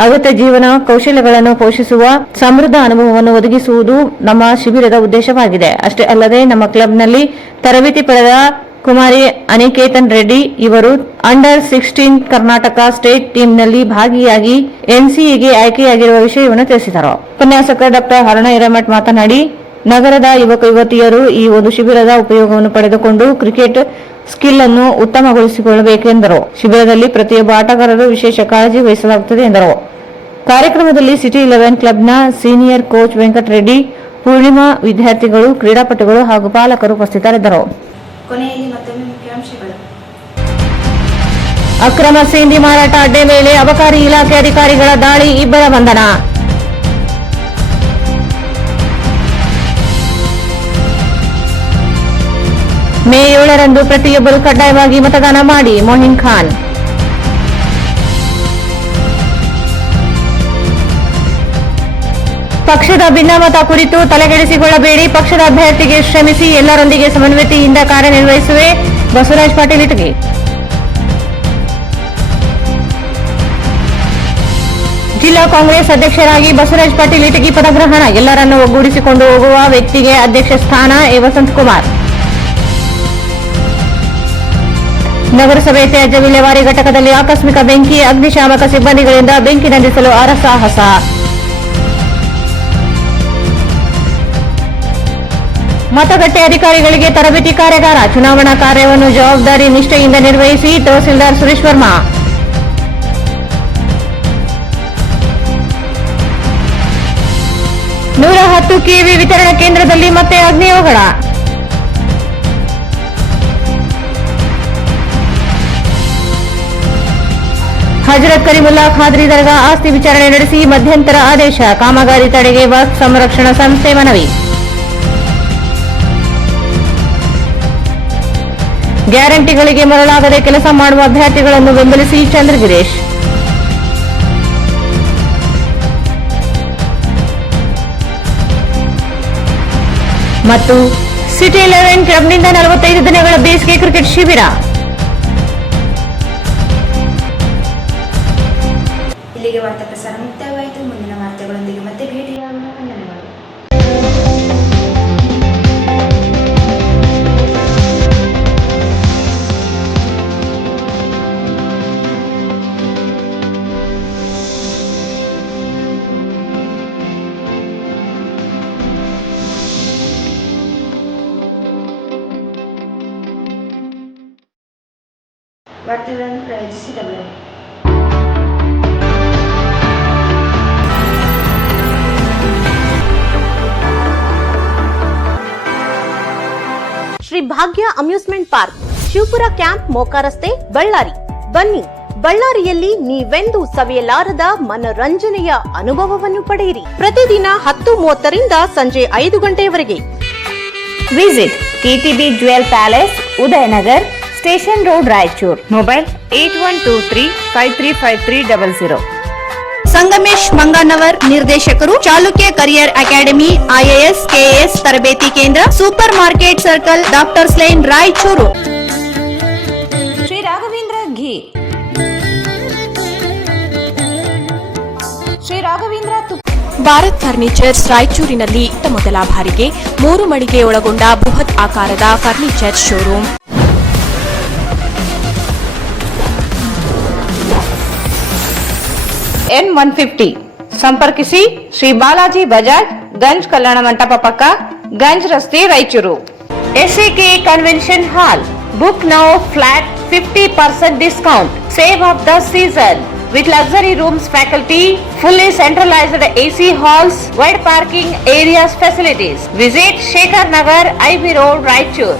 ಅಗತ್ಯ ಜೀವನ ಕೌಶಲ್ಯಗಳನ್ನು ಪೋಷಿಸುವ ಸಮೃದ್ಧ ಅನುಭವವನ್ನು ಒದಗಿಸುವುದು ನಮ್ಮ ಶಿಬಿರದ ಉದ್ದೇಶವಾಗಿದೆ. ಅಷ್ಟೇ ಅಲ್ಲದೆ ನಮ್ಮ ಕ್ಲಬ್ನಲ್ಲಿ ತರಬೇತಿ ಪಡೆದ ಕುಮಾರಿ ಅನಿಕೇತನ್ ರೆಡ್ಡಿ ಇವರು ಅಂಡರ್ 16 ಕರ್ನಾಟಕ ಸ್ಟೇಟ್ ಟೀಮ್ನಲ್ಲಿ ಭಾಗಿಯಾಗಿ ಎನ್ಸಿಎಗೆ ಆಯ್ಕೆಯಾಗಿರುವ ವಿಷಯವನ್ನು ತಿಳಿಸಿದರು. ಉಪನ್ಯಾಸಕ ಡಾ ಹರಣ ಹಿರೇಮಠ್ ಮಾತನಾಡಿ, ನಗರದ ಯುವಕ ಯುವತಿಯರು ಈ ಒಂದು ಶಿಬಿರದ ಉಪಯೋಗವನ್ನು ಪಡೆದುಕೊಂಡು ಕ್ರಿಕೆಟ್ ಸ್ಕಿಲ್ ಅನ್ನು ಉತ್ತಮಗೊಳಿಸಿಕೊಳ್ಳಬೇಕೆಂದರು. ಶಿಬಿರದಲ್ಲಿ ಪ್ರತಿಯೊಬ್ಬ ಆಟಗಾರರು ವಿಶೇಷ ಕಾಳಜಿ ವಹಿಸಲಾಗುತ್ತದೆ ಎಂದರು. ಕಾರ್ಯಕ್ರಮದಲ್ಲಿ ಸಿಟಿ 11 ಕ್ಲಬ್ನ ಸೀನಿಯರ್ ಕೋಚ್ ವೆಂಕಟರೆಡ್ಡಿ, ಪೂರ್ಣಿಮಾ, ವಿದ್ಯಾರ್ಥಿಗಳು, ಕ್ರೀಡಾಪಟುಗಳು ಹಾಗೂ ಪಾಲಕರು ಉಪಸ್ಥಿತರಿದ್ದರು. ಕೊನೆಯಲ್ಲಿ ಮತ್ತೊಮ್ಮೆ ಮುಖ್ಯಾಂಶಗಳು. ಅಕ್ರಮ ಸೇಂದಿ ಮಾರಾಟ ಅಡ್ಡೆ ಮೇಲೆ ಅಬಕಾರಿ ಇಲಾಖೆ ಅಧಿಕಾರಿಗಳ ದಾಳಿ, 2 ಬಂಧನ. ಮೇ 7ರಂದು ಪ್ರತಿಯೊಬ್ಬರು ಕಡ್ಡಾಯವಾಗಿ ಮತದಾನ ಮಾಡಿ, ಮೊಹಿನ್ ಖಾನ್. ಪಕ್ಷದ ಭಿನ್ನಮತ ಕುರಿತು ತಲೆಗೆಡಿಸಿಕೊಳ್ಳಬೇಡಿ, ಪಕ್ಷದ ಅಭ್ಯರ್ಥಿಗೆ ಶ್ರಮಿಸಿ, ಎಲ್ಲರೊಂದಿಗೆ ಸಮನ್ವಯತೆಯಿಂದ ಕಾರ್ಯನಿರ್ವಹಿಸುವೆ, ಬಸವರಾಜ್ ಪಾಟೀಲ್ ಇಟಗಿ. ಜಿಲ್ಲಾ ಕಾಂಗ್ರೆಸ್ ಅಧ್ಯಕ್ಷರಾಗಿ ಬಸವರಾಜ್ ಪಾಟೀಲ್ ಇಟಗಿ ಪದಗ್ರಹಣ, ಎಲ್ಲರನ್ನೂ ಒಗ್ಗೂಡಿಸಿಕೊಂಡು ಹೋಗುವ ವ್ಯಕ್ತಿಗೆ ಅಧ್ಯಕ್ಷ ಸ್ಥಾನ, ಎ ವಸಂತಕುಮಾರ್. ನಗರಸಭೆ ತ್ಯಾಜ್ಯ ವಿಲೇವಾರಿ ಘಟಕದಲ್ಲಿ ಆಕಸ್ಮಿಕ ಬೆಂಕಿ, ಅಗ್ನಿಶಾಮಕ ಸಿಬ್ಬಂದಿಗಳಿಂದ ಬೆಂಕಿ ನಂದಿಸಲು ಹರಸಾಹಸ. ಮತಗಟ್ಟೆ ಅಧಿಕಾರಿಗಳಿಗೆ ತರಬೇತಿ ಕಾರ್ಯಾಗಾರ. ಚುನಾವಣಾ ಕಾರ್ಯವನ್ನು ಜವಾಬ್ದಾರಿ ನಿಷ್ಠೆಯಿಂದ ನಿರ್ವಹಿಸಿ ತಹಸೀಲ್ದಾರ್ ಸುರೇಶ್ ವರ್ಮಾ. ನೂರ 10 ಕೆವಿ ವಿತರಣಾ ಕೇಂದ್ರದಲ್ಲಿ ಮತ್ತೆ ಅಗ್ನಿ ಅವಘಡ. ಹಜರತ್ ಕರೀಮುಲ್ಲಾ ಖಾದ್ರಿ ದರ್ಗಾ ಆಸ್ತಿ ವಿಚಾರಣೆ ನಡೆಸಿ ಮಧ್ಯಂತರ ಆದೇಶ. ಕಾಮಗಾರಿ ತಡೆಗೆ ವಕ್ಫ್ ಸಂರಕ್ಷಣಾ ಸಂಸ್ಥೆ ಮನವಿ. ಗ್ಯಾರಂಟಿಗಳಿಗೆ ಮರಳಾಗದೆ ಕೆಲಸ ಮಾಡುವ ಅಭ್ಯರ್ಥಿಗಳನ್ನು ಬೆಂಬಲಿಸಿ ಚಂದ್ರಗಿರೀಶ್. ಮತ್ತು ಸಿಟಿ 11 ಕ್ಲಬ್ನಿಂದ 45 ದಿನಗಳ ಬೇಸಿಗೆ ಕ್ರಿಕೆಟ್ ಶಿಬಿರ. ಇಲ್ಲಿಗೆ ವಾರ್ತಾ ಪ್ರಸಾರ ಮುಕ್ತಾಯವಾಯಿತು. ಮುಂದಿನ ವಾರ್ತೆಗಳೊಂದಿಗೆ ಮತ್ತೆ ಭೇಟಿಯಾಗೋಣ. ಧನ್ಯವಾದಗಳು. ವಾರ್ತೆಗಳನ್ನು ಪ್ರಯೋಜಿಸಿದವರು ಶ್ರೀ ಭಾಗ್ಯ amusement park, Shivapura camp, Moka ರಸ್ತೆ, ಬಳ್ಳಾರಿ. ಬನ್ನಿ, ಬಳ್ಳಾರಿಯಲ್ಲಿ ನೀವೆಂದೂ ಸವಿಯಲಾರದ ಮನರಂಜನೆಯ ಅನುಭವವನ್ನು ಪಡೆಯಿರಿ. ಪ್ರತಿದಿನ 10:30ರಿಂದ ಸಂಜೆ 5 ಗಂಟೆಯವರೆಗೆ. Visit KTB jewel palace, Udayanagar, station road, Raichur. Mobile 8123535300. Sangamesh Manganavar, ನಿರ್ದೇಶಕರು, Chalukya career academy, IAS, KAS ತರಬೇತಿ ಕೇಂದ್ರ, super market circle, doctors line, Raichur. Shri Raghavendra ಘೀ, ಶ್ರೀ ರಾಘವೇಂದ್ರ ಭಾರತ್ ಫರ್ನಿಚರ್ಸ್ ರಾಯಚೂರಿನಲ್ಲಿ ಇತ್ತ ಮೊದಲ ಬಾರಿಗೆ 3 ಮಳಿಗೆ ಒಳಗೊಂಡ ಬೃಹತ್ ಆಕಾರದ ಫರ್ನಿಚರ್ ಶೋರೂಮ್. N150. ಸಂಪರ್ಕಿಸಿ ಶ್ರೀ ಬಾಲಾಜಿ ಬಜಾಜ್, ಗಂಜ್ ಕಲ್ಯಾಣ ಮಂಟಪ ಪಕ್ಕ, ಗಂಜ್ ರಸ್ತೆ, Raichur. SAK convention hall. Book now flat 50% discount. Save of the season. With luxury rooms, faculty, fully centralized AC halls, wide parking areas, facilities. Visit Shekhar Nagar, IB Road, Raichur.